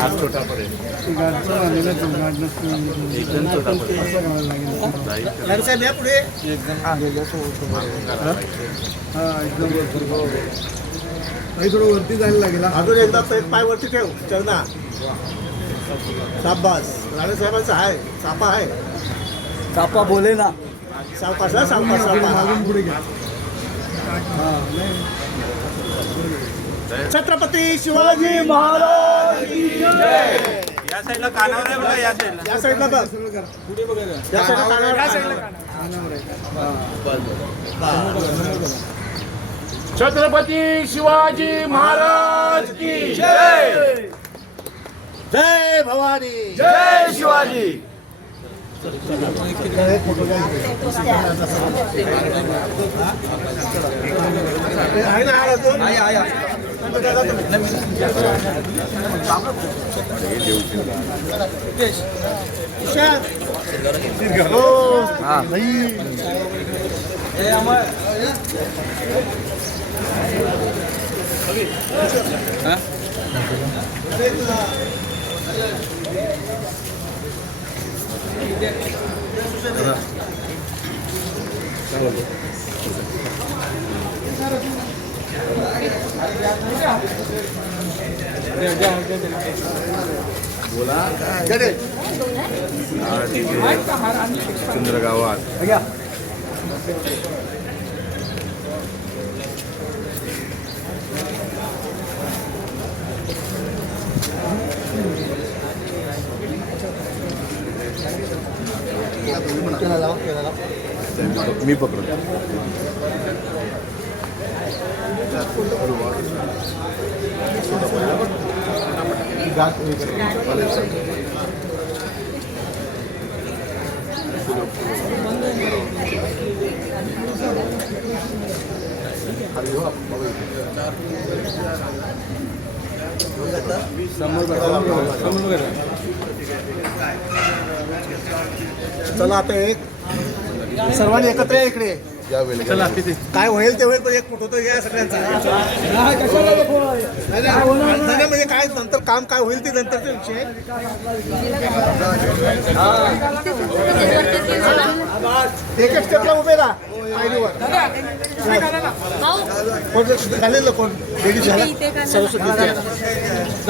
हात छोटा पडेल एकदम छोटा पडेल पुढे थोडं वरती जायला लागेल. अजून एकदा पाय वरती ठेव चरणा. शाबास. राणे साहेबांचा आहे चापा आहे. चापा बोले ना. सावकाश सावकाश मागून पुढे घ्या. छत्रपती शिवाजी महाराज की जय. या साईडला कानावर आहे बघा. या साईडला या साईडला बघ. पुढे बघा. या साईडला कानावर. या साईडला कानावर आहे. छत्रपती शिवाजी महाराज की जय. जय भवानी. जय शिवाजी. आहे ना अजून? बोला चंद्र गावात मी पकडतो. चला आता एक सर्वांनी एकत्र या इकडे. चला काय होईल ते होईल पण एक फोटो तर या सगळ्यांचा. नाही म्हणजे काय नंतर काम काय होईल ते नंतरचा विषय. एक एक स्टेपला उभे राहा पायरीवर. कोण झालेलं कोण लेडीज झाला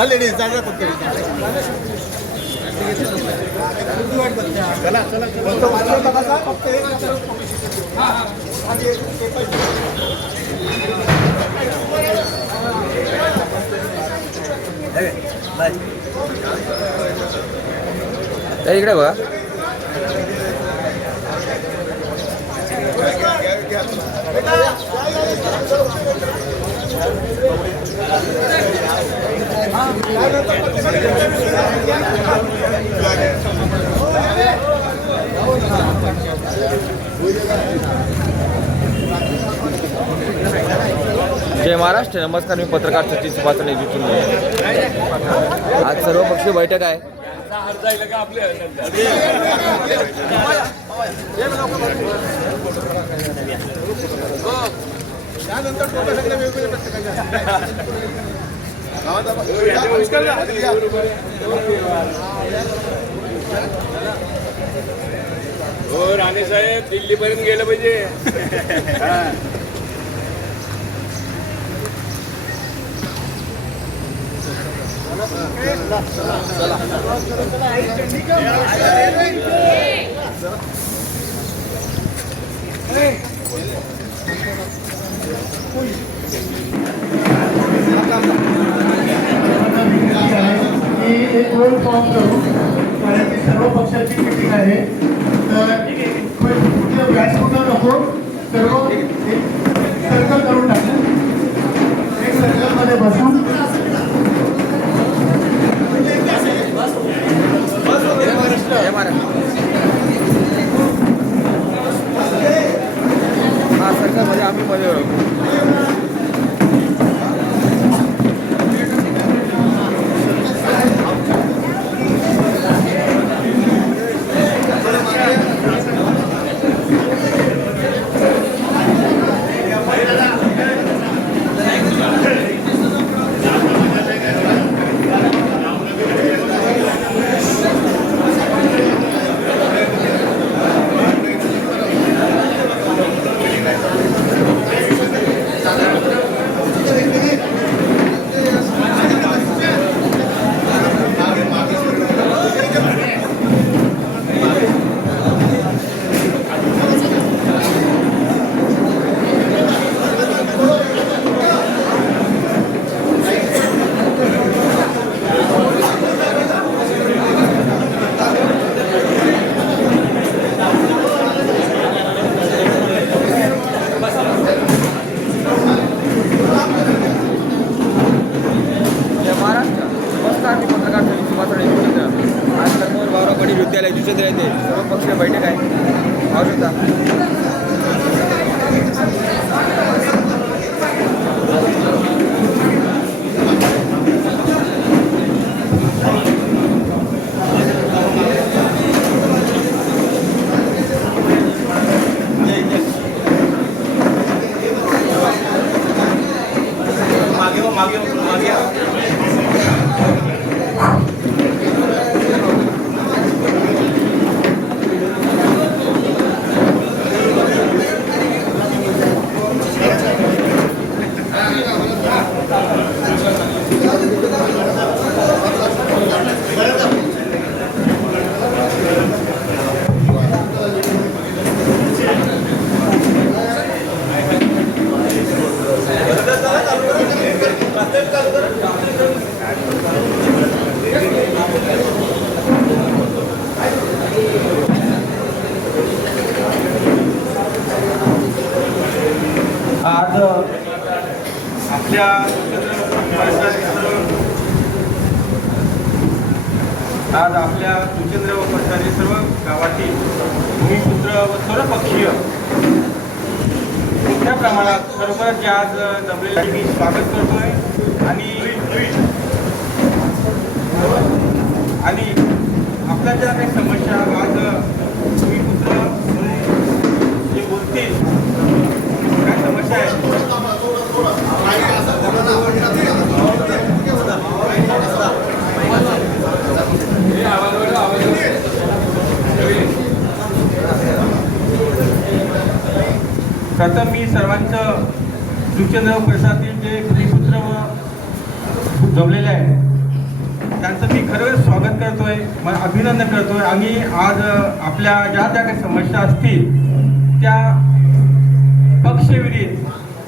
लेडीज जाणार कोण चला चला फक्त इकडे बघा. जय महाराष्ट्र. नमस्कार. मी पत्रकार सचिन सुभाष नेतृत्व. आज सर्वपक्षीय बैठक आहे. त्यानंतर टोपे सगळे वेगवेगळे हो राणे साहेब दिल्लीपर्यंत गेलं पाहिजे. एक रोल फॉर्म करू कारण ती सर्व पक्षाची मीटिंग आहे तर व्यासपीठ नको सर्व एक सर्कल करून टाका. एक सर्कलमध्ये बसून जय महाराज. हा सरकारमध्ये आम्ही मध्ये विद्यालय जुचंद्र येथे सर्व पक्षीय बैठक आहे. पाहू शकता. आज आपल्या सुचेंद्र व परिसरातील सर्व गावातील भूमिपुत्र व सर्व पक्षीय मोठ्या प्रमाणात खरोखरच आज जमलेल्या मी स्वागत करतोय. आणि आपल्या ज्या काही समस्या आज भूमिपुत्र जे बोलतील काय समस्या आहे प्रथम मी सर्वांचं सुचेंद्र परिसरातील जे भूमिपुत्र व जमलेले आहेत त्यांचं मी खरंच स्वागत करतोय, अभिनंदन करतोय. आणि आज आपल्या ज्या ज्या काही समस्या असतील त्या पक्षविरहित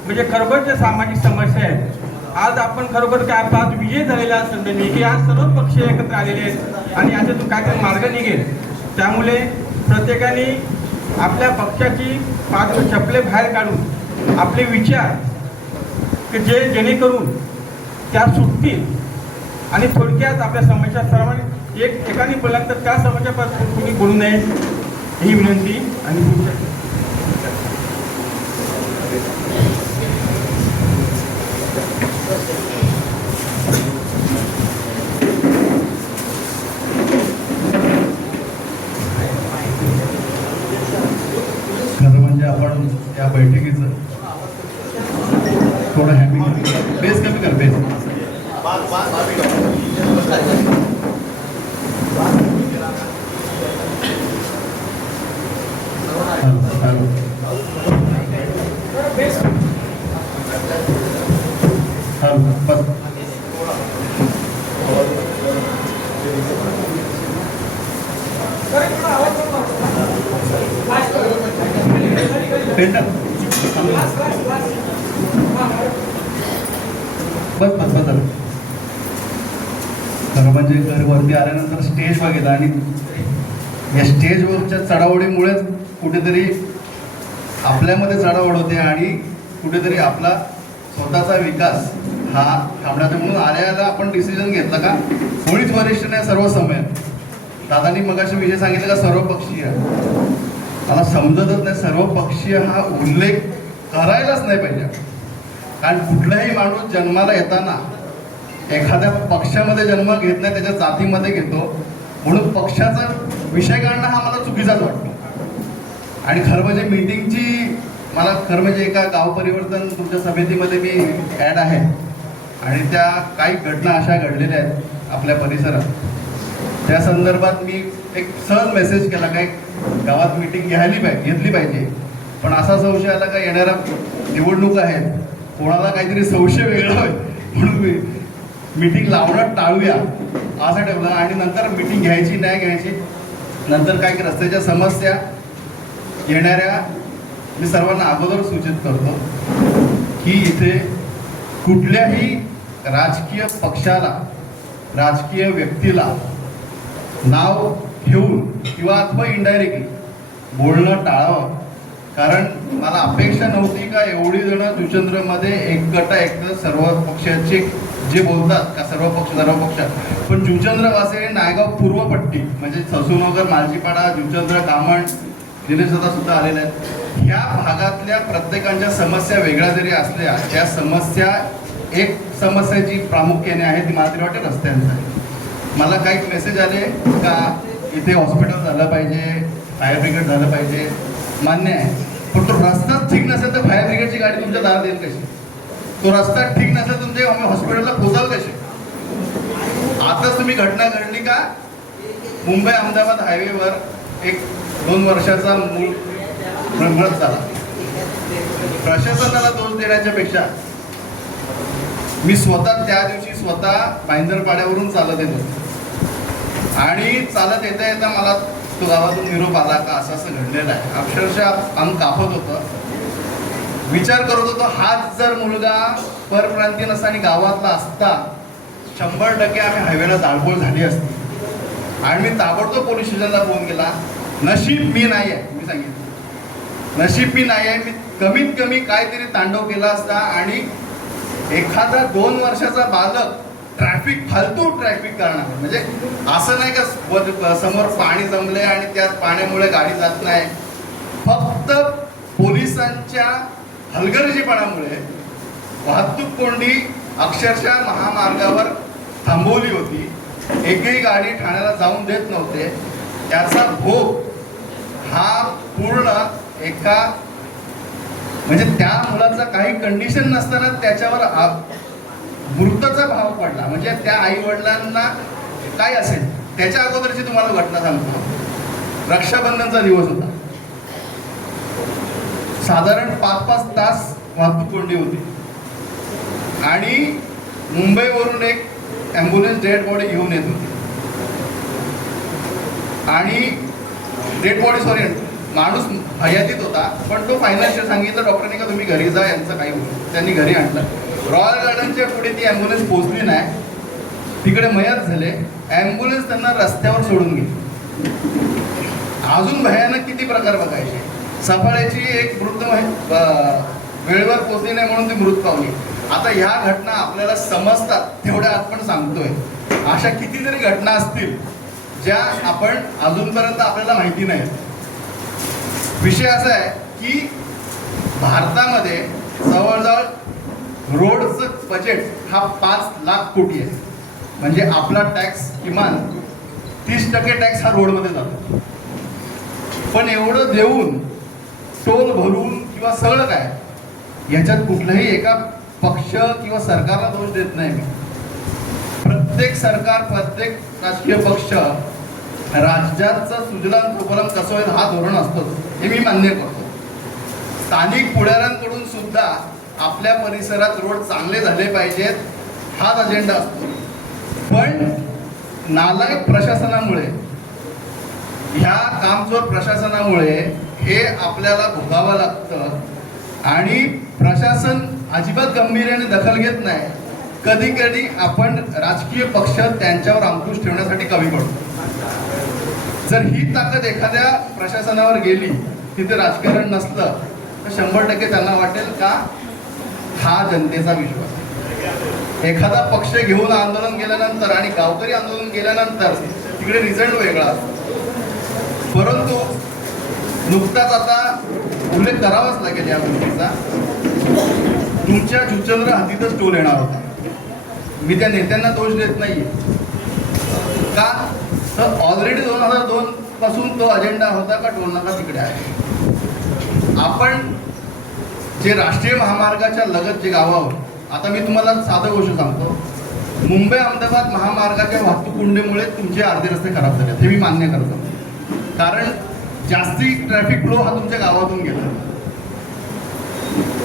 म्हणजे खरोखर ज्या सामाजिक समस्या आहेत आज आपण खरोखर काय आपला आज विजय झालेला संधी की आज सर्व पक्ष एकत्र आलेले आहेत आणि याच्यातून काय काय मार्ग निघेल. त्यामुळे प्रत्येकाने आपल्या पक्षाची पाच चपले बाहेर काढून आपले विचार जेणेकरून त्या सुटतील आणि थोडक्यात आपल्या समस्या सर्वांनी एकाने बोलला तर त्या समस्या कुणी बोलू नये ही विनंती. आणि खरं म्हणजे आपण या बैठकीचं थोडं हॅमिंग बेस कमी कर बेस बस पेंडा बस बस बदल खरं म्हणजे घर वरती आल्यानंतर स्टेज बघितला आणि या स्टेजवरच्या चढावडीमुळेच कुठेतरी आपल्यामध्ये चढाओढ होते आणि कुठेतरी आपला स्वतःचा विकास हा थांबण्याचा म्हणून आल्याला आपण डिसिजन घेतला का कोणीच वरिष्ठ नाही सर्व समय. दादांनी मगाशी विषय सांगितलं का सर्वपक्षीय. मला समजतच नाही सर्वपक्षीय हा उल्लेख करायलाच नाही पाहिजे. कारण कुठलाही माणूस जन्माला येताना एखाद्या पक्षामध्ये जन्म घेत नाही, त्याच्या जातीमध्ये घेतो. म्हणून पक्षाचा विषय काढणं हा मला चुकीचाच वाटतो. आणि खरं म्हणजे मीटिंगची मला खरं म्हणजे एका गाव परिवर्तन तुमच्या समितीमध्ये मी ॲड आहे आणि त्या काही घटना अशा घडलेल्या आहेत आपल्या परिसरात. त्या संदर्भात मी एक सहज मेसेज केला काय गावात मीटिंग घेतली पाहिजे. पण असा संशय आला का येणाऱ्या निवडणूक आहेत, कोणाला काहीतरी संशय वेगळा होईल म्हणून मी मीटिंग लावणं टाळूया असं ठेवलं. आणि नंतर मीटिंग घ्यायची नाही घ्यायची नंतर काय की रस्त्याच्या समस्या येणाऱ्या मी सर्वांना अगोदर सूचित करतो की इथे कुठल्याही राजकीय पक्षाला राजकीय व्यक्तीला नाव घेऊन किंवा अथवा इनडायरेक्टली बोलणं टाळावं. कारण मला अपेक्षा नव्हती का एवढी जण जुचंद्रमध्ये एकटं सर्व पक्षाचे जे बोलतात का सर्व पक्ष. पण जुचंद्र वासे नायगाव पूर्व पट्टी म्हणजे ससूनगर, मालजीपाडा, जुचंद्र, कामण, निलेश दादा सुद्धा आलेले आहेत. ह्या भागातल्या प्रत्येकांच्या समस्या वेगळ्या जरी असल्या त्या समस्या एक समस्या जी प्रामुख्याने आहे ती मला तरी वाटते रस्त्यांचा. मला काही मेसेज आले का इथे हॉस्पिटल झालं पाहिजे, फायर ब्रिगेड झालं पाहिजे, मान्य आहे. पण तो रस्ताच ठीक नसेल तर फायर ब्रिगेडची गाडी तुमच्या दारात येईल कशी? तो रस्ता ठीक नसेल तुमच्या आम्ही हॉस्पिटलला पोचाल कसे? आताच तुम्ही घटना घडली का मुंबई अहमदाबाद हायवेवर एक 2 वर्षाचा मूल मृत झाला. प्रशासनाला दोष देण्याच्या पेक्षा मी स्वतः त्या दिवशी भाईंदरपाड्यावरून चालत येतो आणि चालत येता येता मला तो गावातून निरोप आला का असं घडलेलं आहे. अक्षरशः अंग कापत होतं. विचार करत होतो हाच जर मुलगा परप्रांतीय नसता आणि गावातला असता 100% आम्ही हायवेला जाळपोळ झाली असती. आणि मी ताबडतोब पोलीस स्टेशनला फोन केला. नशीब मी नाही आहे, मी सांगितलं नशीब मी नाही आहे. मी कमीत कमी काहीतरी तांडव केला असता आणि एखादा 2 वर्षाचा बालक फालतू ट्रॅफिक करणार. म्हणजे असं नाही का समोर पाणी जमले आणि त्या पाण्यामुळे गाडी जात नाही. फक्त पोलिसांच्या हलगर्जीपणामुळे वाहतूक कोंडी अक्षरशः महामार्गावर थांबवली होती. एकही गाडी ठाण्याला जाऊन देत नव्हते. त्याचा भोग हा पूर्ण एका म्हणजे त्या मुलाचा काही कंडिशन नसताना त्याच्यावर मृताचा भाव पडला. म्हणजे त्या आई वडिलांना काय असेल. त्याच्या अगोदरची तुम्हाला घटना सांगतो. रक्षाबंधनचा दिवस होता. साधारण 5-5 तास वाहतूक कोंडी होती आणि मुंबईवरून एक ॲम्ब्युलन्स डेड बॉडी घेऊन येत होती आणि माणूस हयातीत होता. पण तो फायनान्शियल सांगितलं डॉक्टरने का तुम्ही घरी जा, यांचं काही होईल. त्यांनी घरी आणलं. रॉयल गार्डनच्या पुढे ती ॲम्ब्युलन्स पोहोचली नाही. तिकडे मयत झाले. ॲम्ब्युलन्स त्यांना रस्त्यावर सोडून गेली. अजून भयानक किती प्रकार बघायचे. सफाळ्याची एक वृद्ध वेळेवर पोहोचली नाही म्हणून ती मृत पावली. आता ह्या घटना आपल्याला समजतात तेवढ्या आपण सांगतोय. अशा कितीतरी घटना असतील ज्या आपण अजूनपर्यंत आपल्याला माहिती नाही. विषय असा आहे की भारतामध्ये जवळजवळ रोडचं बजेट हा 5 लाख कोटी आहे. म्हणजे आपला टॅक्स किमान 30% टॅक्स हा रोडमध्ये जातो. पण एवढं देऊन टोल भरून किंवा सगळं काय याच्यात कुठल्याही एका पक्ष किंवा सरकारला दोष देत नाही मी. प्रत्येक सरकार प्रत्येक राजकीय पक्ष राज्याचं सुजलाम सुफलाम कसं होईल हा धोरण असतोच, हे मी मान्य करतो. स्थानिक पुढाऱ्यांकडून सुद्धा आपल्या परिसरात रोड चांगले झाले पाहिजेत हाच अजेंडा असतो. पण नालायक प्रशासनामुळे ह्या कामचोर प्रशासनामुळे हे आपल्याला भोगावं लागतं आणि प्रशासन अजिबात गंभीर्याने दखल घेत नाही. कधी कधी आपण राजकीय पक्ष त्यांच्यावर अंकुश ठेवण्यासाठी कमी पडतो. जर ही ताकद एखाद्या प्रशासनावर गेली, तिथे राजकारण नसलं तर 100% त्यांना वाटेल का हा जनतेचा विश्वास आहे. एखादा पक्ष घेऊन आंदोलन केल्यानंतर आणि गावकरी आंदोलन केल्यानंतर तिकडे रिझल्ट वेगळा असतो. परंतु नुकताच आता उल्लेख करावाच लागेल या गोष्टीचा, तुमच्या जुचंद्र हातीतच टोल येणार होता. मी त्या नेत्यांना दोष देत नाहीये का, तर ऑलरेडी 2002 पासून तो अजेंडा होता का टोल नाका तिकडे आहे. आपण जे राष्ट्रीय महामार्गाच्या लगत जे गावावर, आता मी तुम्हाला साधं गोष्ट सांगतो, मुंबई अहमदाबाद महामार्गाच्या वाहतूक कोंडीमुळे तुमचे अर्धे रस्ते खराब झाले, हे मी मान्य करतो. कारण जास्ती ट्रॅफिक फ्लो हा तुमच्या गावातून गेला.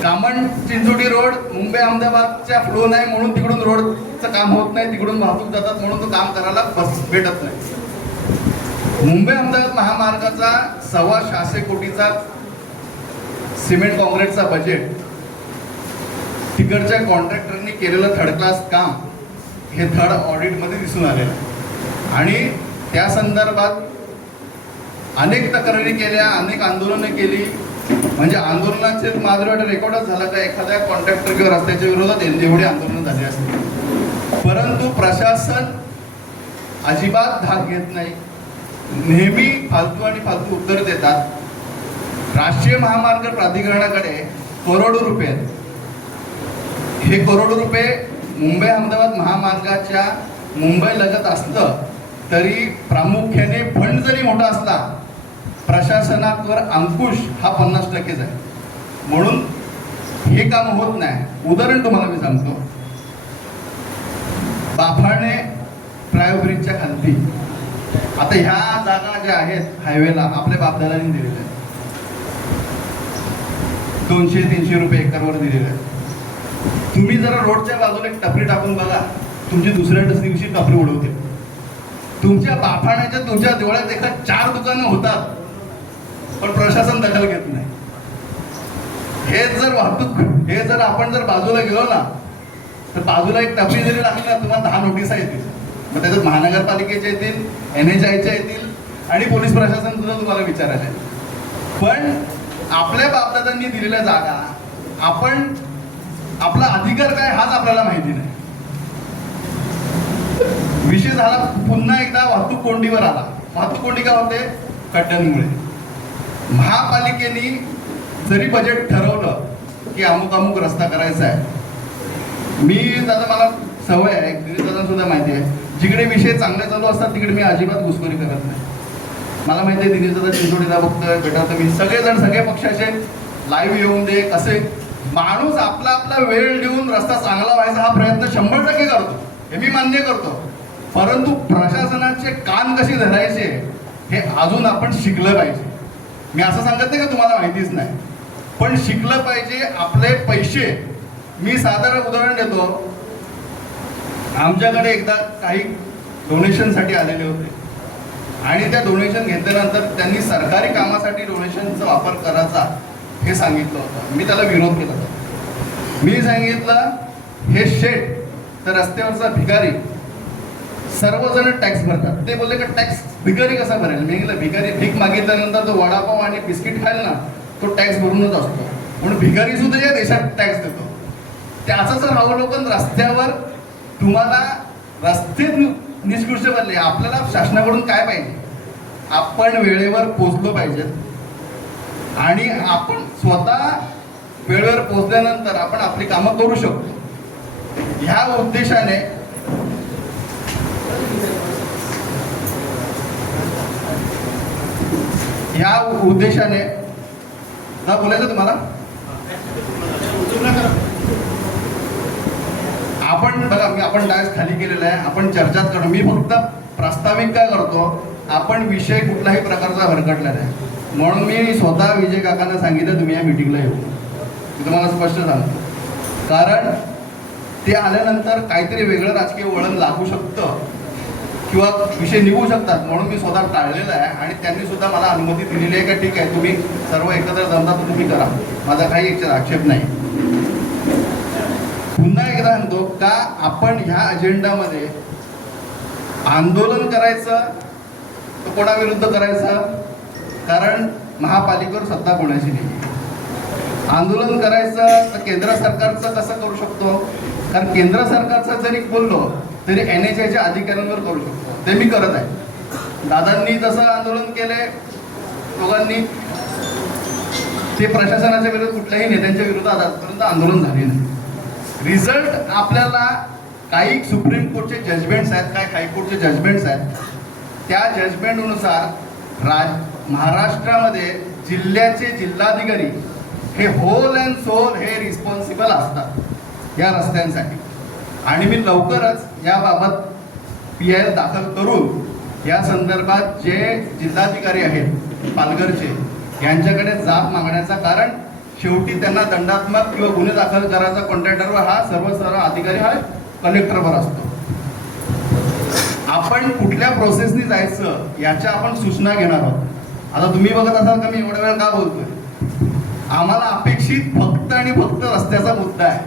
कामन चिंचोटी रोड मुंबई अहमदाबादच्या फ्लो नाही म्हणून तिकडून रोडचं काम होत नाही, तिकडून वाहतूक जातात म्हणून तो काम करायला भेटत नाही. मुंबई अहमदाबाद महामार्गाचा 650 कोटीचा सिमेंट काँक्रीटचा बजेट तिकडच्या कॉन्ट्रॅक्टरनी केलेलं थर्ड क्लास काम हे थर्ड ऑडिटमध्ये दिसून आलेलं आहे. आणि त्या संदर्भात अनेक तक्रारी केल्या, अनेक आंदोलनं केली. म्हणजे आंदोलनाचे माझं वाटतं रेकॉर्डच झाला का एखाद्या कॉन्ट्रॅक्टर किंवा रस्त्याच्या विरोधात एवढी आंदोलनं झाली असतील. परंतु प्रशासन अजिबात धाक घेत नाही, नेहमी फालतू आणि फालतू उत्तर देतात. राष्ट्रीय महामार्ग प्राधिकरणाकडे करोडो रुपये आहेत. हे करोडो रुपये मुंबई अहमदाबाद महामार्गाच्या मुंबई लगत असलं तरी प्रामुख्याने फंड जरी मोठा असला प्रशासनावर अंकुश हा 50%च आहे. म्हणून हे काम होत नाही. उदाहरण तुम्हाला मी सांगतो, बाफाणे फ्लायओव्हरच्या खालती आता ह्या जागा ज्या आहेत हायवेला आपल्या बापदादांनी दिलेल्या आहेत, 200-300 रुपये एकरवर दिलेले आहेत. तुम्ही जरा रोडच्या बाजूला एक टपरी टाकून बघा, तुमची दुसऱ्या दिवशी टपरी उडवते. तुमच्या बाफाण्याच्या तुमच्या देवळात एका 4 दुकानं होतात पण प्रशासन दखल घेत नाही. हे जर आपण जर बाजूला गेलो ना तर बाजूला एक टपरी जरी लागली ना तुम्हाला 10 नोटिसा येतील. मग त्याच्यात महानगरपालिकेच्या येतील, NHIच्या येतील आणि पोलीस प्रशासन सुद्धा तुम्हाला विचारायला येईल. पण आपल्या बापदादांनी दिलेल्या जागा, आपण आपला अधिकार काय हाच आपल्याला माहिती नाही. विषय झाला पुन्हा एकदा वाहतूक कोंडीवर आला. वाहतूक कोंडी का होते? खड्ड्यांमुळे. महापालिकेने जरी बजेट ठरवलं की अमुक अमुक रस्ता करायचा आहे, मी दादा मला सवय आहे, दिनेश सुद्धा माहिती आहे, जिकडे विषय चांगले चालू असतात तिकडे मी अजिबात घुसखोरी करत नाही. मला माहिती आहे दिनेश दादा चिंचोडीला बघतोय, भेटवतो मी, सगळेजण सगळे पक्षाचे लाईव्ह येऊन दे. कसे माणूस आपला आपला वेळ देऊन रस्ता चांगला व्हायचा हा प्रयत्न 100% करतो, हे मी मान्य करतो. परंतु प्रशासनाचे कान कसे धरायचे हे अजून आपण शिकलं पाहिजे. मी असं सांगत नाही का तुम्हाला माहितीच नाही, पण शिकलं पाहिजे. आपले पैसे, मी साधारण उदाहरण देतो, आमच्याकडे एकदा काही डोनेशनसाठी आलेले होते आणि त्या डोनेशन घेतल्यानंतर त्यांनी सरकारी कामासाठी डोनेशनचा वापर करायचा हे सांगितलं होतं. मी त्याला विरोध केला होता. मी सांगितलं हे शेट तर रस्त्यावरचा भिकारी सर्वजण टॅक्स भरतात. ते बोलले का टॅक्स भिकारी कसा भरेल? मी म्हटलं भिकारी भीक मागितल्यानंतर तो वडापाव आणि बिस्किट खायला ना तो टॅक्स भरूनच असतो, म्हणून भिकारी सुद्धा या देशात टॅक्स देतो. त्याचं जर अवलोकन रस्त्यावर, तुम्हाला रस्ते निष्कृष्ट बनले, आपल्याला शासनाकडून काय पाहिजे? आपण वेळेवर पोहोचलो पाहिजे आणि आपण स्वतः वेळेवर पोहोचल्यानंतर आपण आपली कामं करू शकतो. ह्या उद्देशाने ना बोलायचं तुम्हाला, आपण बघा, आपण डायस खाली केलेला आहे, आपण चर्चाच करतो. मी फक्त प्रास्ताविक काय करतो, आपण विषय कुठल्याही प्रकारचा भरकटलेला आहे. म्हणून मी स्वतः विजय काकांना सांगितलं तुम्ही या मिटिंगला येऊ. मी तुम्हाला स्पष्ट सांगतो, कारण ते आल्यानंतर काहीतरी वेगळं राजकीय वळण लागू शकतं किंवा विषय निघू शकतात, म्हणून मी स्वतः टाळलेला आहे. आणि त्यांनी सुद्धा मला अनुमती दिलेली आहे का ठीक आहे तुम्ही सर्व एकत्र जमता तर तुम्ही करा, माझा काही याच्यात आक्षेप नाही. पुन्हा एकदा म्हणतो का आपण ह्या अजेंडामध्ये आंदोलन करायचं तर कोणाविरुद्ध करायचं? कारण महापालिकेवर सत्ता कोणाची नाही. आंदोलन करायचं तर केंद्र सरकारचं कसं करू शकतो? कारण केंद्र सरकारचं जरी बोललो तरी NHAच्या अधिकाऱ्यांवर करू शकतो. ते मी करत आहे. दादांनी तसं आंदोलन केले, दोघांनी ते प्रशासनाच्या विरोधात कुठल्याही नेत्यांच्या विरोधात आजपर्यंत आंदोलन झाले नाही. रिझल्ट आपल्याला काही सुप्रीम कोर्टचे जजमेंट्स आहेत, काही हायकोर्टचे जजमेंट्स आहेत, त्या जजमेंटनुसार महाराष्ट्रामध्ये जिल्ह्याचे जिल्हाधिकारी हे होल अँड सोल हे रिस्पॉन्सिबल असतात या रस्त्यांसाठी. आणि मी लवकरच याबाबत PIL दाखल करून या संदर्भात जे जिल्हाधिकारी आहेत पालघरचे यांच्याकडे जाब मागण्याचा, कारण शेवटी त्यांना दंडात्मक किंवा गुन्हे दाखल करायचा कॉन्ट्रॅक्टरवर हा सर्व अधिकारी हा कलेक्टरवर असतो. आपण कुठल्या प्रोसेसनी जायचं याच्या आपण सूचना घेणार आहोत. आता तुम्ही बघत असाल का मी एवढा वेळ का बोलतोय? आम्हाला अपेक्षित फक्त आणि फक्त रस्त्याचा मुद्दा आहे.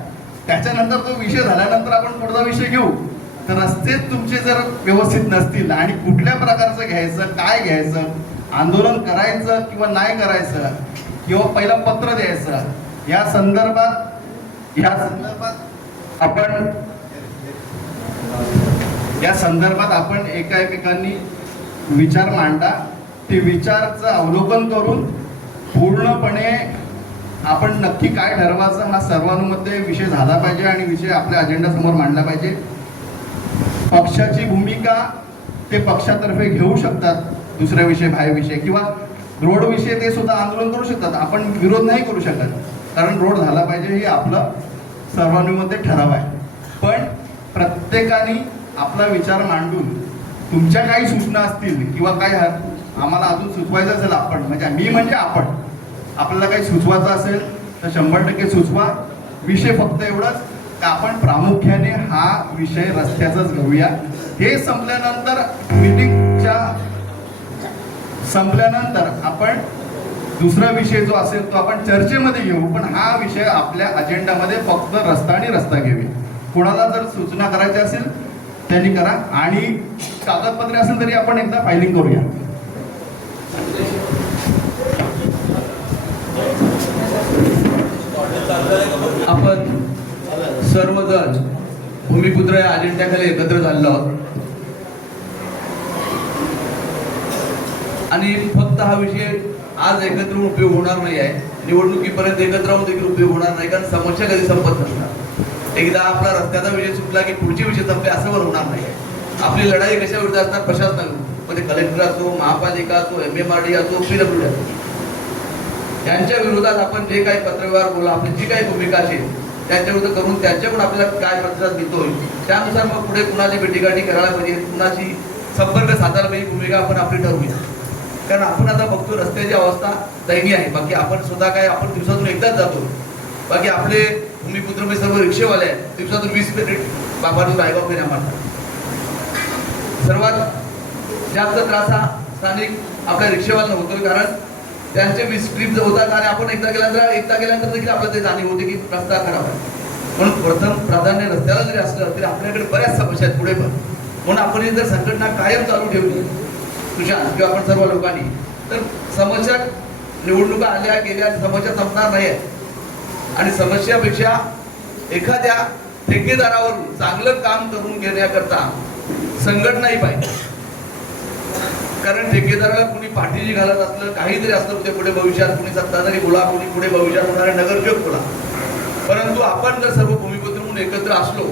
त्याच्यानंतर तो विषय झाल्यानंतर आपण पुढचा विषय घेऊ. तर रस्तेच तुमचे जर व्यवस्थित नसतील आणि कुठल्या प्रकारचं घ्यायचं, काय घ्यायचं, आंदोलन करायचं किंवा नाही करायचं, किंवा पहिलं पत्र द्यायचं, या संदर्भात आपण एकामेकांनी विचार मांडा. ते विचारचं अवलोकन करून पूर्णपणे आपण नक्की काय ठरवायचं हा सर्वानुमते विषय झाला पाहिजे आणि विषय आपल्या अजेंडा समोर मांडला पाहिजे. पक्षाची भूमिका ते पक्षातर्फे घेऊ शकतात, दुसरा विषय बाहेर विषय किंवा रोड विषय ते सुद्धा आंदोलन करू शकतात. आपण विरोध नाही करू शकत, कारण रोड झाला पाहिजे हे आपलं सर्वानुमते ठराव आहे. पण प्रत्येकाने आपला विचार मांडून तुमच्या काही सूचना असतील किंवा काय आम्हाला अजून सुचवायचं असेल, आपण म्हणजे आपण आपल्याला काही सुचवायचं असेल तर 100% सुचवा. विषय फक्त एवढंच की आपण प्रामुख्याने हा विषय रस्त्याचाच घेऊया. हे संपल्यानंतर मीटिंगच्या संपल्यानंतर आपण दुसरा विषय जो असेल तो आपण चर्चेमध्ये घेऊ. पण हा विषय आपल्या अजेंडामध्ये फक्त रस्ता आणि रस्ता घेऊया. कोणाला जर सूचना करायची असेल त्यांनी करा आणि कागदपत्रे असेल तरी आपण एकदा फायलिंग करूया. आपण सर्वजण भूमिपुत्र या अजेंड्याखाली एकत्र झालेलो आहोत आणि फक्त हा विषय आज एकत्र उपयोग होणार नाही आहे, निवडणुकीपर्यंत एकत्र राहून देखील उपयोग होणार नाही, कारण समस्या कधी संपत नसतात. एकदा आपला रस्त्याचा विषय सुटला की पुढचे विषय संपले असं होणार नाही. आपली लढाई कशा विरुद्ध असणार? प्रशासनामध्ये कलेक्टर असो, महापालिका असो, MMRD असो, PWD असो, यांच्या विरोधात आपण जे काही पत्रव्यवहार बोला, आपली जी काही भूमिका असेल त्यांच्या विरुद्ध करून त्यांच्याकडून आपल्याला काय प्रतिसाद मिळतोय त्यानुसार मग पुढे कुणाची भेटीगाठी करायला पाहिजे, कुणाशी संपर्क साधायला पाहिजे, भूमिका आपण आपली ठरवूया. कारण आपण आता बघतो रस्त्याची अवस्था दयनीय आहे. बाकी आपण स्वतः काय आपण दिवसातून एकदाच जातो. बाकी आपले भूमिपुत्र म्हणजे सर्व रिक्षेवाले आहेत, दिवसातून 20 मिनिट बाबातून रायगाव फेऱ्या मारतात. सर्वात जास्त त्रास हा स्थानिक आपल्या रिक्षेवाल्यांना होतोय, कारण त्यांचे 20 ट्रिप होतात आणि आपण एकदा गेल्यानंतर देखील आपल्याला ते जाणीव होते की रस्ता खराब आहे. म्हणून प्रथम प्राधान्य रस्त्याला जरी असलं तरी आपल्याकडे बऱ्याच समस्या आहेत पुढे पण. म्हणून आपण जर संघटना कायम चालू ठेवली सुशांत किंवा आपण सर्व लोकांनी, तर समस्या निवडणुका आल्या गेल्या समस्या संपणार नाही आहेत. आणि समस्यापेक्षा एखाद्या ठेकेदारावरून चांगलं काम करून घेण्याकरता संघटनाही पाहिजे. कारण ठेकेदाराला कुणी पाठीशी घालत असलं, काहीतरी असलं ते पुढे भविष्यात कुणी सत्ताधारी बोला, कुणी पुढे भविष्यात होणारे नगरसेवक बोला, परंतु आपण जर सर्व भूमिपुत्र म्हणून एकत्र असलो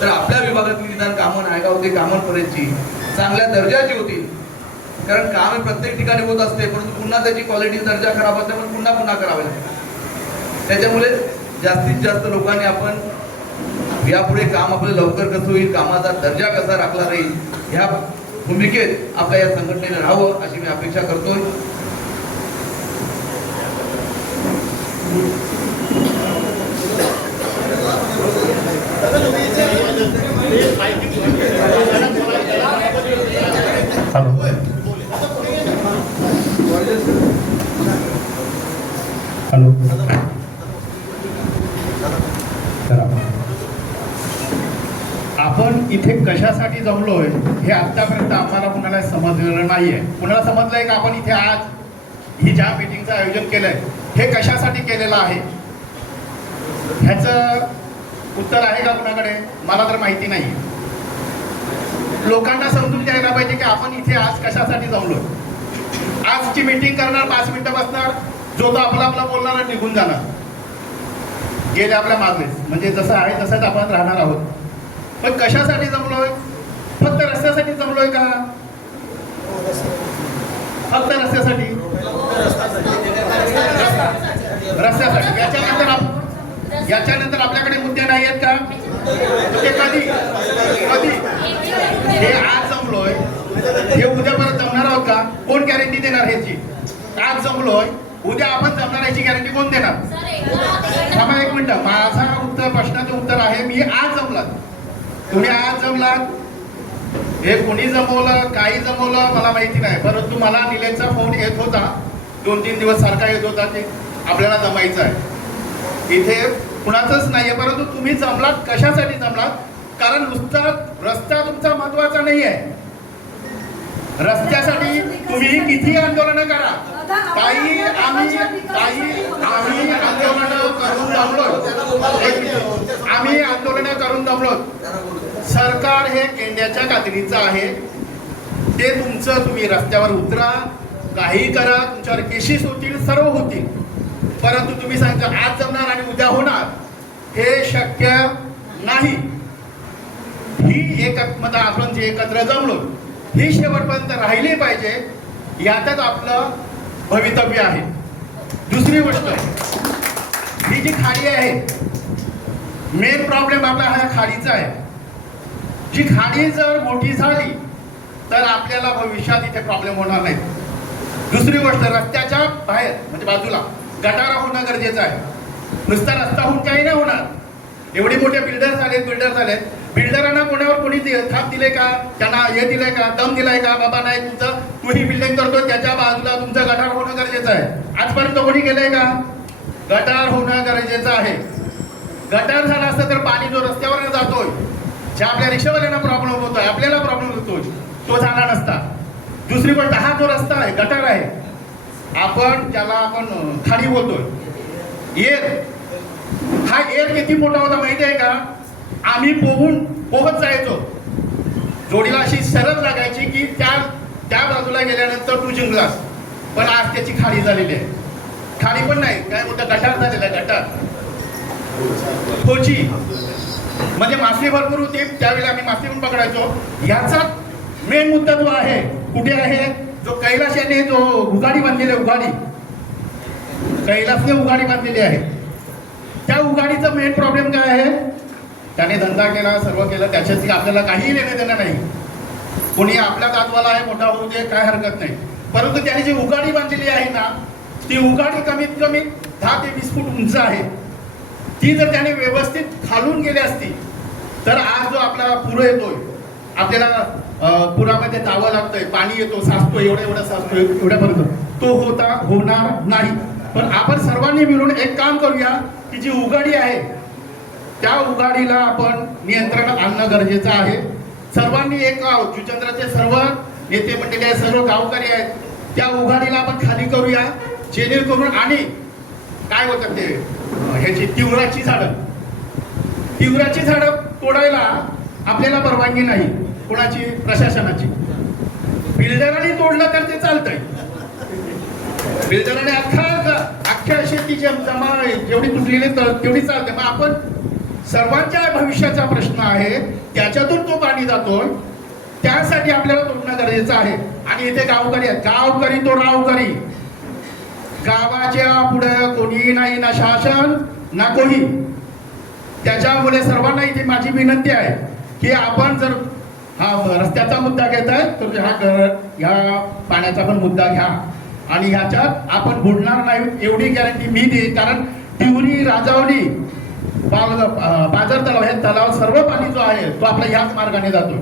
तर आपल्या विभागातली निदान कामं नायगाव ते कामांपर्यंतची चांगल्या दर्जाची होतील. कारण काम प्रत्येक ठिकाणी होत असते, परंतु पुन्हा त्याची क्वालिटी दर्जा खराब असल्यामुळे पुन्हा करावे लागते. त्याच्यामुळे जास्तीत जास्त लोकांनी आपण यापुढे काम आपलं लवकर कसं होईल, कामाचा दर्जा कसा राखला राहील, ह्या भूमिकेत आपल्या या संघटनेने राहावं अशी मी अपेक्षा करतोय. हॅलो आपण इथे कशासाठी जमलोय हे आतापर्यंत आम्हाला कुणाला समजलेलं नाहीये. कुणाला समजलंय का आपण इथे आज ही ज्या मीटिंगचं आयोजन केलंय हे कशासाठी केलेलं आहे? ह्याचं उत्तर आहे का कुणाकडे? मला तर माहिती नाही. लोकांना समजून द्यायला पाहिजे की आपण इथे आज कशासाठी जमलो. आजची मीटिंग करणार, 5 मिनिटं बसणार, जो तो आपला आपला बोलणार आणि निघून जाणार, गेले आपल्या मागेच. म्हणजे जसं आहे तसंच आपण राहणार आहोत. पण कशासाठी जमलोय? फक्त रस्त्यासाठी जमलोय का? फक्त रस्त्यासाठी? रस्त्यासाठी. याच्यानंतर आपल्याकडे मुद्दे नाही आहेत का? ते कधी कधी हे आज जमलोय, हे उद्या परत जमणार आहोत का? कोण गॅरंटी देणार ह्याची? आज जमलोय, उद्या आपण जमणार याची गॅरंटी कोण देणार? थांबा एक मिनिट. माझा प्रश्नाचं उत्तर आहे, मी आज जमलात. तुम्ही आज जमलात. हे कोणी जमवलं, काही जमवलं मला माहिती नाही, परंतु मला निलेशचा फोन येत होता, 2-3 दिवस सारखा येत होता की आपल्याला जमायचं आहे. इथे कुणाचंच नाहीये, परंतु तुम्ही जमलात. कशासाठी जमलात? कारण नुसता रस्ता तुमचा महत्वाचा नाही आहे. रस्त्यासाठी तुम्ही किती आंदोलन करा. काही आम्ही आंदोलन करून दमलो. आम्ही आंदोलन करून दमलो. सरकार हे केंद्राच्या कातडीचं आहे. ते तुमचं, तुम्ही रस्त्यावर उतरा, काही करा, तुमच्यावर केसेस होतील, सर्व होतील, परंतु तुम्ही सांगता आज जमणार आणि उद्या होणार, हे शक्य नाही. ही एकमत आपण जे एकत्र जमलो, ही शेवटपर्यंत राहिली पाहिजे, यातच आपलं भवितव्य आहे. दुसरी गोष्ट, ही जी खाडी आहे, मेन प्रॉब्लेम आपला हा खाडीचा आहे. जी खाडी जर मोठी झाली तर आपल्याला भविष्यात इथे प्रॉब्लेम होणार नाही. दुसरी गोष्ट, रस्त्याच्या बाहेर म्हणजे बाजूला गटारा होणं गरजेचं आहे. नुसता रस्ता होऊन काही नाही होणार. एवढे मोठे बिल्डर झालेत. बिल्डरांना कोणावर कोणी थाप दिले का? त्यांना हे दिलंय का? दम दिलाय का? बाबा नाही, तुमचं तू ही बिल्डिंग करतो त्याच्या बाजूला तुमचं गटार होणं गरजेचं आहे. आजपर्यंत कोणी केलंय का? गटार होणं गरजेचं आहे. गटार झाला असतं तर पाणी जो रस्त्यावर जातोय, ज्या आपल्या रिक्षावाल्यांना प्रॉब्लेम होतोय, आपल्याला प्रॉब्लेम होतोय, तो झाला नसता. दुसरी गोष्ट, हा जो रस्ता आहे, गटार आहे, आपण त्याला खाडी बोलतोय. एअर, हा एअर किती मोठा होता माहिती आहे का? आम्ही पोहत जायचो. जोडीला अशी सरळ लागायची की त्या बाजूला गेल्यानंतर तू जिंकलास. पण आज त्याची खाडी झालेली आहे. खाडी पण नाही, काय मोठं गटार झालेलं आहे. गटार खोची म्हणजे मासे भरपूर होते, त्यावेळेला आम्ही मासे पण पकडायचो. याचा मेन मुद्दा जो आहे, कुठे आहे? जो कैलास याने जो उगाडी बांधलेली आहे, कैलासने उगाडी बांधलेली आहे, त्या उगाडीचा मेन प्रॉब्लेम काय आहे? त्याने धंदा केला, सर्व केलं, त्याच्याशी आपल्याला काही लेणं देणं नाही. कोणी आपल्या दातवाला आहे, मोठा होऊ दे, काय हरकत नाही, परंतु त्याने जी उगाडी बांधलेली आहे ना, ती उगाडी कमीत कमी 10 ते 20 फूट उंच आहे. ती जर त्याने व्यवस्थित खालून गेली असती तर आज जो आपला पूर येतोय, आपल्याला पुरामध्ये जावं लागतंय, पाणी येतो, साचतोय, एवढा साचतोय, एवढ्यापर्यंत तो होणार नाही. पण आपण सर्वांनी मिळून एक काम करूया की जी उगाडी आहे त्या उगाडीला आपण नियंत्रण आणणं गरजेचं आहे. सर्वांनी एक जुचंद्राचे सर्व नेते मंडळी आहेत, सर्व गावकरी आहेत, त्या उगाडीला आपण खाली करूया, जेणेकरून आणि काय होतं ते ह्याची तिवराची झाडं तोडायला आपल्याला परवानगी नाही. कोणाची? प्रशासनाची. बिल्डरांनी तोडलं तर ते चालतंय. बिल्डरांनी अख्ख्या शेतीची जमा जेवढी तुटलेली तेवढी चालते. मग आपण सर्वांच्या भविष्याचा प्रश्न आहे, त्याच्यातून तो पाणी जातोय, त्यासाठी आपल्याला तोडणं गरजेचं आहे. आणि इथे गावकरी आहेत, गावकरी तो रावकरी. गावाच्या पुढे कोणी नाही, ना शासन ना कोणी. त्याच्यामुळे सर्वांना इथे माझी विनंती आहे की आपण जर हा रस्त्याचा मुद्दा घेताय तर ह्या पाण्याचा पण मुद्दा घ्या आणि ह्याच्यात आपण बुडणार नाही एवढी गॅरंटी मी देईन. कारण तिवरी, राजावली, बाजार तलाव हे तलाव सर्व पाणी जो आहे तो आपल्या ह्याच मार्गाने जातो.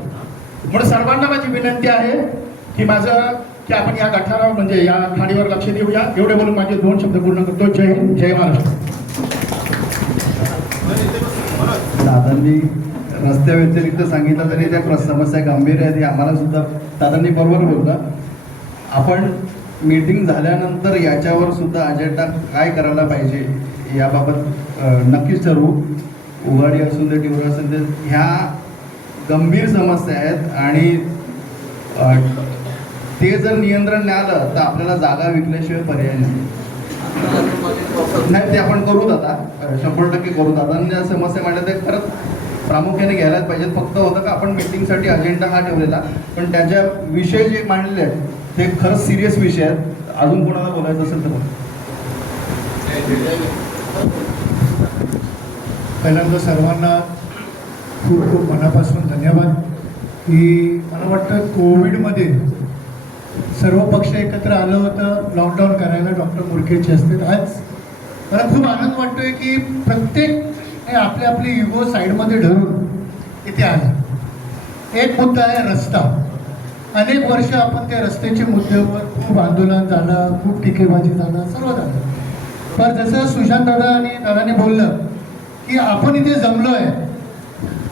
म्हणून सर्वांना माझी विनंती आहे की आपण या गटारावर म्हणजे या खाडीवर लक्ष देऊया. एवढे बोलून माझे 2 शब्द पूर्ण करतो. जय हिंद, जय महाराष्ट्र. दादांनी रस्त्या व्यतिरिक्त सांगितलं तरी त्या समस्या गंभीर आहेत हे आम्हाला सुद्धा दादांनी बरोबर बोलता. आपण मीटिंग झाल्यानंतर याच्यावर सुद्धा अजेंडा काय करायला पाहिजे याबाबत नक्कीच ठरवू. उघाडी असून दे टिवरा असून दे, ह्या गंभीर समस्या आहेत आणि ते जर नियंत्रण नाही आलं तर आपल्याला जागा विकल्याशिवाय पर्याय नाही. ते आपण करूत आता, 100% करूत आता. आणि त्या समस्या मांडल्या ते खरंच प्रामुख्याने घ्यायलाच पाहिजेत. फक्त होतं का आपण मीटिंगसाठी अजेंडा हा ठेवलेला, पण त्याच्या विषय जे मांडलेले आहेत ते खरंच सिरियस विषय आहेत. अजून कोणाला बोलायचं असेल तर पहिल्यांदा सर्वांना खूप खूप मनापासून धन्यवाद. की मला वाटतं कोविडमध्ये सर्व पक्ष एकत्र आलं होतं लॉकडाऊन करायला डॉक्टर मुरखेडचे असते. आज मला खूप आनंद वाटतोय की प्रत्येक आपली आपली इगो साईडमध्ये धरून इथे आले. एक मुद्दा आहे रस्ता. अनेक वर्ष आपण त्या रस्त्याच्या मुद्द्यावर खूप आंदोलन झालं, खूप टिकेबाजी झालं, सर्व झालं. पण जसं सुशांत दादा आणि दादाने बोललं की आपण इथे जमलो आहे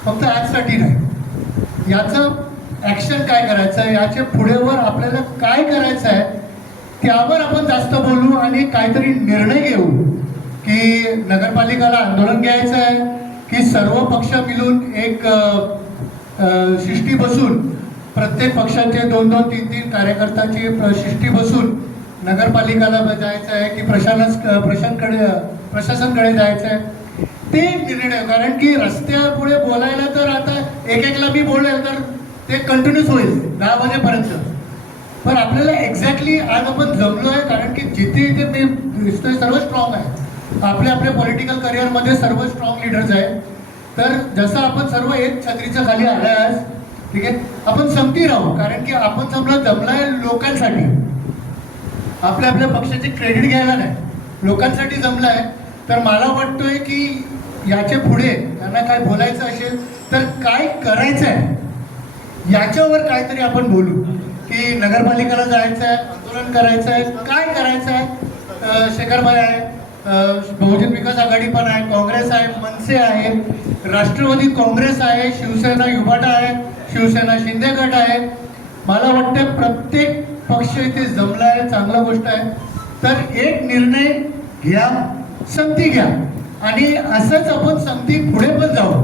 फक्त आजसाठी नाही, याचं ॲक्शन काय करायचं आहे, याच्या पुढेवर आपल्याला काय करायचं आहे त्यावर आपण जास्त बोलू आणि काहीतरी निर्णय घेऊ. की नगरपालिकाला आंदोलन घ्यायचं आहे की सर्व पक्ष मिळून एक शिष्टी बसून प्रत्येक पक्षाचे 2-2, 3-3 कार्यकर्त्याची शिष्टी बसून नगरपालिकाला जायचं आहे की प्रशासनकडे जायचं आहे, ते निर्णय. कारण की रस्त्यापुढे बोलायला तर आता एक मी बोलेल तर ते कंटिन्यूस होईल 10 वाजेपर्यंत. पण आपल्याला एक्झॅक्टली आज आपण जमलो आहे कारण की जिथे इथे मी दिसतोय सर्व स्ट्रॉंग आहे. आपल्या पॉलिटिकल करिअरमध्ये सर्व स्ट्रॉंग लीडर्स आहेत. तर जसं आपण सर्व एक छत्रीच्या खाली आलाय आज, ठीक आहे, आपण समती राहू. कारण की आपण जमलाय लोकांसाठी, आपल्या पक्षाचे क्रेडिट घ्यायला नाही, लोकांसाठी जमलाय. तर मला वाटतोय की याच्या पुढे त्यांना काय बोलायचं असेल तर काय करायचं आहे याच्यावर काहीतरी आपण बोलू. की नगरपालिकेला जायचं आहे, आंदोलन करायचं आहे, काय करायचं आहे. शेखरभाई आहे, बहुजन विकास आघाडी पण आहे, काँग्रेस आहे, मनसे आहे, राष्ट्रवादी काँग्रेस आहे, शिवसेना युबाटा आहे, शिवसेना शिंदे गट आहे. मला वाटतं प्रत्येक पक्ष इथे जमला आहे, चांगला गोष्ट आहे. तर एक निर्णय घ्या, संगती घ्या आणि असंच आपण संगती पुढे पण जाऊ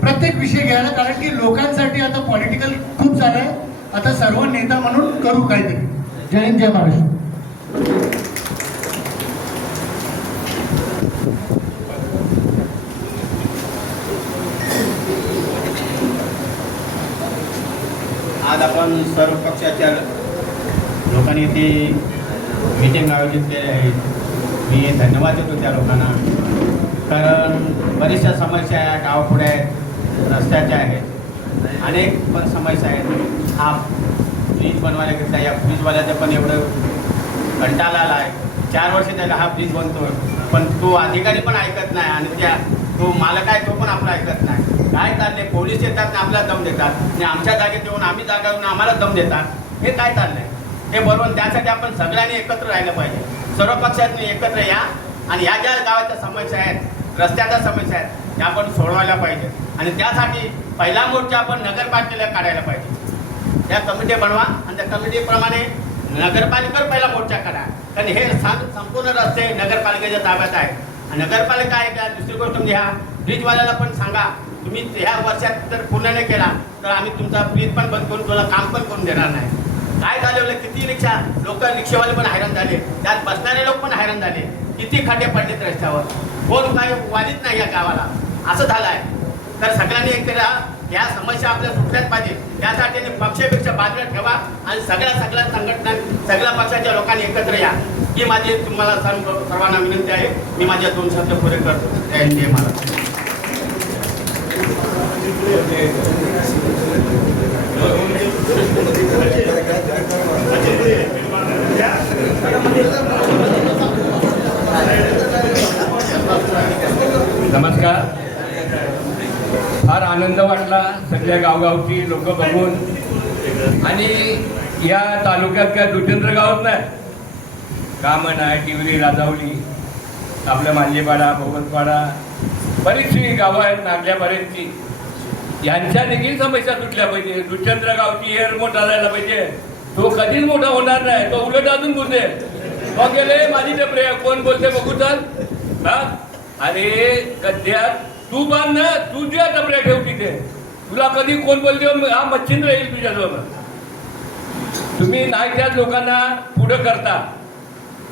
प्रत्येक विषय घ्यायला. कारण की लोकांसाठी आता पॉलिटिकल खूप झालं आहे. आता सर्व नेता म्हणून करू काहीतरी. जय हिंद, जय महाराष्ट्र. आज आपण सर्व पक्षाच्या लोकांनी ती मीटिंग आयोजित केली आहे. मी धन्यवाद देतो त्या लोकांना. कारण बऱ्याचशा समस्या आहेत, गावापुढे आहेत, रस्त्याच्या आहेत, अनेक पण समस्या आहेत. हा ब्रिज बनवायला घेतला, या ब्रिजवाल्याचं पण एवढं कंटाळा आला आहे. 4 वर्ष त्याला हा ब्रिज बनतो, पण तो अधिकारी पण ऐकत नाही आणि तो मालक आहे तो पण आपला ऐकत नाही. काय चालले, पोलीस येतात आणि आपल्याला दम देतात आणि आमच्या जागेत येऊन आम्ही जागा येऊन आम्हाला दम देतात. हे काय चाललंय हे बरोबर. त्यासाठी आपण सगळ्यांनी एकत्र राहिलं पाहिजे. सर्व पक्षांनी एकत्र या आणि ह्या ज्या गावाच्या समस्या आहेत, रस्त्याच्या समस्या आहेत, त्या आपण सोडवायला पाहिजे. आणि त्यासाठी पहिला मोर्चा आपण नगरपालिकेला काढायला पाहिजे. त्या कमिटी बनवा आणि त्या कमिटीप्रमाणे नगरपालिकेवर पहिला मोर्चा काढा. कारण हे संपूर्ण रस्ते नगरपालिकेच्या ताब्यात आहे. नगरपालिका आहे का. दुसरी गोष्ट म्हणजे ह्या ब्रिजवाल्याला पण सांगा, तुम्ही ह्या वर्षात जर पूर्ण नाही केला तर आम्ही तुमचा ब्रिज पण बंद करून तुला काम पण करून देणार नाही. काय झालं, किती रिक्षावाले पण हैराण झाले, त्यात बसणारे लोक पण हैराण झाले. किती खड्डे पडलेत रस्त्यावर, कोण काय वालीच नाही या गावाला, असं झालं आहे. तर सगळ्यांनी एक करा, या समस्या आपल्या सुटल्याच पाहिजे. त्यासाठी पक्षापेक्षा बाजूला ठेवा आणि सगळ्या संघटना, सगळ्या पक्षाच्या लोकांनी एकत्र या. ही माझी तुम्हाला सर्वांना विनंती आहे. मी माझ्या 2 शब्द पुरे करतो. जय हिंद, जय महाराष्ट्र. नमस्कार. फार आनंद वाटला सगळ्या गावगावची लोक बघून. आणि या तालुक्यात काय दुटेंद्र गावात नाही, कामन आहे, टिवरी, राजावली, आपल्या मांजेपाडा, भगवतपाडा, बरीचशी गावं आहेत नागल्यापर्यंतची. यांच्या देखील समस्या सुटल्या पाहिजे. दुटेंद्र गावची एअर मोठा झाला पाहिजे. तो कधीच मोठा होणार नाही, तो उलट अजून बोलते. गेले माझी टपरे कोण बोलते बघू तर. अरे गद्या तू बांध ना, तुझ्या डबऱ्या ठेव तिथे. तुला कधी कोण बोलते हा मच्छिंद्र येईल तुझ्याजवळ. तुम्ही नाही त्या लोकांना पुढं करता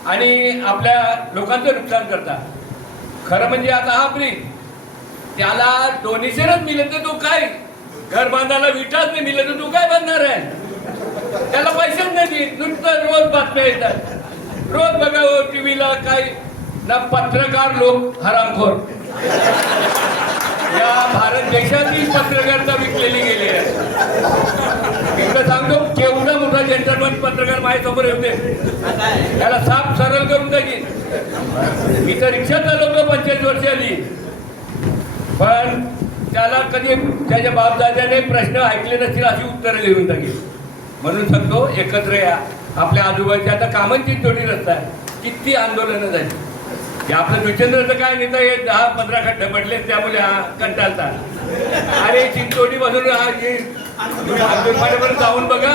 आणि आपल्या लोकांचं नुकसान करता. खरं म्हणजे आता हा ब्रिज त्याला डोनेशनच मिळेल तर तो काय घर बांधायला विटाच नाही मिळेल तर तू काय बांधणार आहे. त्याला पैसेच नाही देत. नुसतं रोज बातम्या येतात. रोज बघावं टीव्हीला काय ना पत्रकार लोक हरामखोर. या भारत देशातील पत्रकारिता विकलेली गेली आहे. इकडं सांगतो केवढा मोठा जेंटलमन पत्रकार माझ्यासमोर होते. त्याला साफ सरळ करून टाकीन. मी तर रिक्षा चालवतो 45 वर्ष आली. पण त्याला कधी त्याच्या बापदाद्याने प्रश्न ऐकले नसतील अशी उत्तरं लिहून टाकीन. म्हणून सांगतो एकत्र या. आपल्या आजूबाजूच्या आता कामांची जोडी रस्ता आहे. किती आंदोलनं झाली. हे आपलं दुचंद्रचं काय नेता हे 10-15 खड्डे पडले त्यामुळे हा कंटाळता. अरे चिंचोडी मधून पर्यंत जाऊन बघा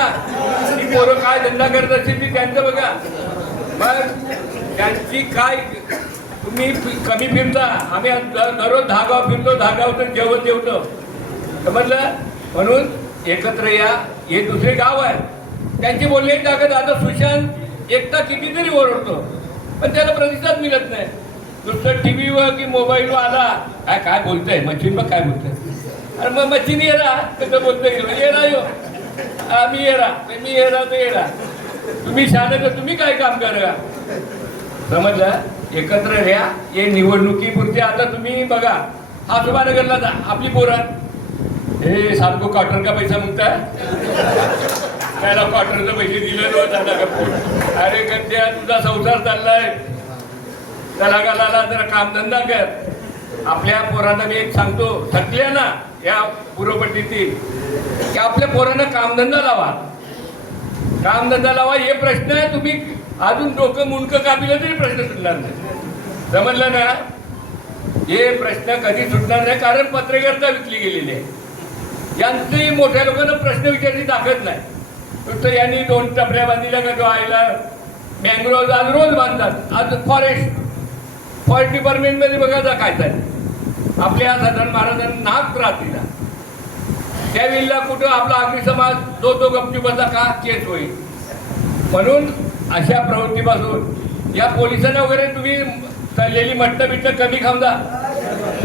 ती पोरं काय धंदा करत असतील ती त्यांचं बघा. मग त्यांची काय तुम्ही कमी फिरता. आम्ही दररोज 10 गाव फिरतो. 10 गाव तर जेवण जेवतो समजलं. म्हणून एकत्र या. हे दुसरे गाव आहे. त्यांचे बोलणे टाकत आता सुशांत एकटा कितीतरी ओरडतो पण त्याला प्रतिसाद मिळत नाही. नुसतं टीव्हीवर की मोबाईलवर आला काय बोलतंय मच्छीन बघ काय बोलतंय. अरे मग मच्छीन येरा कसं बोलतोय येरा यो मी येरा मी येरा तर येरा. तुम्ही शाळे तर तुम्ही काय काम करा. समजलं. एकत्र राहा. हे निवडणुकीपुरते आता तुम्ही बघा हा सुभानगरला जा. आपली पोरण हे सारखं क्वार्टर का पैसा मागता. त्याला क्वार्टरचे पैसे दिले झाला का पोट. अरे गद्या तुझा संसार चाललाय. त्याला गाला जरा कामधंदा कर. आपल्या पोरांना मी एक सांगतो थकल्या ना या पूर्वपट्टीतील की आपल्या पोरांना कामधंदा लावा. कामधंदा लावा. हे प्रश्न आहे तुम्ही अजून डोकं मुंडकं कापिलं तरी प्रश्न सुटणार नाही. समजलं ना. हे प्रश्न कधी सुटणार नाही कारण पत्रकारिता विकली गेलेली आहे. यांचंही मोठ्या लोकांना प्रश्न विचारची ताकद नाही. नुसतं यांनी 2 टपऱ्या बांधल्या का तो आयला मँग्रोव्ह आज रोज बांधतात. आज फॉरेस्ट डिपार्टमेंटमध्ये बघा जा काय चाललं. आपल्या सदानंद महाराजांना नाक त्रास दिला. त्यावेळेला कुठं आपला आगरी समाज तो गपचूप बसा का केस होईल. म्हणून अशा प्रवृत्तीपासून या पोलिसांना वगैरे तुम्ही तळलेली मटणं बिटणं कमी खाऊन जा.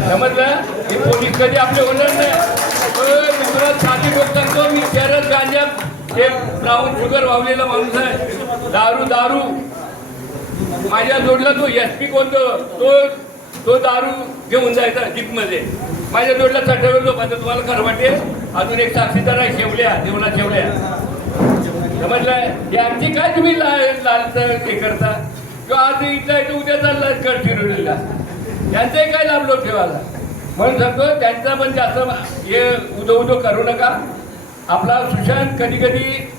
समजलं. हे पोलीस कधी आपले होणार नाही. दुसरा साधी लोक सांगतो मी शहरात गांजा एक ब्राऊन शुगर वावलेला माणूस आहे. दारू माझ्या जोडला तो SP कोणतो तो दारू घेऊन जायचा जीपमध्ये. माझ्या जोडला चटवलो पण तुम्हाला खरं वाटते. अजून एक साक्षीदार आहे शेवल्या देवला शेवल्या. समजलंय. यांची काय तुम्ही लालच हे करता किंवा आज इथला येतो उद्या चालला गडचिरोलीला. यांचाही काय लाभलो ठेवायला. म्हणून सांगतो त्यांचा पण जास्त हे उदो करू नका. आपला सुशांत कधी कधी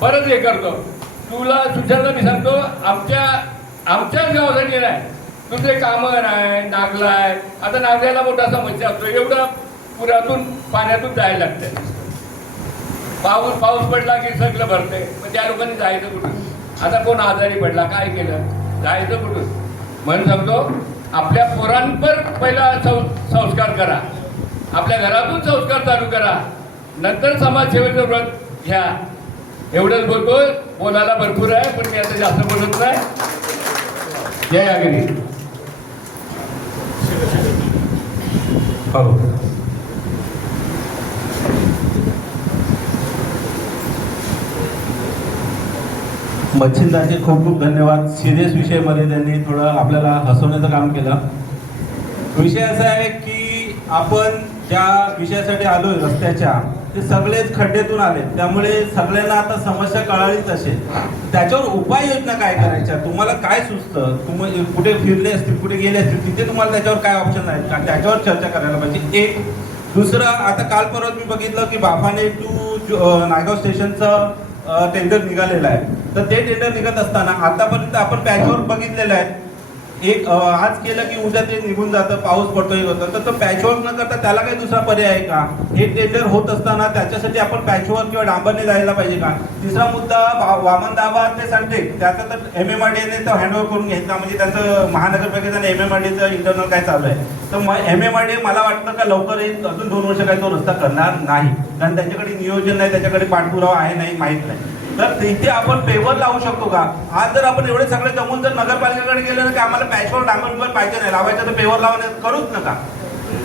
बरंच हे करतो. तुला सुशांतला मी सांगतो आमच्याच गावासाठी नाही दुसरे कामं आहे. नागला आहे. आता नागल्याला मोठा समस्या असतो. एवढं पुरातून पाण्यातून जायला लागतं. पाऊस पडला की सगळं भरते. मग त्या लोकांनी जायचं कुठून. आता कोण आजारी पडला काय केलं जायचं कुठून. म्हणून सांगतो आपल्या पोरांवर पहिला संस्कार करा. आपल्या घरातून संस्कार चालू करा. नंतर समाजसेवेचं व्रत घ्या. एवढंच बोलतो. बोलायला भरपूर आहे पण मी आता जास्त बोलत नाही. जय आगरी. मच्छिंदाचे खूप खूप धन्यवाद. सिरियस विषयामध्ये त्यांनी थोडं आपल्याला हसवण्याचं काम केलं. विषय असा आहे की आपण ज्या विषयासाठी आलोय रस्त्याच्या ते सगळेच खड्ड्यातून आले. त्यामुळे सगळ्यांना आता समस्या कळालीच असेल. त्याच्यावर उपाययोजना काय करायच्या तुम्हाला काय सुचतं. तुम्ही कुठे फिरले असतील कुठे गेले असतील तिथे तुम्हाला त्याच्यावर काय ऑप्शन आहेत का त्याच्यावर चर्चा करायला पाहिजे. एक दुसरं आता काल परवा मी बघितलं की बाफाने टू नायगाव स्टेशनचं टेंडर निघालेलं आहे. तर ते टेंडर निघत असताना आतापर्यंत आपण पॅचवर्क बघितलेलं आहे. एक आज केलं की उद्या ते निघून जातं, पाऊस पडतोय होतं, तर तो पॅचवर्क न करता त्याला काही दुसरा पर्याय आहे का? हे टेंडर होत असताना त्याच्यासाठी आपण पॅचवर्क किंवा डांबरने जायला पाहिजे का? तिसरा मुद्दा वामन दाबा ते सांगते त्याचा तर MMRDA तर हँडओव्हर करून घेतला, म्हणजे त्याचं महानगरपालिकेचं आणि MMRDAचं इंटरनल काय चालू आहे. तर MMRDA मला वाटतं का लवकर एक अजून 2 वर्ष काही तो रस्ता करणार नाही, कारण त्याच्याकडे नियोजन नाही, त्याच्याकडे पाठपुरावा आहे नाही माहीत नाही. तर तिथे आपण पेवर लावू शकतो का? आज जर आपण एवढे सगळे जमून जर नगरपालिकेकडे गेले ना की आम्हाला पॅचवर डांबर पाहिजे नाही, लावायचं तर पेवर लावण्यात करूच नका.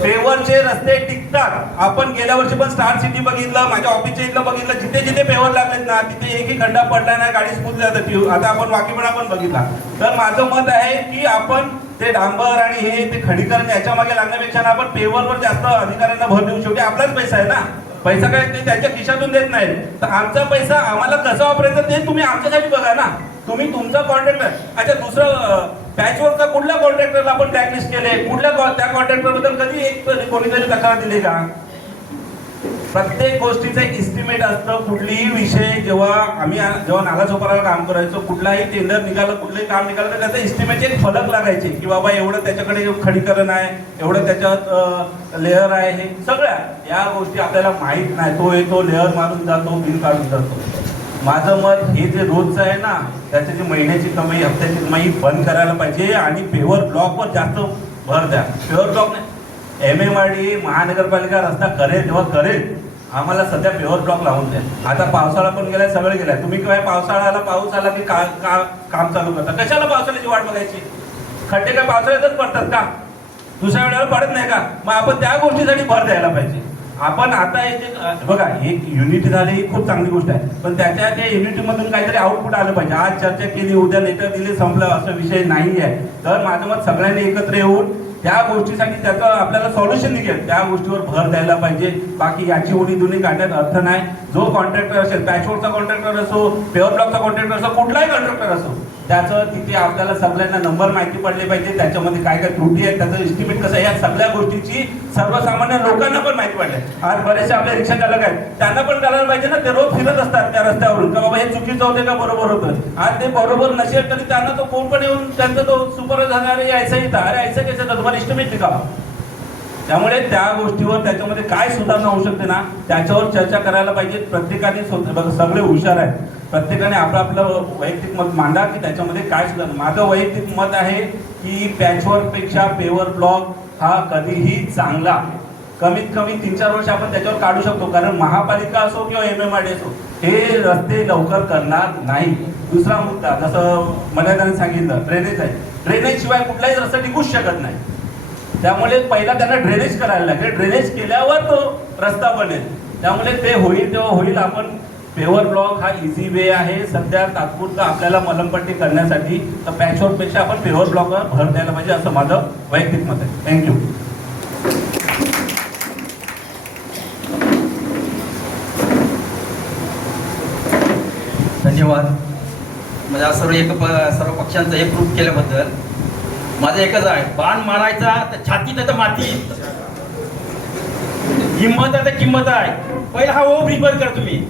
पेवरचे रस्ते टिकतात. आपण गेल्या वर्षी पण स्टार सिटी बघितलं, माझ्या ऑफिसच्या इथलं बघितलं, जिथे जिथे पेवर लागलेत ना तिथे एकही खड्डा पडला नाही, गाडी स्मूथ जाते. आता आपण वाकीपणा पण बघितला. तर माझं मत आहे की आपण ते डांबर आणि हे ते खडीकरण याच्या मागे लागण्यापेक्षा आपण पेवरवर जास्त अधिकाऱ्यांना भर देऊ. शेवटी आपलाच पैसा आहे ना, पैसा काय ते त्यांच्या खिशातून देत नाही. तर आमचा पैसा आम्हाला कसं वापरायचं ते तुम्ही आमच्यासाठी बघा ना. तुम्ही तुमचा कॉन्ट्रॅक्टर, अच्छा दुसरं पॅचवर्कचा कुठल्या कॉन्ट्रॅक्टरला आपण ब्लॅकलिस्ट केले? कुठल्या त्या कॉन्ट्रॅक्टर बद्दल कधी एक कोणीतरी तक्रार दिली का? प्रत्येक गोष्टीचं एक इस्टिमेट असतं. कुठलीही विषय जेव्हा नाला चौपाराला काम करायचो, कुठलाही टेंडर निघालं, कुठलंही काम निघालं तर त्याचं इस्टिमेटचे एक फलक लागायचे की बाबा एवढं त्याच्याकडे खडीकरण आहे, एवढं त्याच्यात लेअर आहे. हे सगळ्या या गोष्टी आपल्याला माहीत नाही. तो येतो लेअर मारून जातो, बिल काढून जातो. माझं मत हे जे रोजचं आहे ना त्याची जी महिन्याची कमाई, हप्त्याची कमाई बंद करायला पाहिजे आणि पेवर ब्लॉकवर जास्त भर द्या. पेवर ब्लॉक नाही, MMRDA महानगरपालिका रस्ता करेल तेव्हा करेल, आम्हाला सध्या पेवर ब्लॉक लावून द्या. आता पावसाळा पण गेलाय, सगळं गेलाय. तुम्ही काय पावसाळ्याला पाऊस आला की काम चालू करता? कशाला पावसाळ्याची वाट बघायची? खड्डे काय पावसाळ्यातच पडतात का? दुसऱ्या वेळेला पडत नाही का? मग आपण त्या गोष्टीसाठी भर द्यायला पाहिजे. आपण आता याचे बघा, एक युनिटी झाली ही खूप चांगली गोष्ट आहे, पण त्या युनिटीमधून काहीतरी आउटपुट आलं पाहिजे. आज चर्चा केली, उद्या लेटर दिले, संपलं असं विषय नाही आहे. तर माझं मत सगळ्यांनी एकत्र येऊन त्या गोष्टीसाठी त्याचं आपल्याला सॉल्युशन निघेल त्या गोष्टीवर भर द्यायला पाहिजे. बाकी याची उडी दुनी काढण्यात अर्थ नाही. जो कॉन्ट्रॅक्टर असेल, पॅचवर्कचा कॉन्ट्रॅक्टर असो, पेवर ब्लॉकचा कॉन्ट्रॅक्टर असो, कुठलाही कॉन्ट्रॅक्टर असो, त्याचं तिथे आपल्याला सगळ्यांना नंबर माहिती पडले पाहिजे. त्याच्यामध्ये काय काय त्रुटी आहेत, त्याचं एस्टिमेट कसं आहे, या सगळ्या गोष्टीची सर्वसामान्य लोकांना पण माहिती पडले. आज बरेचसे आपले रिक्षा चालक आहेत, त्यांना पण करायला पाहिजे ना. ते रोज फिरत असतात त्या रस्त्यावरून का बाबा हे चुकीचं होते का बरोबर होतं. आज ते बरोबर नसेल तरी त्यांना तो फोन पण येऊन त्यांचा तो सुपर झाला, अरे ऐसा ही था, अरे ऐसा कैसा था, तुम्हाला एस्टिमेट निघावा. त्यामुळे त्या गोष्टीवर त्याच्यामध्ये काय सुधारणा होऊ शकते ना त्याच्यावर चर्चा करायला पाहिजे. प्रत्येकाने सगळे हुशार आहेत, प्रत्येकाने आपलं वैयक्तिक मत मांडा की त्याच्यामध्ये काय सुधारणा. माझं वैयक्तिक मत आहे की पॅचवर्क पेक्षा पेवर ब्लॉक हा कधीही चांगला. कमीत कमी 3-4 वर्ष आपण त्याच्यावर काढू शकतो, कारण महापालिका असो किंवा MMRDA असो हे रस्ते लवकर करणार नाही. दुसरा मुद्दा जसं मला त्यांनी सांगितलं, ड्रेनेज आहे. ड्रेनेज शिवाय कुठलाही रस्ता टिकूच शकत नाही. त्यामुळे पहिला त्यांना ड्रेनेज करायला लागेल, ड्रेनेज केल्यावर तो रस्ता बनेल. त्यामुळे ते होईल तेव्हा होईल. आपण पेवर ब्लॉक हा इझी वे आहे सध्या तात्पुरतं आपल्याला मलमपट्टी करण्यासाठी. तर पॅचवर्क पेक्षा आपण पेवर ब्लॉकवर भर द्यायला पाहिजे असं माझं वैयक्तिक मत आहे. थँक्यू. धन्यवाद. म्हणजे सर्व पक्षांचं हे प्रूफ केल्याबद्दल. माझं एकच आहे, बाण मारायचा तर छातीत तर माती, हिंमत आहे तर किंमत आहे. पहिला हा ब्रिज बंद करा तुम्ही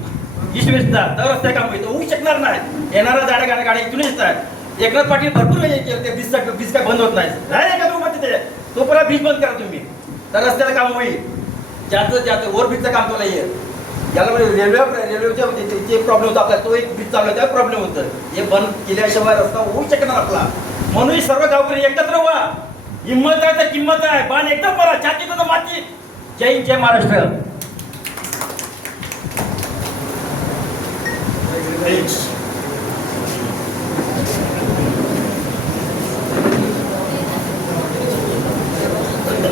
ईस्ट वेस्टचा, तर रस्ते काम होऊ शकणार नाही. येणारा जाड्या गाड्या इथून येतात. एकनाथ पाटील भरपूर वेळ केलं, ते ब्रिज काय बंद होत नाही. नाही का तुम्ही तिथे तो पहिला ब्रिज बंद करा तुम्ही, तर रस्त्याला काम होईल. ज्याचं ओव्हरब्रिजचं काम तुला येईल. याला रेल्वेचे प्रॉब्लेम होता आपल्याला, तो एक ब्रिज चालू आहे त्यावर प्रॉब्लेम होतं. हे बंद केल्याशिवाय रस्ता होऊ शकणार आपला. म्हणून सर्व गावकरी एकत्र व्हा. हिंमत आहे तर किंमत आहे, बाण एकदम मारा, छातीत तर माती. जय हिंद, जय महाराष्ट्र.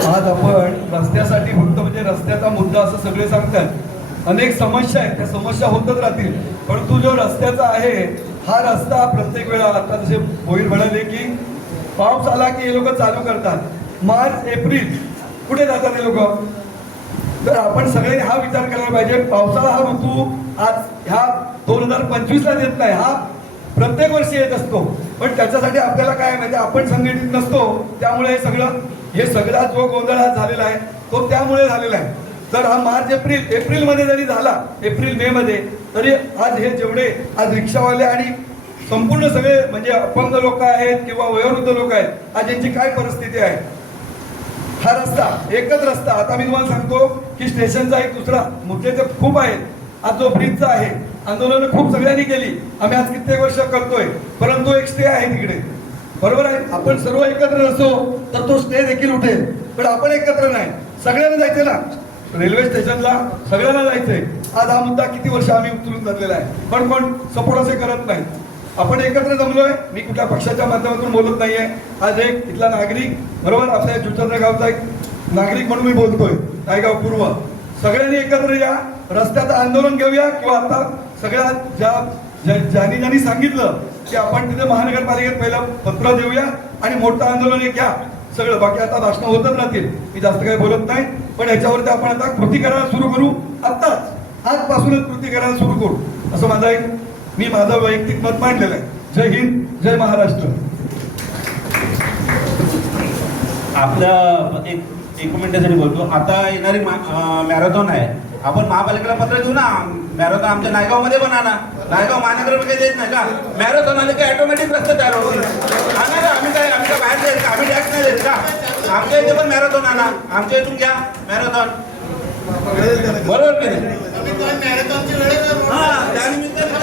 आज आपण रस्त्यासाठी फक्त म्हणजे रस्त्याचा मुद्दा असं सगळे सांगतात. अनेक समस्या आहेत, त्या समस्या होतच राहतील. परंतु जो रस्त्याचा आहे हा रस्ता प्रत्येक वेळा, आता जसे भोईर म्हणाले की पाऊस आला की हे लोक चालू करतात. मार्च एप्रिल कुठे जातात हे लोक? तर आपण सगळ्यांनी हा विचार करायला पाहिजे. पावसाळा हा ऋतू आज ह्या 2025ला येत नाही, हा प्रत्येक वर्षी येत असतो. पण त्याच्यासाठी आपल्याला काय म्हणजे आपण संघटित नसतो. त्यामुळे हे सगळा जो गोंधळ हा झालेला आहे तो त्यामुळे झालेला आहे. तर हा मार्च एप्रिलमध्ये जरी झाला, एप्रिल मे मध्ये, तरी आज हे जेवढे आज रिक्षावाले आणि संपूर्ण सगळे म्हणजे अपंग लोक आहेत किंवा वयोवृद्ध लोक आहेत, आज यांची काय परिस्थिती आहे. हा रस्ता एकच रस्ता, आता मी तुम्हाला सांगतो की स्टेशनचा एक दुसरा मुद्दे तर खूप आहेत. आज जो ब्रिजचा आहे, आंदोलन खूप सगळ्यांनी केली, आम्ही आज कित्येक वर्ष करतोय, परंतु एक स्टे आहे तिकडे. बरोबर आहे, आपण सर्व एकत्र असो तर तो स्टे देखील उठेल, पण आपण एकत्र नाही. सगळ्यांना जायचं ना रेल्वे स्टेशनला, सगळ्यांना जायचंय. आज हा मुद्दा किती वर्ष आम्ही उचलून धरलेला आहे, पण कोण सपोर्ट असे करत नाही. आपण एकत्र जमलोय, मी कुठल्या पक्षाच्या माध्यमातून बोलत नाहीये. आज एक इथला नागरिक, बरोबर, आपल्या जुचंद्र गावचा एक नागरिक म्हणून मी बोलतोय, नायगाव पूर्व. सगळ्यांनी एकत्र या, रस्त्याचं आंदोलन घेऊया, किंवा आता सगळ्या ज्यांनी सांगितलं की आपण तिथे महानगरपालिकेत पहिलं पत्र देऊया आणि मोठं आंदोलन एक घ्या सगळं. बाकी आता भाषणं होतच राहतील, मी जास्त काही बोलत नाही, पण याच्यावरती आपण आता कृती करायला सुरू करू. आत्ताच आजपासूनच कृती करायला सुरू करू, असं मी माझं वैयक्तिक मत मांडलेलं आहे. जय हिंद, जय महाराष्ट्र. आपलं एक मिनिटासाठी बोलतो. आता येणारी मॅरेथॉन आहे, आपण महापालिकेला पत्र देऊ ना, मॅरेथॉन आमच्या नायगावमध्ये पण आणा. नायगाव महानगरपालिका देत नाही का? मॅरेथॉन आले की ऑटोमॅटिक रस्ते तयार होतील. आणा का? आम्ही काय बाहेर देत का? आम्ही टॅक्स नाही देत का? आमच्या इथे पण मॅरेथॉन आणा, आमच्या इथून घ्या मॅरेथॉन. बरोबर की नाही? हा, त्यानिमित्ताने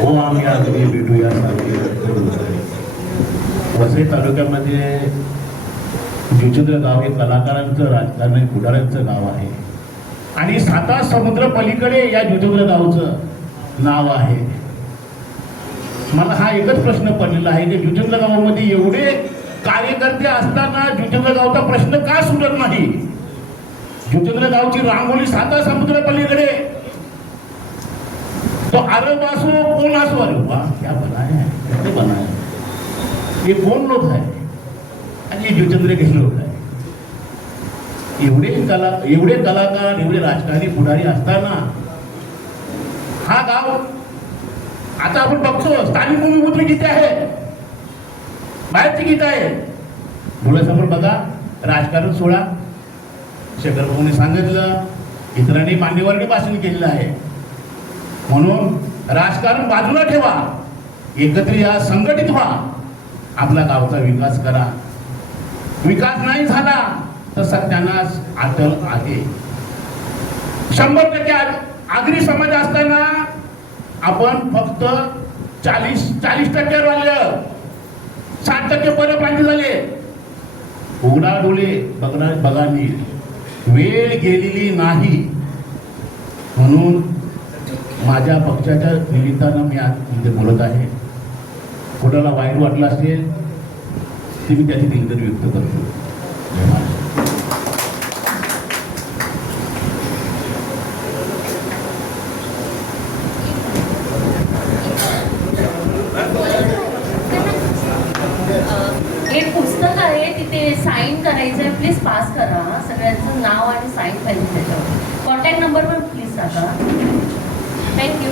हो, आम्ही आज भेटूया. वसई तालुक्यामध्ये जुचंद्र गाव हे कलाकारांचं, राजकारणी, पुढाऱ्यांचं गाव आहे आणि 7 समुद्र पलीकडे या जुचंद्र गावचं नाव आहे. मला हा एकच प्रश्न पडलेला आहे की जुचंद्र गावामध्ये एवढे कार्यकर्ते असताना जुचंद्र गावचा प्रश्न का सुटत नाही? जुचंद्र गावची रांगोळी 7 समुद्र पलीकडे, तो अरब असो कोण असो, अरे वा क्या बनाया है, कैसे बनाया. ये कौन लोग है आणि ये जुचंद्र के लोग है. एवढे कलाकार, एवढे राजकारणी पुढारी असताना हा गाव, आता आपण बघतो स्थानिक भूमिपुत्र किती आहे, बाहेरची किती आहे. डोळ्यासमोर बघा, राजकारण सोडा. शेखर भाऊने सांगितलं, इतरांनी मान्यवरांनी भाषण केलेलं आहे. म्हणून राजकारण बाजूला ठेवा, एकत्र या, संघटित व्हा, आपला गावचा विकास करा. विकास नाही झाला तर सत्यानाश अटल आहे. 100% आगरी समाज असताना आपण फक्त 40% राहिलं, 60% परप्रांती झाले. उघडा डोळे बघा नीट, वेळ गेलेली नाही. म्हणून माझ्या पक्षाच्या निमित्तानं मी आज इथे बोलत आहे. कोणाला वाईट वाटलं असेल ते मी त्याची दिलगिरी व्यक्त करतो. एक पुस्तक आहे, तिथे साईन करायचं आहे, प्लीज पास करा. सगळ्यांचं नाव आणि साईन पाहिजे त्याच्यावर. कॉन्टॅक्ट नंबर पण प्लीज टाका. थँक्यू.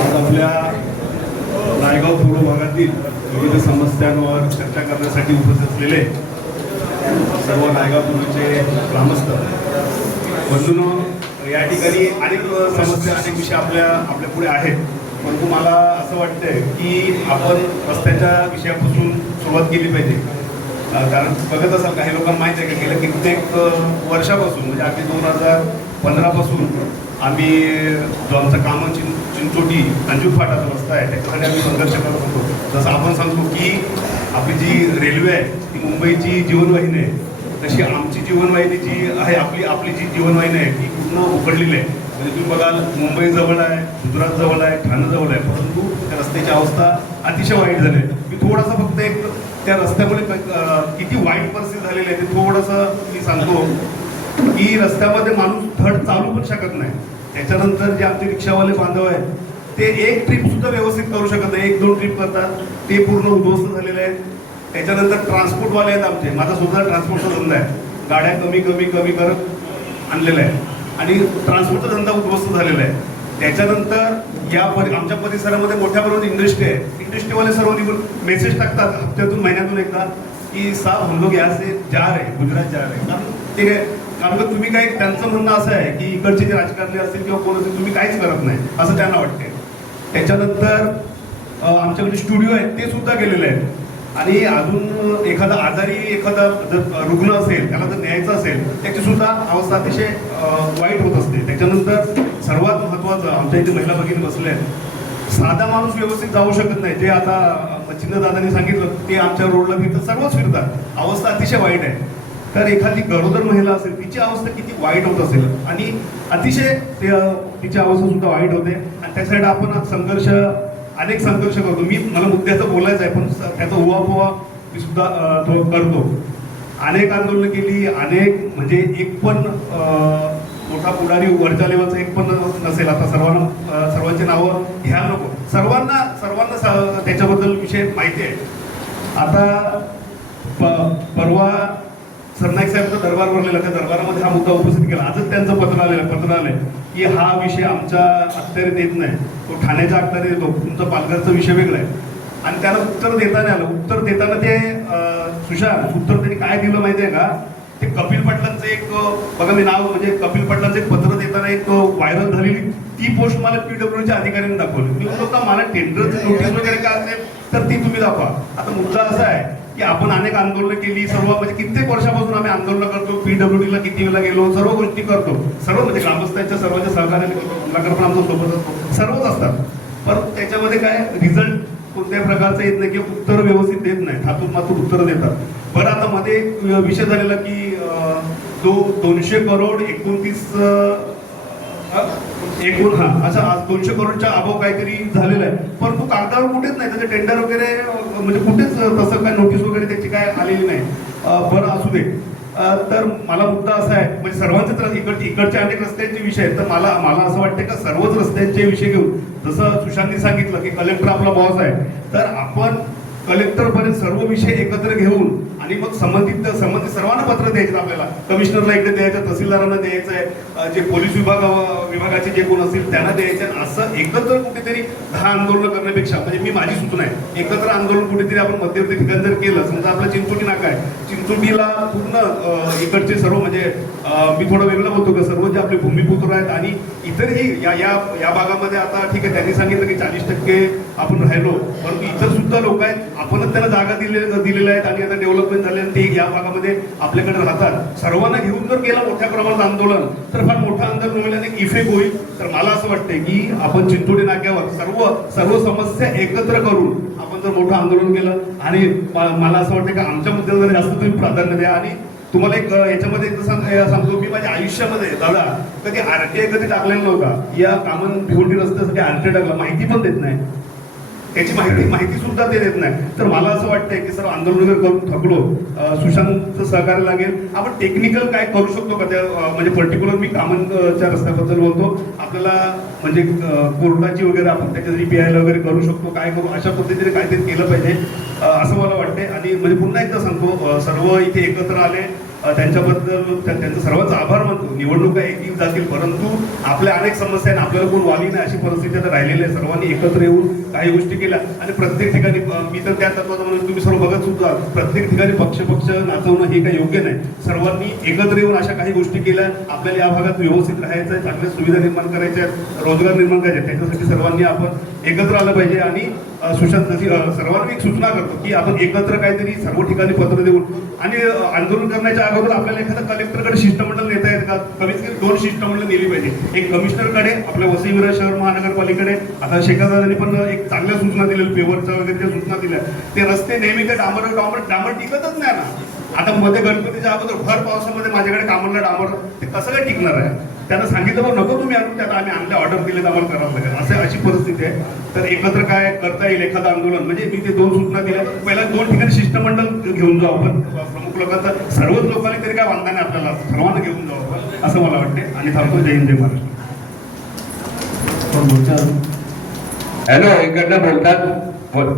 आज आपल्या नायगाव पूर्व भागातील विविध समस्यांवर चर्चा करण्यासाठी उपस्थित असलेले सर्व नायगाव पूर्वचे ग्रामस्थ बंधूंनो, या ठिकाणी अनेक समस्या, अनेक विषय आपल्या पुढे आहेत. परंतु मला असं वाटतंय की आपण रस्त्याच्या विषयापासून सुरुवात केली पाहिजे. कारण बघत असाल, काही लोकांना माहीत आहे की गेल्या कित्येक वर्षापासून, म्हणजे अगदी 2015 पासून आम्ही जो आमचा कामं चिंचोटी अंजूर फाटाचा रस्ता आहे त्याच्यासाठी आम्ही संघर्ष करत होतो. जसं आपण सांगतो की आपली जी रेल्वे आहे ती मुंबईची जीवनवाहिनी आहे, तशी आमची जीवनवाहिनी जी आहे, आपली जी जीवनवाहिनी आहे ती पूर्ण उघडलेली आहे. म्हणजे तुम्ही बघाल, मुंबई जवळ आहे, गुजरात जवळ आहे, ठाणे जवळ आहे, परंतु त्या रस्त्याची अवस्था अतिशय वाईट झाली आहे. मी थोडासा फक्त एक त्या रस्त्यामुळे किती वाईट परिस्थिती झालेली आहे ते थोडंसं मी सांगतो की रस्त्यामध्ये माणूस धड चालू पण शकत नाही. त्याच्यानंतर जे आमचे रिक्षावाले बांधव आहेत ते एक ट्रिप सुद्धा व्यवस्थित करू शकत नाही, 1-2 ट्रिप करतात, ते पूर्ण उद्ध्वस्त झालेले आहेत. त्याच्यानंतर ट्रान्सपोर्टवाले आहेत आमचे, माझा सुद्धा ट्रान्सपोर्टचा धंदा आहे, गाड्या कमी करत आणलेल्या आहे आणि ट्रान्सपोर्टचा धंदा उद्ध्वस्त झालेला आहे. त्याच्यानंतर आमच्या परिसरामध्ये मोठ्या प्रमाणात इंडस्ट्री आहे. इंडस्ट्रीवाले सर्व निघून मेसेज टाकतात हप्त्यातून, महिन्यातून एकदा की साहब हम लोग यहाँ से जा रहे हैं, गुजरात जा रहे हैं. कारण का तुम्ही काय, त्यांचं म्हणणं असं आहे की इकडचे जे राजकारणी असतील किंवा कोण असेल तुम्ही काहीच करत नाही असं त्यांना वाटते. त्याच्यानंतर आमच्याकडे स्टुडिओ आहेत ते सुद्धा गेलेले आहेत आणि अजून एखादा आजारी एखादा जर रुग्ण असेल त्याला जर न्यायचं असेल त्याची सुद्धा अवस्था अतिशय वाईट होत असते. त्याच्यानंतर सर्वात महत्त्वाचं आमच्या इथे महिला भगिनी बसले आहेत, साधा माणूस व्यवस्थित जाऊ शकत नाही. जे आता चिन्हदादांनी सांगितलं ते आमच्या रोडला फिरतात, सर्वच फिरतात, अवस्था अतिशय वाईट आहे. तर एखादी गरोदर महिला असेल तिची अवस्था किती वाईट होत असेल आणि अतिशय तिची अवस्था सुद्धा वाईट होते आणि त्यासाठी आपण संघर्ष अनेक संघर्ष करतो. मला मुद्द्याचं बोलायचं आहे पण त्याचा उहापोहा मी सुद्धा तो करतो. अनेक आंदोलनं केली, अनेक म्हणजे एक पण मोठा पुढारी वरच्या लेवलचा एक पण नसेल. आता सर्वांची नावं घ्या नको, सर्वांना त्याच्याबद्दल विषय माहिती आहे. आता परवा सरनाईक साहेबचा दरबार भरलेला, त्या दरबारामध्ये हा मुद्दा उपस्थित केला. आजच त्यांचं पत्र आलंय की हा विषय आमच्या अखत्यारीत येत नाही, तो ठाण्याच्या अखत्यारीत येतो, तुमचा पालघरचा विषय वेगळा आहे. आणि त्याला उत्तर देताना ते सुशांत उत्तर त्यांनी काय दिलं माहिती आहे का, ते कपिल पाटलांचं एक बघा मी नाव म्हणजे कपिल पाटलांचं एक पत्र देताना एक व्हायरल झालेली ती पोस्ट मला PWDच्या अधिकाऱ्यांनी दाखवली. मी म्हणतो का मला टेंडरची नोटीस वगैरे काय असेल तर ती तुम्ही दाखवा. आता मुद्दा असा आहे की आपण अनेक आंदोलनं केली, सर्व म्हणजे कित्येक वर्षापासून आम्ही आंदोलनं करतो, PWDला किती वेळा गेलो, सर्व गोष्टी करतो, सर्व म्हणजे ग्रामस्थांच्या सर्वांच्या सहकार्याने करतो, मुलाखत पण आमच्या सोबत असतो, सर्वच असतात. पण त्याच्यामध्ये काय रिझल्ट कोणत्या प्रकारचं येत नाही किंवा उत्तर व्यवस्थित देत नाही, थातून मातून उत्तर देतात. बरं आता मध्ये एक विषय झालेला की 200 करोड 29 असं आज 200 करोडच्या अभाव काहीतरी झालेलं आहे. पण तो कागदावर कुठेच नाही, त्याचे टेंडर वगैरे म्हणजे कुठेच तसं काय नोटीस वगैरे त्याची काय आलेली नाही. बरं असू दे. तर मला मुद्दा असा आहे म्हणजे सर्वांचे इकडचे अनेक रस्त्यांचे विषय आहेत. तर मला असं वाटतं का सर्वच रस्त्यांचे विषय घेऊन जसं सुशांतनी सांगितलं की कलेक्टर आपला बॉस आहे, तर आपण कलेक्टरपर्यंत सर्व विषय एकत्र घेऊन आणि मग संबंधित सर्वांना पत्र द्यायचं, आपल्याला कमिशनरला इकडे द्यायचं, तहसीलदारांना द्यायचं आहे, जे पोलीस विभागाचे जे कोण असतील त्यांना द्यायचं. असं एकत्र कुठेतरी 10 आंदोलन करण्यापेक्षा म्हणजे मी माझी सूचना आहे एकत्र आंदोलन कुठेतरी आपण मध्यवर्ती ठिकाण जर केलं, समजा आपला चिंचोटी नाका आहे, चिंचोटीला पूर्ण इकडचे सर्व म्हणजे मी थोडं वेगळं बोलतो का सर्व जे आपले भूमिपुत्र आहेत आणि इतरही या भागामध्ये आता ठीक आहे त्यांनी सांगितलं की 40% आपण राहिलो, परंतु इतर सुद्धा लोक आहेत, आपणच त्यांना जागा दिलेल्या आहेत आणि आता डेव्हलपमेंट झाले ते या भागामध्ये आपल्याकडे राहतात. सर्वांना घेऊन जर गेला मोठ्या प्रमाणात आंदोलन तर फार मोठं आंदोलन होईल आणि इफेक्ट होईल. तर मला असं वाटतंय की आपण चिंचोटी नाक्यावर सर्व समस्या एकत्र करून आपण जर मोठं आंदोलन केलं आणि मला असं वाटतं की आमच्या मुद्द्याला जास्त तुम्ही प्राधान्य द्या. आणि तुम्हाला एक याच्यामध्ये सांगतो मी माझ्या आयुष्यामध्ये दादा कधी RTI कधी टाकलेला नव्हता. या कामन भिवंडी रस्त्यासाठी RTI टाकला, माहिती पण देत नाही, त्याची माहिती सुद्धा ते देत नाही. तर मला असं वाटतंय की सर्व आंदोलन करून थकलो, सुशांतचं सहकार्य लागेल. आपण टेक्निकल काय करू शकतो का त्या म्हणजे पर्टिक्युलर मी कामनच्या रस्त्याबद्दल बोलतो, आपल्याला म्हणजे कोर्टाची वगैरे आपण त्याच्यासाठी PIL वगैरे करू शकतो, काय करू अशा पद्धतीने काहीतरी केलं पाहिजे असं मला वाटते. आणि म्हणजे पुन्हा एकदा सांगतो सर्व इथे एकत्र आले त्यांच्याबद्दल त्यांचा सर्वांचा आभार मानतो. निवडणुका एक जातील परंतु आपल्या अनेक समस्या आहेत, आपल्याला कोण वाली नाही अशी परिस्थिती आता राहिलेली आहे. सर्वांनी एकत्र येऊन काही गोष्टी केल्या आणि प्रत्येक ठिकाणी मी तर त्या तत्वाचा म्हणून तुम्ही सर्व बघत सुद्धा प्रत्येक ठिकाणी पक्ष नाचवणं हे काही योग्य नाही. सर्वांनी एकत्र येऊन अशा काही गोष्टी केल्या. आपल्याला या भागात व्यवस्थित राहायचं आहे, चांगल्या सुविधा निर्माण करायच्या आहेत, रोजगार निर्माण करायचे आहेत, त्याच्यासाठी सर्वांनी आपण एकत्र आलं पाहिजे. आणि सुशांत सर्वांना एक सूचना करतो की आपण एकत्र काहीतरी सर्व ठिकाणी पत्र देऊन आणि आंदोलन करण्याच्या अगोदर आपल्याला एखाद्या कलेक्टरकडे शिष्टमंडळ नेता येत का, कमीत कमी 2 शिष्टमंडळ नेली पाहिजे. एक कमिशनरकडे आपल्या वसई विरार शहर महानगरपालिकेकडे, आता शेखरदादांनी पण एक चांगल्या सूचना दिलेल्या पेवरच्या वगैरे ज्या सूचना दिल्या, ते रस्ते नेहमी ते डांबर टिकतच नाही ना. आता मध्ये गणपतीच्या अगोदर भर पावसामध्ये माझ्याकडे कामाला डांबर ते कसं काय टिकणार आहे. त्यांना सांगितलं बघ नको तुम्ही आणून त्याला आम्ही आणले ऑर्डर दिले तर आम्हाला करावं लागेल असं अशी परिस्थिती आहे. तर एकत्र काय करता येईल एखादं आंदोलन म्हणजे मी ते 2 सूचना दिल्या. पहिला 2 ठिकाणी शिष्टमंडळ घेऊन जाऊ आपण प्रमुख लोकांचा, सर्वच लोकांनी तरी काय वांधा नाही आपल्याला, सर्वांना घेऊन जाऊ आपण असं मला वाटते. आणि थांबतो. जय हिंद जय महाराष्ट्र. हॅलो इकडनं बोलतात बोल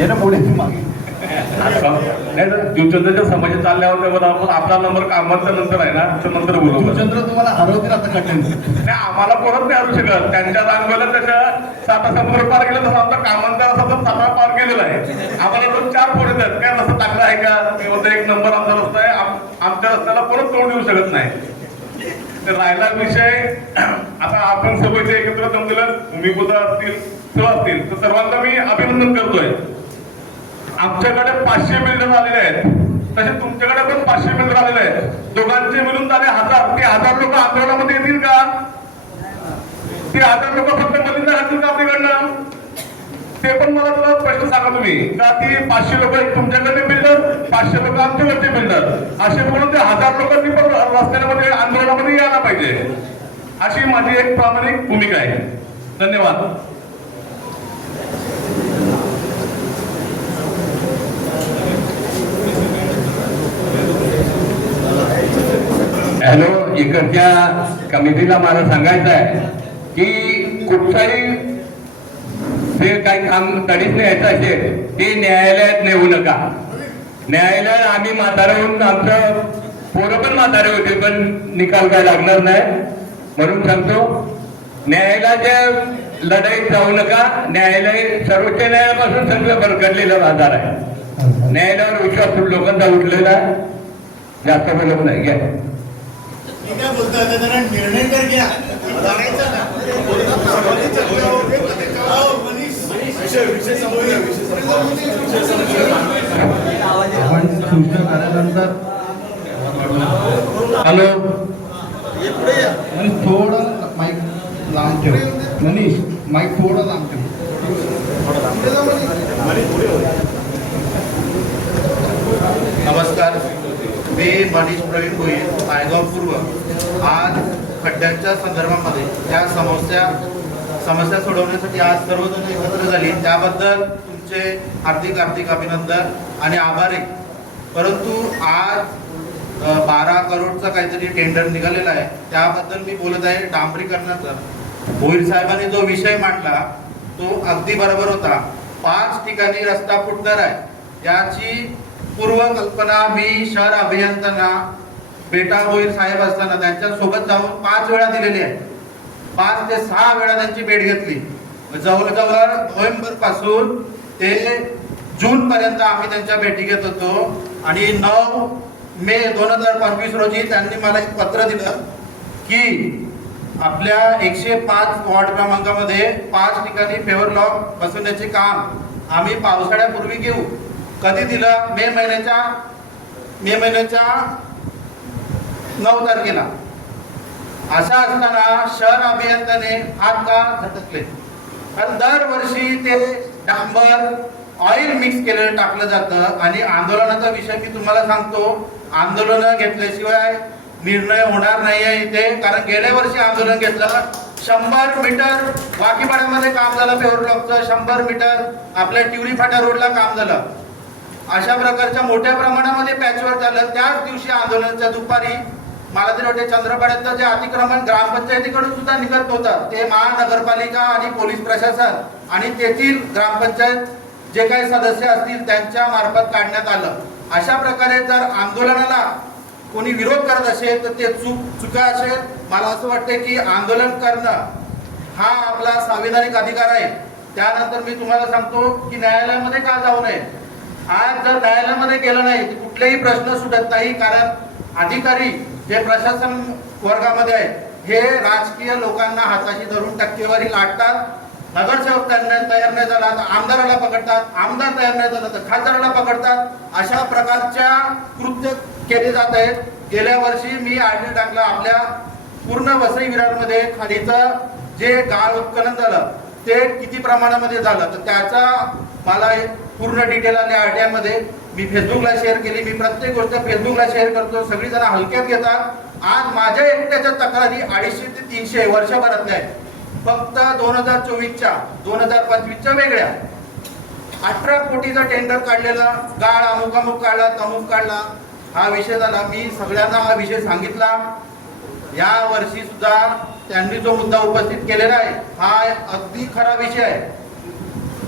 ये ना पुढे मागे नाही तर जुचंद्रच्या समाजात चालल्यावर तेव्हा आपण आपला नंबर कामाच्या नंतर आहे ना तर नंतर बोलू. चंद्र तुम्हाला हरवतील आता कठीण. नाही आम्हाला परत नाही आणू शकत. त्यांच्या रांगोला त्याच्या 7 समुद्र पार केलं तसं आमचा कामांचा रस्ता 7 पार केलेला आहे. आम्हाला तो 4 फोड येतात. काय रस्ता टाकला आहे का किंवा एक नंबर आमचा रस्ता आहे. आमच्या रस्त्याला परत तोड देऊ शकत नाही. तर राहिला विषय आता आपण सगळे एकत्र जमलेलं भूमिपुत्र असतील किंवा असतील तर सर्वांचं मी अभिनंदन करतोय. आमच्याकडे 500 बिल्डर आलेले आहेत तसे तुमच्याकडे पण 500 बिल्डर आलेले आहेत. दोघांचे मिळून झाले 1000. ते 1000 लोक आंदोलनामध्ये येतील का? ते 1000 लोक फक्त मलिंदा घालतील का आपल्याकडनं? ते पण मला तुला प्रश्न सांगा तुम्ही का ती 500 लोक तुमच्याकडे बिल्डर 500 लोक आमच्याकडचे बिल्डर असे म्हणून ते 1000 लोकांनी पण रस्त्यामध्ये आंदोलनामध्ये यायला पाहिजे अशी माझी एक प्रामाणिक भूमिका आहे. धन्यवाद. हॅलो, इकडच्या कमिटीला मला सांगायचं आहे की कुठचाही ते काही काम तडीच न्यायचं असेल ते न्यायालयात नेऊ नका. न्यायालयात आम्ही म्हातारे होऊन आमचं पोरं पण म्हातारे होते पण निकाल काय लागणार नाही म्हणून सांगतो न्यायालयाच्या लढाईत जाऊ नका. न्यायालय सर्वोच्च न्यायालयापासून सगळं भरकटलेला आधार आहे. न्यायालयावर विश्वास लोकांचा उठलेला आहे. जास्त बोलत नाही. घ्या काय बोलतात जरा निर्णय तर घ्या. करायचं ना. आपण सूचना झाल्यानंतर हॅलो मनीष थोडं माईक लांब ठेव. मनीष माईक थोडं लांब ठेव. नमस्कार, मी मनीष प्रवीण भोईर, नायगाव पूर्व. आज खड्ड्यांच्या संदर्भामध्ये त्या समस्या सोडवण्यासाठी आज सर्वजण एकत्र झाली त्याबद्दल तुमचे हार्दिक अभिनंदन आणि आभार आहे. परंतु आज 12 करोडचा काहीतरी टेंडर निघालेला आहे त्याबद्दल मी बोलत आहे. डांबरीकरणाचा भोईर साहेबांनी जो विषय मांडला तो अगदी बरोबर होता. 5 ठिकाणी रस्ता फुटणार आहे याची पूर्वकल्पना मी शहर अभियंत्यांना बेटा भोईर साहेब असताना त्यांच्या सोबत जाऊन 5 वेळा दिलेली आहे. 5 ते 6 वेळा त्यांची भेट घेतली. जवळजवळ नोव्हेंबर पासून ते जून पर्यंत आम्ही त्यांच्या भेटी घेत होतो आणि 9 मे 2025 रोजी त्यांनी मला एक पत्र दिलं की आपल्या 105 वॉर्ड क्रमांकामध्ये 5 ठिकाणी फेवर लॉक बसवण्याचे काम आम्ही पावसाळ्यापूर्वी घेऊ. कधी दिलं? मे महिन्याच्या 9 तारखेला. अशा असताना शहर अभियंत्याने हात का झटकले? कारण दरवर्षी ते डांबर ऑइल मिक्स केलेलं टाकलं जातं आणि आंदोलनाचा विषय मी तुम्हाला सांगतो, आंदोलन घेतल्याशिवाय निर्णय होणार नाही आहे इथे. कारण गेल्या वर्षी आंदोलन घेतलं 100 मीटर वाकीपाड्यामध्ये काम झालं फेवर ब्लॉकचं, 100 मीटर आपल्या टिवरी फाटा रोडला काम झालं. अशा प्रकारच्या मोठ्या प्रमाणामध्ये पॅचवर्क झालं. त्याच दिवशी आंदोलनाच्या दुपारी मला तरी वाटते चंद्रपाड्याचं जे अतिक्रमण ग्रामपंचायतीकडून सुद्धा निघत होतं ते महानगरपालिका आणि पोलीस प्रशासन आणि तेथील ग्रामपंचायत जे काही सदस्य असतील त्यांच्या मार्फत काढण्यात आलं. अशा प्रकारे जर आंदोलनाला कोणी विरोध करत असेल तर ते चुका असेल. मला असं वाटतं की आंदोलन करणं हा आपला संविधानिक अधिकार आहे. त्यानंतर मी तुम्हाला सांगतो की न्यायालयामध्ये का जाऊ नये. आज जर न्यायालयामध्ये गेलं नाही तर कुठलेही प्रश्न सुटत नाही. कारण अधिकारी जे प्रशासन वर्गामध्ये आहेत हे राजकीय लोकांना हाताशी धरून टक्केवारी लाटतात. नगरसेवक तयार नाही झाला तर आमदाराला पकडतात, आमदार तयार नाही झाला तर खासदाराला पकडतात. अशा प्रकारच्या कृत्य केले जात आहेत. गेल्या वर्षी मी आढळून टाकला आपल्या पूर्ण वसई विरारमध्ये खाडीचं जे गाळ उत्खनन झालं ते किती प्रमाणामध्ये झालं तर त्याचा मला पूर्ण डिटेल आले आरटीआयमध्ये. मी फेसबुकला शेअर केली. मी प्रत्येक गोष्ट फेसबुकला शेअर करतो. सगळीजण हलक्यात घेतात. आज माझ्या एकट्याच्या तक्रारी 250 ते 300 वर्षभरातल्या आहेत. फक्त 2024च्या 2025च्या वेगळ्या. 18 कोटीचा टेंडर काढलेला, गाळ अमुक काढला तमुक काढला, हा विषय झाला. मी सगळ्यांना हा विषय सांगितला. या वर्षी सुद्धा त्यांनी जो मुद्दा उपस्थित केलेला आहे हा अगदी खरा विषय आहे.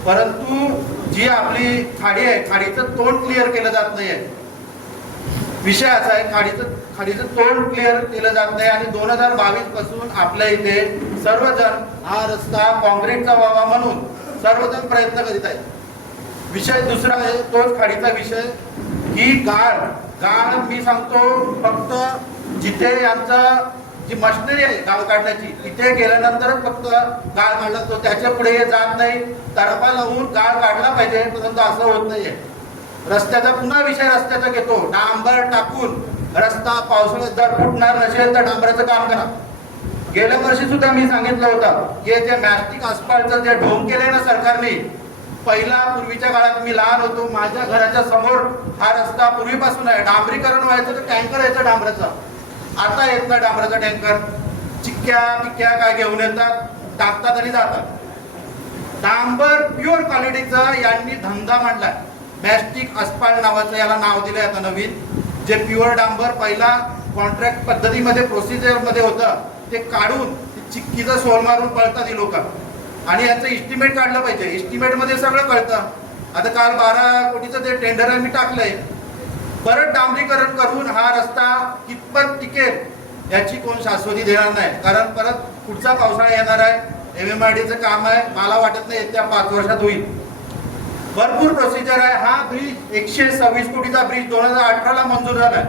परंतु जी आपली खाडी आहे, खाडीचं तोंड क्लिअर केलं जात नाही आहे. विषय असा आहे, खाडीचं तोंड क्लिअर केलं जात नाही आणि 2022 पासून आपल्या इथे सर्वजण हा रस्ता काँक्रीटचा व्हावा म्हणून सर्वजण प्रयत्न करीत आहेत. विषय दुसरा आहे, तोच खाडीचा विषय की गाळ मी सांगतो, फक्त जिथे यांचा जी मशिनरी आहे गाळ काढण्याची तिथे गेल्यानंतरच फक्त गाळ काढला तो, त्याच्या पुढे जात नाही. तडपा लावून गाळ काढला पाहिजे, परंतु असं होत नाहीये. रस्त्याचा पुन्हा विषय रस्त्याचा घेतो, डांबर टाकून रस्ता पावसाळ्यात जर फुटणार नसेल तर डांबराचं काम करा. गेल्या वर्षी सुद्धा मी सांगितलं होतं की जे मॅस्टिक अस्फाल्टचं जे ढोंग केलंय ना सरकारने, पहिला पूर्वीच्या काळात मी लहान होतो, माझ्या घराच्या समोर हा रस्ता पूर्वीपासून आहे. डांबरीकरण व्हायचं तर टँकर यायचं डांबराचं, आता येत नाही डांबराचा टँकर. चिक्क्या काय घेऊन येतात, टाकतात आणि जातात. डांबर प्युअर क्वालिटीचा यांनी धंदा मांडलाय. मॅस्टिक अस्फाल्ट नावाचं याला नाव दिलंय आता नवीन. जे प्युअर डांबर पहिला कॉन्ट्रॅक्ट पद्धतीमध्ये प्रोसिजरमध्ये होतं ते काढून चिक्कीचं सोल मारून पळतात ही लोक. आणि यांचं इस्टिमेट काढलं पाहिजे, इस्टिमेटमध्ये सगळं कळतं. आता काल 12 कोटीचं ते टेंडर आम्ही टाकलंय. परत डांबरीकरण करून हा रस्ता कितपत टिकेल याची कोण शाश्वती देणार नाही, कारण परत पुढचा पावसाळा येणार आहे. MMRDचं काम आहे, मला वाटत नाही येत्या 5 वर्षात होईल. भरपूर प्रोसिजर आहे. हा ब्रिज 126 कोटीचा ब्रिज 2018ला मंजूर झालाय.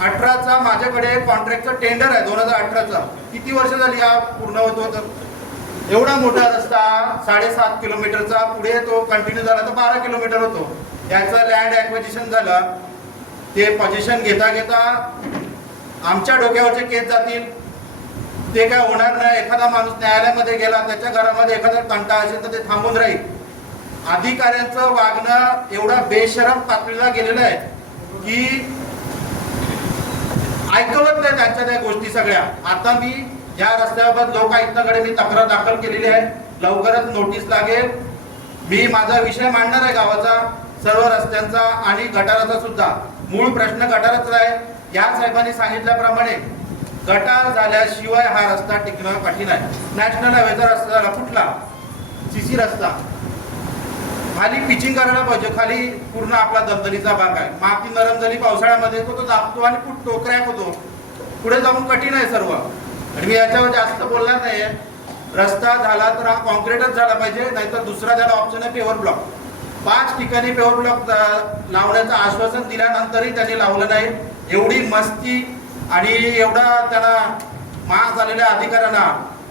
18चा माझ्याकडे कॉन्ट्रॅक्टचं टेंडर आहे 2018चा. किती वर्ष झाली हा पूर्ण होतो? तर एवढा मोठा रस्ता 7.5 किलोमीटरचा, पुढे तो कंटिन्यू झाला तर 12 किलोमीटर होतो. याचं लँड ॲक्विजिशन झालं, ते पोझिशन घेता आमच्या डोक्यावरचे केस जातील, ते काय होणार नाही. एखादा माणूस न्यायालयामध्ये गेला, त्याच्या घरामध्ये एखादा तंटा असेल तर ते थांबून राहील. अधिकाऱ्यांचं वागणं एवढा बेशरम पातळीला गेलेलं आहे की ऐकवत नाही त्यांच्या त्या गोष्टी सगळ्या. आता मी या रस्त्याबाबत लोकायुक्ताकडे मी तक्रार दाखल केलेली आहे. लवकरच नोटीस लागेल. मी माझा विषय मांडणार आहे गावाचा, सर्व रस्त्यांचा आणि गटाराचा सुद्धा. मूळ प्रश्न गटाराचा आहे. या साहेबांनी सांगितल्याप्रमाणे गटार झाल्याशिवाय हा रस्ता टिकणं कठीण आहे. नॅशनल हायवेचा रस्ता झाला, कुठला CC रस्ता, खाली पिचिंग करायला पाहिजे. खाली पूर्ण आपला दलदलीचा भाग आहे, माती नरम झाली पावसाळ्यामध्ये तो दाबतो आणि फुटतो, क्रॅक होतो. पुढे जाऊन कठीण आहे सर्व. आणि मी याच्यावर जास्त बोलणार नाहीये. रस्ता झाला तर हा कॉन्क्रीटच झाला पाहिजे, नाहीतर दुसरा त्याला ऑप्शन आहे पेवर ब्लॉक. 5 ठिकाणी पेवर ब्लॉक लावण्याचं आश्वासन दिल्यानंतरही त्यांनी लावलं नाही. एवढी मस्ती आणि एवढा त्यांना माग झालेल्या अधिकाऱ्यांना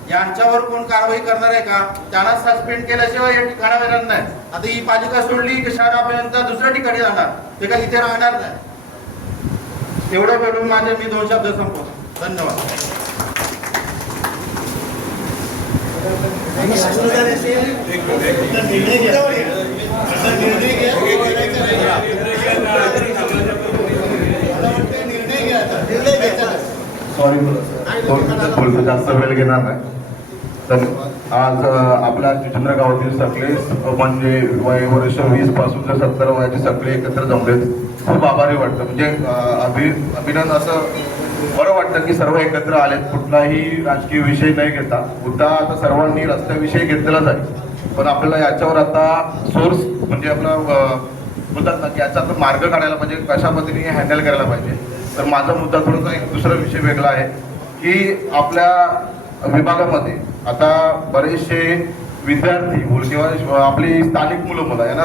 यांच्यावर कोण कारवाई करणार आहे का? त्यांना सस्पेंड केल्याशिवाय या ठिकाणावर येणार नाही. आता ही पालिका सोडली की शहरापर्यंत दुसऱ्या ठिकाणी जाणार, ते काय इथे राहणार नाही. एवढं बोलून माझे मी 2 शब्द संपवतो. धन्यवाद. सॉरी बोलतो, जास्त वेळ घेणार नाही. तर आज आपल्या जितेंद्र गावातील सगळे म्हणजे वय वर्ष 20 पासून ते 70 वयाचे सगळे एकत्र जमलेत. खूप आभारी वाटतं. म्हणजे अभिनंदन. असं बरं वाटतं की सर्व एकत्र आलेत. कुठलाही राजकीय विषय नाही घेता. मुद्दा आता सर्वांनी रस्त्याविषयी घेतलेलाच आहे, पण आपल्याला याच्यावर आता सोर्स म्हणजे आपला बोलतात ना की याचा आपण मार्ग काढायला पाहिजे, कशा पद्धतीने हँडल करायला पाहिजे. तर माझा मुद्दा थोडासा एक दुसरा विषय वेगळा आहे की आपल्या विभागामध्ये आता बरेचसे विद्यार्थी किंवा आपली स्थानिक मुलं यांना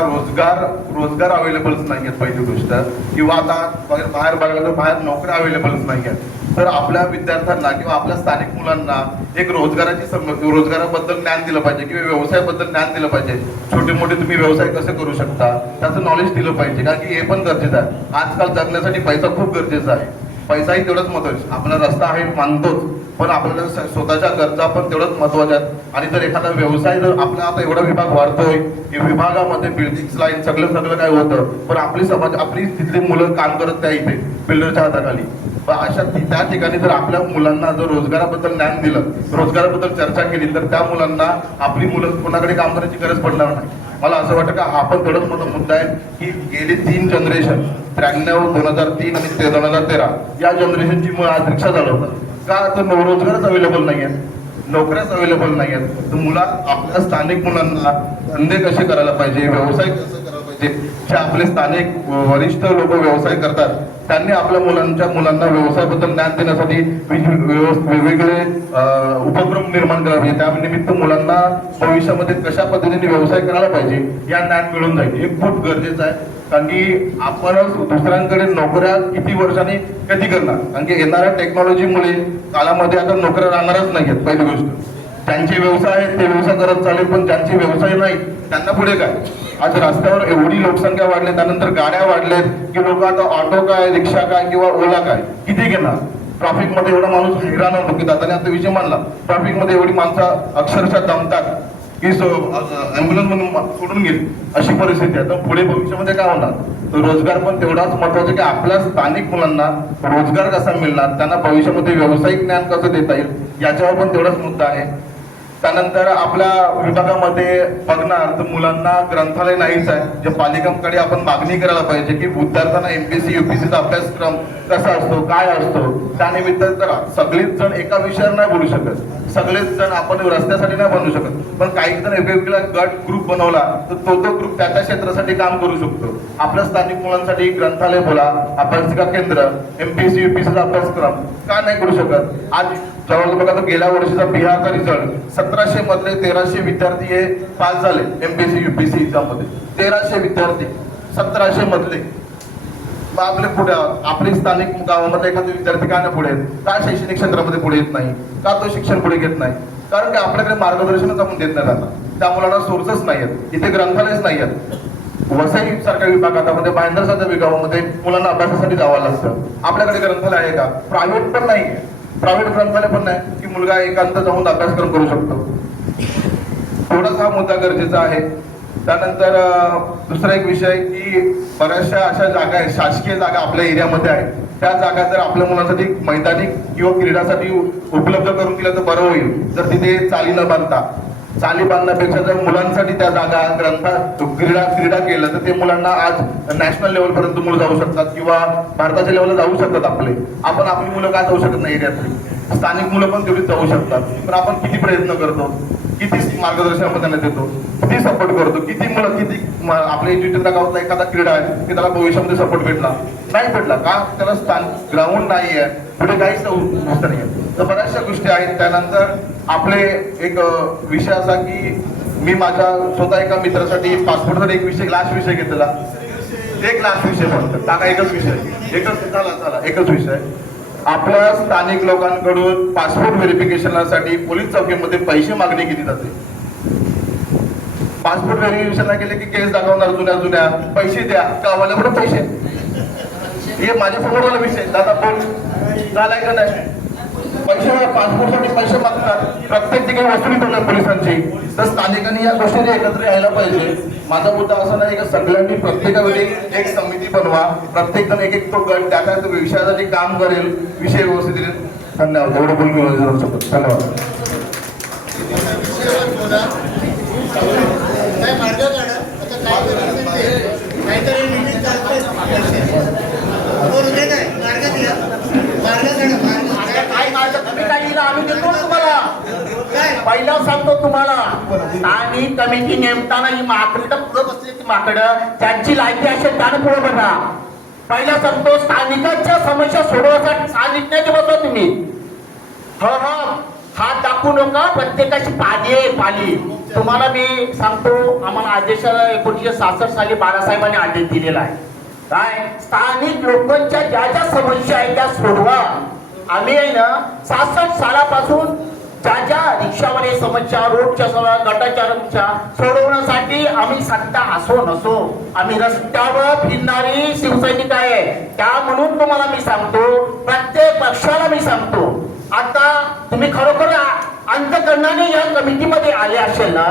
रोजगार अवेलेबलच नाही आहेत पहिली गोष्ट, किंवा आता बाहेर बघायला तर बाहेर नोकऱ्या अवेलेबलच नाही आहेत. तर आपल्या विद्यार्थ्यांना किंवा आपल्या स्थानिक मुलांना एक रोजगाराबद्दल ज्ञान दिलं पाहिजे किंवा व्यवसायाबद्दल ज्ञान दिलं पाहिजे. छोटे मोठे तुम्ही व्यवसाय कसे करू शकता त्याचं नॉलेज दिलं पाहिजे, कारण की हे पण गरजेचं आहे. आजकाल जगण्यासाठी पैसा खूप गरजेचा आहे. पैसाही तेवढंच महत्वाचं. आपला रस्ता आहे मानतोच, पण आपल्याला स्वतःच्या गरजा पण तेवढंच महत्वाच्या आहेत. आणि जर एखादा व्यवसाय जर आपला आता एवढा विभाग वाढतोय की विभागामध्ये बिल्डिंग लाईन सगळं काय होतं, पण आपली तिथली मुलं काम करत त्या इथे बिल्डरच्या हाताखाली. पण अशा त्या ठिकाणी जर आपल्या मुलांना जर रोजगाराबद्दल ज्ञान दिलं, रोजगाराबद्दल चर्चा केली, तर त्या मुलांना आपली मुलं कोणाकडे काम करण्याची गरज पडणार नाही. मला असं वाटतं का हा पण तेवढंच मोठा मुद्दा आहे की गेली 3 जनरेशन 93, 2003 आणि 2013 या जनरेशनची मुलं आज रिक्षा चालवतात का? तर रोजगारच अवेलेबल नाही आहेत. नोकऱ्याच अवेलेबल नाही आहेत तर आपल्या स्थानिक मुलांना धंदे कसे करायला पाहिजे, व्यवसाय कसं करायला पाहिजे, जे आपले स्थानिक वरिष्ठ लोक व्यवसाय करतात त्यांनी आपल्या मुलांना व्यवसायाबद्दल ज्ञान देण्यासाठी वेगवेगळे उपक्रम निर्माण करावे. त्या निमित्त मुलांना भविष्यामध्ये कशा पद्धतीने व्यवसाय करायला पाहिजे या ज्ञान मिळून जाईल. हे खूप गरजेचं आहे कारण की आपणच दुसऱ्यांकडे नोकऱ्या किती वर्षांनी कधी करणार, कारण की येणाऱ्या टेक्नॉलॉजीमुळे काळामध्ये आता नोकऱ्या राहणारच नाही आहेत. पहिली गोष्ट, ज्यांचे व्यवसाय आहेत ते व्यवसाय करत चालेल, पण ज्यांचे व्यवसाय नाही त्यांना पुढे काय. आज रस्त्यावर एवढी लोकसंख्या वाढली, त्यानंतर गाड्या वाढल्यात की लोक आता ऑटो काय, रिक्षा काय किंवा ओला काय किती घेणार. ट्रॅफिक मध्ये एवढा माणूस हैराण होतो की दादाने आता विषय मांडला, ट्रॅफिक मध्ये एवढी माणसं अक्षरशः दमतात की ॲम्ब्युलन्स मधून सोडून गेली अशी परिस्थिती आहे. तर पुढे भविष्यामध्ये काय होणार, तर रोजगार पण तेवढाच महत्वाचा की आपल्या स्थानिक मुलांना रोजगार कसा मिळणार, त्यांना भविष्यामध्ये व्यावसायिक ज्ञान कसं देता येईल याच्यावर पण तेवढाच मुद्दा आहे. त्यानंतर आपल्या विभागामध्ये बघणार तर मुलांना ग्रंथालय नाहीच आहे, जे पालिकांकडे आपण मागणी करायला पाहिजे की विद्यार्थ्यांना एमपीएससी यूपीएससीचा अभ्यासक्रम कसा असतो, काय असतो. त्यानिमित्त तर सगळेच जण एका विषयावर नाही बोलू शकत, सगळेच जण आपण रस्त्यासाठी नाही बनवू शकत, पण काही जण वेगवेगळा गट ग्रुप बनवला तर तो ग्रुप त्या क्षेत्रासाठी काम करू शकतो. आपल्या स्थानिक मुलांसाठी ग्रंथालय बोला, अभ्यासिका केंद्र, एमपीएससी यूपीएससीचा अभ्यासक्रम का नाही करू शकत. आज जवळ बघा तर गेल्या वर्षीचा बिहारचा रिझल्ट 1700 मधले 1300 विद्यार्थी हे पास झाले एमपीएससी यूपीएससी एक्झाम मध्ये. 1300 विद्यार्थी 1700 मधले. आपले पुढे आपले स्थानिक गावामध्ये एखादा विद्यार्थी का नाही पुढे येत, का शैक्षणिक क्षेत्रामध्ये पुढे येत नाही, का तो शिक्षण पुढे घेत नाही, कारण की आपल्याकडे मार्गदर्शनच आपण देत नाही आता. त्या मुलांना सोर्सच नाही आहेत, इथे ग्रंथालयच नाही आहेत. वसई सारख्या विभागात म्हणजे भाईंदर सारख्या विभागामध्ये मुलांना अभ्यासासाठी जावं लागतं. आपल्याकडे ग्रंथालय आहे का, प्रायव्हेट पण नाही, प्रायव्हेट ग्रंथालय पण नाही की मुलगा एकांत जाऊन अभ्यासक्रम करू शकतो. थोडासा हा मुद्दा गरजेचा आहे. त्यानंतर दुसरा एक विषय की बऱ्याचशा अशा जागा आहेत, शासकीय जागा आपल्या एरियामध्ये आहेत, त्या जागा जर आपल्या मुलांसाठी मैदानी किंवा क्रीडासाठी उपलब्ध करून दिल्या तर बरं होईल. जर तिथे चाली न बांधता, चाली बांधण्यापेक्षा जर मुलांसाठी त्या जागा क्रीडा केलं तर ते मुलांना आज नॅशनल लेवल पर्यंत मुलं जाऊ शकतात किंवा भारताच्या लेवलला जाऊ शकतात. आपण आपली मुलं काय जाऊ शकत नाही एरियातली, स्थानिक मुलं पण तेवढीच जाऊ शकतात. पण आपण किती प्रयत्न करतो, किती मार्गदर्शन आपण त्यांना देतो, किती सपोर्ट करतो, किती मुलं किती आपल्या जिल्हा गावातला एखादा क्रीडा आहे की त्याला भविष्यामध्ये सपोर्ट भेटला नाही भेटला का, त्याला ग्राउंड नाही आहे, पुढे काहीच गोष्ट नाही आहे. तर बऱ्याचशा गोष्टी आहेत. त्यानंतर आपले एक विषय असा की मी माझ्या स्वतः एका मित्रासाठी पासपोर्टसाठी एक विषय लास्ट विषय घेतलेला, एक लास्ट विषय फक्त टाका, एकच विषय एकच विषय. आपल्या स्थानिक लोकांकडून पासपोर्ट व्हेरिफिकेशनसाठी पोलीस चौकीमध्ये पैसे मागणी केली जाते. पासपोर्ट व्हेरिफिकेशनला गेले की केस दाखवणार जुन्या पैसे द्या, गावाला पैसे. हे माझ्या समोरला विषय, दादा बोल झालाय का नाही, पैसे पासपोर्टसाठी पैसे मागतात, प्रत्येक ठिकाणी वसुली करणार पोलिसांची. तर स्थानिकांनी या गोष्टीने एकत्र यायला पाहिजे. माझा मुद्दा असा नाही की सगळ्यांनी प्रत्येकावेळी एक समिती बनवा, प्रत्येक जण एक तो गट त्या विषयासाठी काम करेल, विषय व्यवस्थित येईल. धन्यवाद. एवढं बोलून धन्यवाद. आम्ही देतो तुम्हाला. पहिला सांगतो तुम्हाला, आणि कमिटी नेमताना ही माकडं पुढे बसली, ती माकडं त्यांची लायकी असेल त्यानं पुढे बघा. पहिला सांगतो, स्थानिकांच्या समस्या सोडवण्यासाठी स्थानिक नाही बसवा तुम्ही. हात दाखवू नका, प्रत्येकाची पाली. तुम्हाला मी सांगतो, आम्हाला आदेशाला 1966 साली बाळासाहेबांनी आदेश दिलेला आहे. काय, स्थानिक लोकांच्या ज्या ज्या समस्या आहेत त्या सोडवा. आम्ही आहे ना 66 सालापासून ज्या रिक्षावाले समस्या, रोडच्या गटाच्या सोडवण्यासाठी आम्ही सत्ता असो नसो आम्ही रस्त्यावर फिरणारी शिवसैनिक आहे. त्या म्हणून तुम्हाला मी सांगतो, प्रत्येक पक्षाला मी सांगतो, आता तुम्ही खरोखर अंतकरणाने या कमिटीमध्ये आले असेल ना,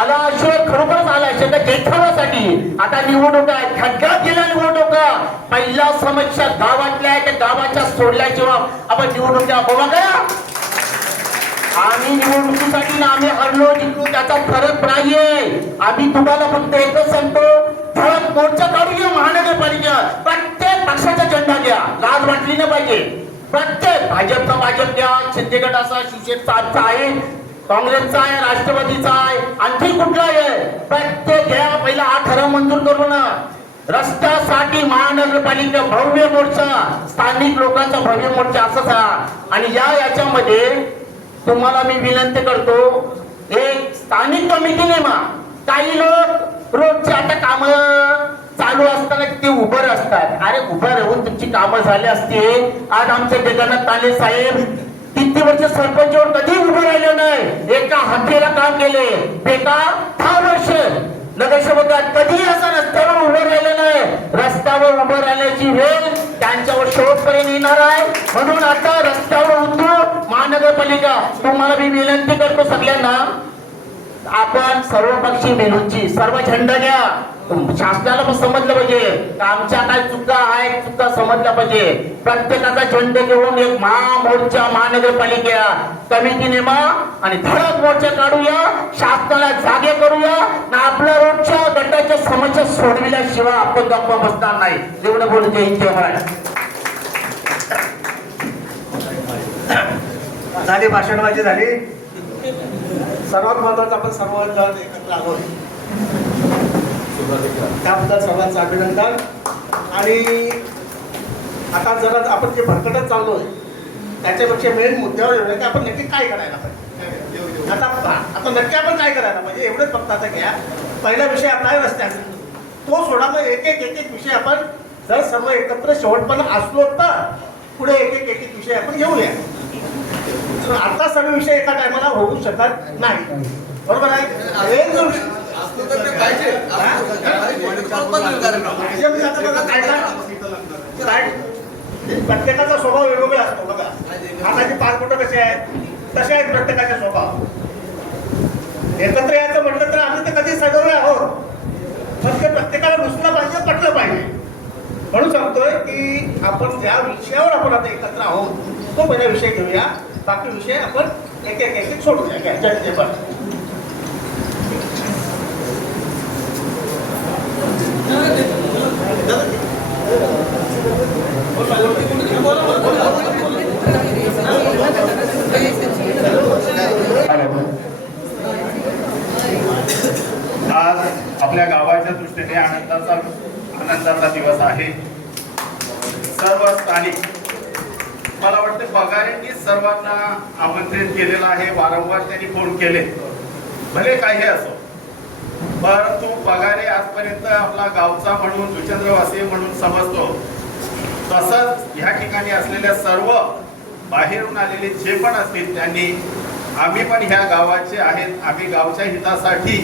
आला असेल, खरोखरच आला असेल तर देखाव्यासाठी. आता निवडणुका आहेत, खड्ड्यात गेल्या निवडणुका. पहिल्या समस्या गावातल्या त्या गावाच्या सोडल्याशिवाय आपण निवडणुका बघा का. आम्ही निवडणुकीसाठी ना आम्ही हरलो जिंकलो त्याचा फरक नाहीये. आम्ही तुम्हाला फक्त एकच सांगतो, मोर्चा काढू घ्या, महानगरपालिका प्रत्येक पक्षाचा झेंडा घ्या, लाज वाटली नाही पाहिजे. प्रत्येक भाजप द्या, शिंदे गटाचा, शिवसेनेचा आमचा आहे, काँग्रेसचा आहे, राष्ट्रवादीचा आहे, आणखी कुठला आहे, प्रत्येक घ्या. पहिला हा ठराव मंजूर करू ना. रस्त्यासाठी महानगरपालिका भव्य मोर्चा, स्थानिक लोकांचा भव्य मोर्चा असंच हा. आणि याच्यामध्ये तुम्हाला मी विनंती करतो, एक स्थानिक कमिटी नेमा. काही लोक रोजचे आता काम चालू असताना ते उभं असतात. अरे उभं राहून तुमची कामं झाली असते. आज आमचे जगन्नाथ ताले साहेब किती वर्ष सरपंचवर कधी उभं राहिलं नाही, एका हत्तीला काम केले. बेका 10 वर्ष नगरसेवकात कधी असं रस्त्यावर उभं राहिलं नाही. रस्त्यावर उभं राहण्याची वेळ त्यांच्यावर शेवटपर्यंत येणार आहे. म्हणून आता रस्त्यावर उतरू. महानगरपालिका तुम्हाला मी विनंती करतो सगळ्यांना, आपण सर्वपक्षी मिळूनची सर्व झेंडा घ्या. शासनाला पण समजलं पाहिजे आमच्या काय चुका आहे, चुका समजल्या पाहिजे. प्रत्येकाचा झेंडा घेऊन एक महामोर्चा महानगरपालिका कमिटी नेमा आणि धडक मोर्चा काढूया. शासनाला जागे करूया ना. आपल्या रोजच्या गटाच्या समस्या सोडविल्याशिवाय आपण गप्पा बसणार नाही. एवढं बोलून जय हिंद जय महाराष्ट्र. झाली भाषणबाजी झाली. सर्वात महत्वाचं आपण सर्वजण एकत्र आलो, त्याबद्दल सर्वांचं अभिनंदन. आणि आता जरा आपण जे भरकटत चाललोय त्याच्यापेक्षा मेन मुद्द्यावर एवढं की आपण नक्की काय करायला पाहिजे. आता नक्की आपण काय करायला पाहिजे एवढंच फक्त आता घ्या. पहिला विषय आपला आहे रस्त्याचा, तो सोडा. मग एक एक विषय आपण जर सर्व एकत्र शेवटपर्यंत असलो तर पुढे एक एक विषय आपण घेऊया. आता सर्व विषय एका टायमाला होऊ शकत नाही, बरोबर आहे. एक जो प्रत्येकाचा स्वभाव वेगवेगळा असतो. बघा हाताची 5 बोटं कसे आहेत तसे आहेत प्रत्येकाचे स्वभाव. एकत्र यायचं म्हटलं तर आम्ही ते कधी सजवले आहोत, पण ते प्रत्येकाला रुचलं पाहिजे, पटलं पाहिजे. म्हणून सांगतोय की आपण ज्या विषयावर आपण आता एकत्र आहोत तो पहिला विषय घेऊया. बाकी विषय आपण एक एक सोडूया. जय पण आज आपल्या गावाच्या दृष्टीने आनंदाचा दिवस आहे. सर्व स्थानिक, मला वाटतं पगारेंनी सर्वांना आमंत्रित केलेलं आहे. वारंवार त्यांनी फोन केले, भले काही असो, परंतु पगारे आजपर्यंत आपला गावचा म्हणून, जुचंद्रवासी म्हणून समजतो. तसंच ह्या ठिकाणी असलेल्या सर्व बाहेरून आलेले जे पण असतील त्यांनी, आम्ही पण ह्या गावाचे आहेत, आम्ही गावच्या हितासाठी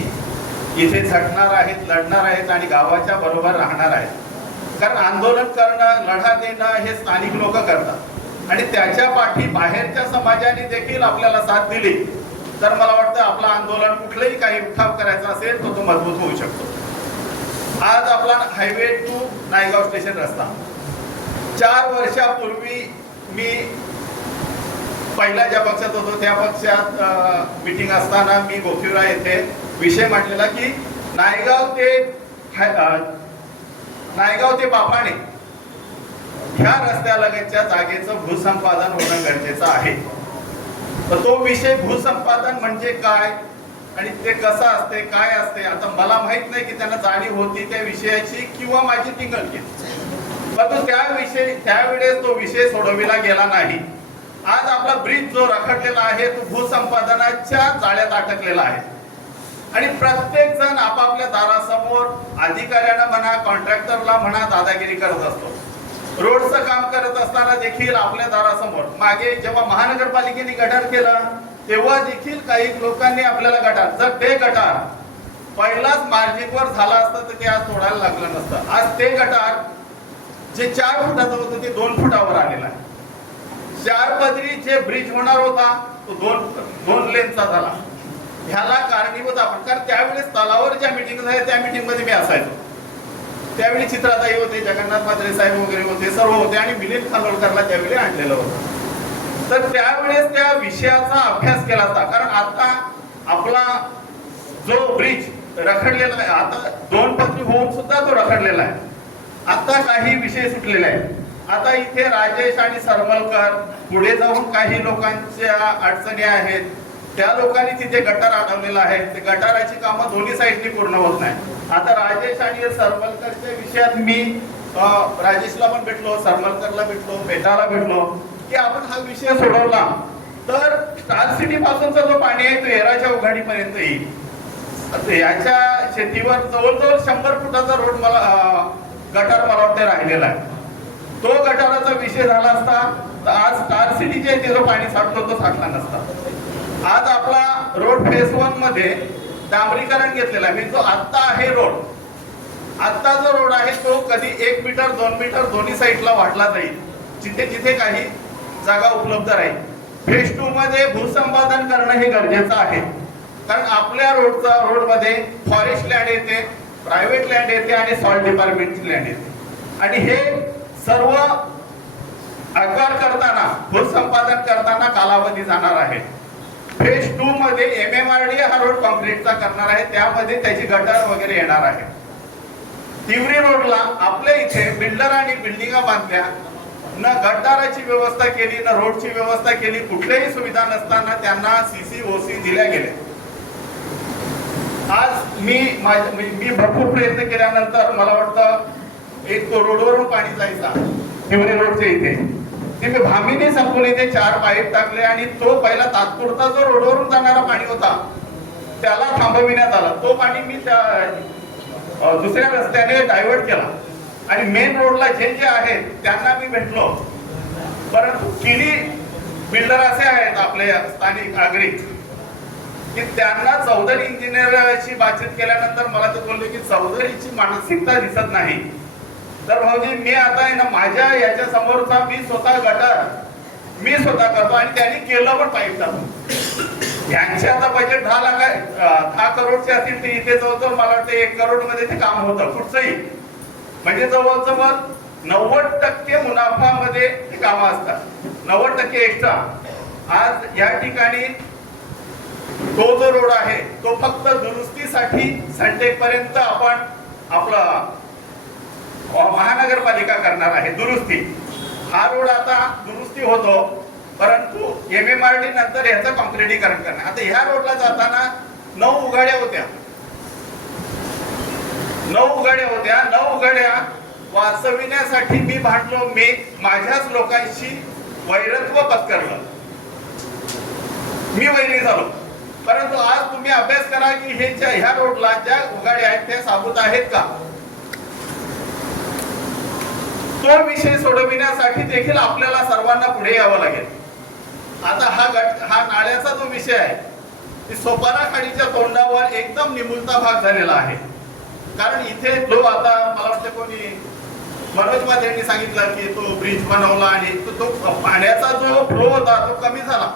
इथे झटणार आहेत, लढणार आहेत आणि गावाच्या बरोबर राहणार आहेत. कारण आंदोलन करणं, लढा देणं हे स्थानिक लोक करतात आणि त्याच्या पाठी बाहेरच्या समाजाने देखील आपल्याला साथ दिली तर मला वाटतं आपलं आंदोलन कुठलंही काही उठाव करायचा असेल तर तो मजबूत होऊ शकतो. आज आपला हायवे टू नायगाव स्टेशन रस्ता 4 वर्षापूर्वी मी पहिल्या ज्या पक्षात होतो त्या पक्षात मीटिंग असताना मी गोखिवरा येथे विषय मांडलेला की नायगाव ते बापाणे ह्या रस्त्यालगतच्या जागेचं भूसंपादन होणं गरजेचं आहे. तर तो विषय भूसंपादन म्हणजे काय आणि ते कसं असते, काय असते, आता मला माहित नाही की त्यांना जाणीव होती त्या विषयाची किंवा माझी टिंगल केली, परंतु त्यावेळेस तो विषय सोडविला गेला नाही. आज आपला ब्रिज जो रखडलेला आहे तो भूसंपादनाच्या जाळ्यात अटकलेला आहे आणि प्रत्येक जण आपापल्या दारासमोर अधिकाऱ्यांना म्हणा, कॉन्ट्रॅक्टरला म्हणा, दादागिरी करत असतो. रोडचं काम करत असताना देखील आपल्या दारासमोर, मागे जेव्हा महानगरपालिकेने गटार केला तेव्हा देखील काही लोकांनी आपल्याला गटार, जर ते गटार पहिलाच मार्जिनवर झाला असतं तर ते आज तोडायला लागलं नसतं. आज ते गटार जे 4 फुटाचं होतं ते 2 फुटावर आलेलं आहे. 4 पदरी जे ब्रिज होणार होता तो 2 लेनचा झाला. ह्याला कारणीभूत आपण, कारण त्यावेळेस तलावावर ज्या मिटिंग झाल्या त्या मिटिंग मध्ये मी असायचो. त्यावेळी चित्राताई होते, जगन्नाथ म्हात्रे साहेब वगैरे होते, सर्व होते आणि मिलिंद खानोलकरला त्यावेळी आणलेलं होतं. तर त्यावेळेस त्या विषयाचा अभ्यास केला होता. कारण आता आपला जो ब्रिज रखडलेला आहे, आता 2 पदरी होऊन सुद्धा तो रखडलेला आहे. आता काही विषय सुटलेले आहेत. आता इथे राजेश आणि सरमलकर, पुढे जाऊन काही लोकांच्या अडचणी आहेत, त्या लोकांनी तिथे गटार अडवलेला आहे. ते गटाराची कामं दोन्ही साईडनी पूर्ण होत नाही. आता राजेश आणि सरमलकरच्या विषयात मी राजेशला पण भेटलो, सरमलकरला भेटलो, बेटाला भेटलो की आपण हा विषय सोडवला तर स्टार सिटी पासूनचा जो पाणी आहे तो येराच्या उघाडीपर्यंत येईल. याच्या शेतीवर जवळजवळ 100 फुटाचा रोड गटार मला वाटतं राहिलेला आहे. तो गटाराचा विषय झाला असता तर आज स्टार सिटीच्या इथे जो पाणी साठतो तो साठला नसता. आज आपला रोड फेज 1 मध्ये डांबरीकरण घेतलेला आहे. जो आत्ता आहे रोड, आत्ता जो रोड आहे तो कधी 1 मीटर 2 मीटर दोन्ही साईडला वाढला जाईल जिथे जिथे काही जागा उपलब्ध राहील. फेज 2 मध्ये भूसंपादन करणं हे गरजेचं आहे, कारण आपल्या रोडमध्ये फॉरेस्ट लँड येते, प्रायव्हेट लँड येते आणि सॉइल डिपार्टमेंटची लँड येते. आणि हे सर्व आकार करताना, भूसंपादन करताना कालावधी जाणार आहे. फेज 2 मध्ये MMRD हा रोड कॉन्क्रीटचा करणार आहे, त्यामध्ये त्याची गटार वगैरे येणार आहे. तिवरी रोडला आपल्या इथे बिल्डरांनी बिल्डिंगा बांधल्या, न गटाराची व्यवस्था केली, न रोडची व्यवस्था केली, कुठल्याही सुविधा नसताना त्यांना CC OC दिल्या गेल्या. आज मी भरपूर प्रयत्न केल्यानंतर मला वाटतं एक रोडवरून पाणी जायचा तिवरी रोडच्या इथे, ते मी भामीने संपवून इथे 4 पाईप टाकले आणि तो पहिला तात्पुरता जो रोडवरून जाणारा पाणी होता त्याला थांबविण्यात आला. तो पाणी मी दुसऱ्या रस्त्याने डायव्हर्ट केला आणि मेन रोडला जे आहेत त्यांना मी भेटलो. परंतु किडी बिल्डर असे आहेत आपले स्थानिक नागरिक की त्यांना चौधरी इंजिनियरशी बातचीत केल्यानंतर मला ते बोलले की चौधरीची मानसिकता दिसत नाही. तर भाऊजी मी आता आहे ना माझ्या याच्या समोरचा मी स्वतः गटार मी स्वतः करतो आणि त्यांनी केलं पण पाईप टाकून. यांचे आता बजेट 10 करोडचे असतील ते इथे जवळजवळ मला वाटतं 1 करोड मध्ये ते काम होतं कुठचंही, म्हणजे जवळजवळ 90% मुनाफामध्ये ते कामं असतात, 90% एक्स्ट्रा. आज या ठिकाणी तो जो रोड आहे तो फक्त दुरुस्तीसाठी सनटेक पर्यंत आपण आपला महानगरपालिका करणार आहे दुरुस्ती. हा रोड आता दुरुस्ती होतो, परंतु MMRD नंतर याचं कॉन्क्रिटीकरण करणार. आता ह्या रोडला जाताना 9 उघाड्या होत्या, 9 उघाड्या वाचविण्यासाठी मी भांडलो. मी माझ्याच लोकांशी वैरत्व पत्करलं, मी वैरी झालो. परंतु आज तुम्ही अभ्यास करा की हे ह्या रोडला ज्या उघाड्या आहेत त्या साबूत आहेत का, तो विषय सोडविण्यासाठी देखील आपल्याला सर्वांना पुढे यावं लागेल. आता हा नाल्याचा जो विषय आहे सोपारा खाडीच्या तोंडावर एकदम निमुळता भाग झालेला आहे. कारण इथे जो आता मला वाटतं कोणी मनोज माते यांनी सांगितलं की तो ब्रिज बनवला आणि तो पाण्याचा जो फ्लो होता तो कमी झाला.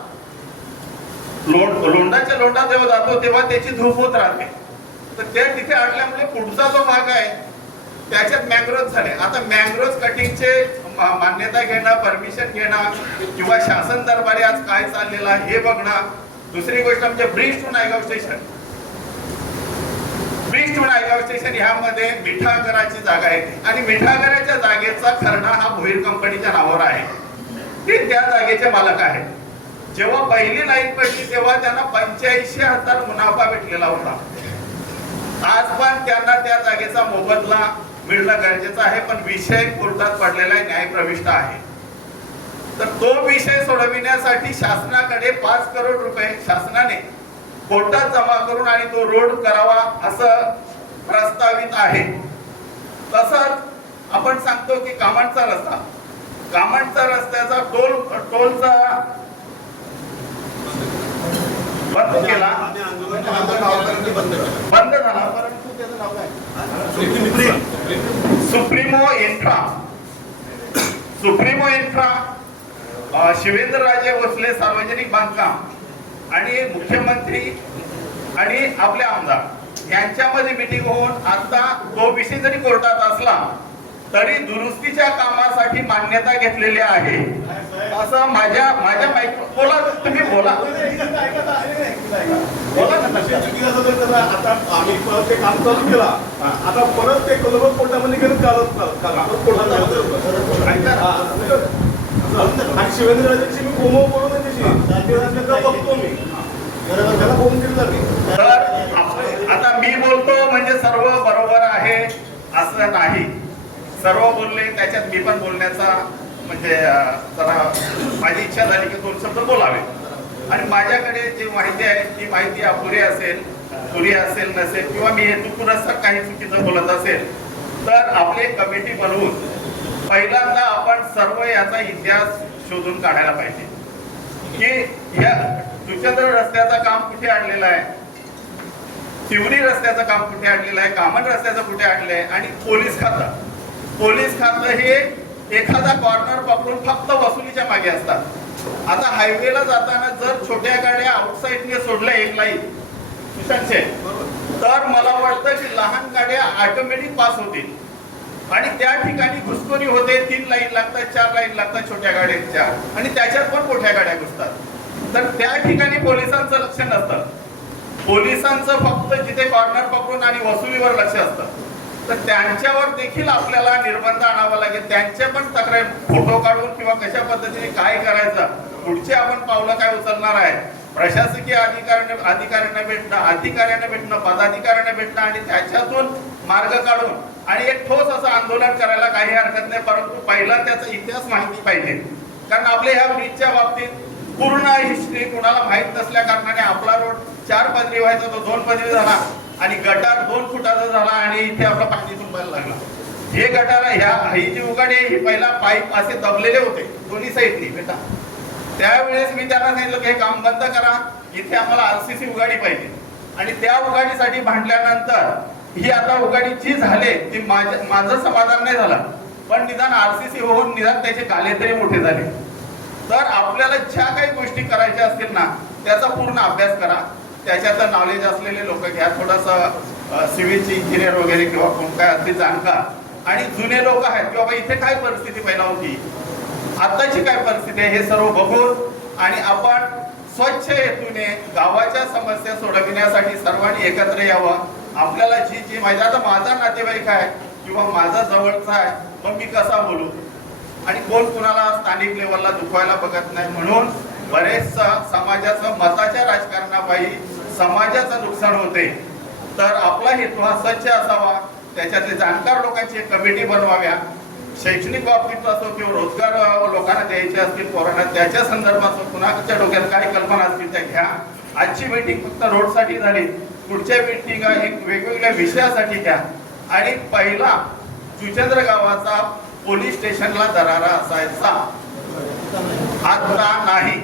लोंडाच्या लोंडा जेव्हा जातो तेव्हा त्याची धूप होत राहते, तर ते तिथे अडल्यामुळे पुढचा जो भाग आहे त्याच्यात मॅंग्रोव्ह झाले. आता मॅंग्रोव्ह कटिंगचे मान्यता घेणं, परमिशन घेणं किंवा शासन दरबारी आज काय चाललेलं आहे हे बघणं. दुसरी गोष्ट म्हणजे ब्रिज टू नायगाव स्टेशन ह्यामध्ये मिठागराची जागा येते आणि मिठागराच्या जागेचा खरणा हा भोईर कंपनीच्या नावावर आहे. ते त्या जागेचे मालक आहेत. जेव्हा पहिली लाईन पडली तेव्हा त्यांना 85,000 मुनाफा भेटलेला होता. आज पण त्यांना त्या जागेचा मोबदला मिळणं गरजेचं आहे, पण विषय कोर्टात पडलेला आहे, न्यायप्रविष्ट आहे. तर तो विषय सोडविण्यासाठी शासनाकडे 5 करोड रुपये शासनाने कोर्टात जमा करून आणि तो रोड करावा असं प्रस्तावित आहे. तसंच आपण सांगतो की कामांचा रस्त्याचा टोलचा बंद केला, बंद झाला, परंतु त्याचं नाव काय सुप्रीमो इन्फ्रा शिवेंद्रराजे भोसले सार्वजनिक बांधकाम आणि मुख्यमंत्री आणि आपले आमदार यांच्यामध्ये मीटिंग होऊन आता तो विषय जरी कोर्टात असला तरी दुरुस्तीच्या कामासाठी मान्यता घेतलेली आहे असं माझ्या माहिती. बोला तुम्ही बोला ना आता आम्ही परत ते काम चालू केला आता परत ते कलम कोर्टामध्ये गेलं आणि शिवेंद्र राजेची मी कोमो करून त्याची बघतो मी त्याला फोन केला मी. तर आता मी बोलतो म्हणजे सर्व बरोबर आहे असं नाही. सर्व बोलले त्याच्यात मी पण बोलण्याचा म्हणजे जरा माझी इच्छा झाली की 2 शब्द बोलावे. आणि माझ्याकडे जी माहिती आहे ती माहिती अपुरी असेल नसेल किंवा मी हेतुपुरस्सर काही चुकीचं बोलत असेल तर आपली कमिटी बनवून पहिल्यांदा आपण सर्व याचा इतिहास शोधून काढायला पाहिजे की ह्या जुचंद्र रस्त्याचं काम कुठे आणलेलं आहे, शिवरी रस्त्याचं काम कुठे आणलेलं आहे, कामन रस्त्याचं कुठे आणलंय आहे आणि पोलीस खातं हे एखादा कॉर्नर पकडून फक्त वसुलीच्या मागे असतात. आता हायवेला जाताना जर छोट्या गाड्या आउटसाईडने सोडल्या एक लाईन तर मला वाटतं की लहान गाड्या ऑटोमॅटिक पास होतील आणि त्या ठिकाणी घुसखोरी होते. 3 लाईन लागतात, 4 लाईन लागतात छोट्या गाड्यांच्या आणि त्याच्यात पण मोठ्या गाड्या घुसतात. तर त्या ठिकाणी पोलिसांचं लक्ष नसतं. पोलिसांचं फक्त जिथे कॉर्नर पकडून आणि वसुलीवर लक्ष असतं. तर त्यांच्यावर देखील आपल्याला निर्बंध आणावा लागेल. त्यांचे पण तक्रार फोटो काढून किंवा कशा पद्धतीने काय करायचं पुढचे आपण पावलं काय उचलणार आहे. प्रशासकीय अधिकाऱ्यांना भेटणं पदाधिकाऱ्यांना भेटणं आणि त्याच्यातून मार्ग काढून आणि एक ठोस असं आंदोलन करायला काही हरकत नाही. परंतु पहिला त्याचा इतिहास माहिती पाहिजे. कारण आपल्या ह्या ब्रिजच्या बाबतीत पूर्ण हिस्ट्री कुणाला माहित नसल्या कारणाने आपला रोड 4 पदरी व्हायचा तो 2 पदरी झाला आणि गटार 2 फुटाचा झाला आणि इथे आपला पाणी तुंबायला लागला. हे गटार ही जी उघाडी ही पहिला पाईप असे दबलेले होते दोन्ही साईडनी बेटा. त्यावेळेस मी त्यांना सांगितलं की हे काम बंद करा, इथे आम्हाला RCC उघाडी पाहिजे. आणि त्या उघाडीसाठी भांडल्यानंतर ही आता उघाडी जी झाले ती माझं समाधान नाही झालं, पण निदान RCC होऊन निदान त्याचे काले तरी मोठे झाले. तर आपल्याला ज्या काही गोष्टी करायच्या असतील ना त्याचा पूर्ण अभ्यास करा. त्याच्यात नॉलेज असलेले लोक घ्या, थोडंसं सिव्हिलचे इंजिनियर वगैरे किंवा कोण काय असतील जाणकार आणि जुने लोक आहेत की बाबा इथे काय परिस्थिती पहिला होती, आताची काय परिस्थिती आहे हे सर्व बघून आणि आपण स्वच्छ हेतूने गावाच्या समस्या सोडविण्यासाठी सर्वांनी एकत्र यावं. आपल्याला जी माहिती आता माझा नातेवाईक आहे किंवा माझा जवळचा आहे मग मी कसा बोलू आणि कोण कुणाला स्थानिक लेवलला दुखवायला बघत नाही. म्हणून बरेच समाजाचं मताच्या राजकारणापायी समाजाचं नुकसान होते. तर आपला हेतू हा स्वच्छ असावा. त्याच्यातले जाणकार लोकांची एक कमिटी बनवाव्या. शैक्षणिक बाबतीत असो किंवा रोजगार लोकांना द्यायचे असतील पोरांना त्याच्या संदर्भात कुणाच्या डोक्यात काय कल्पना असतील त्या घ्या. आजची मीटिंग फक्त रोडसाठी झाली, पुढच्या मीटिंग एक वेगवेगळ्या विषयासाठी घ्या. आणि पहिला जुचंद्र गावाचा पोलीस स्टेशनला दरारा असायचा, आता नाही.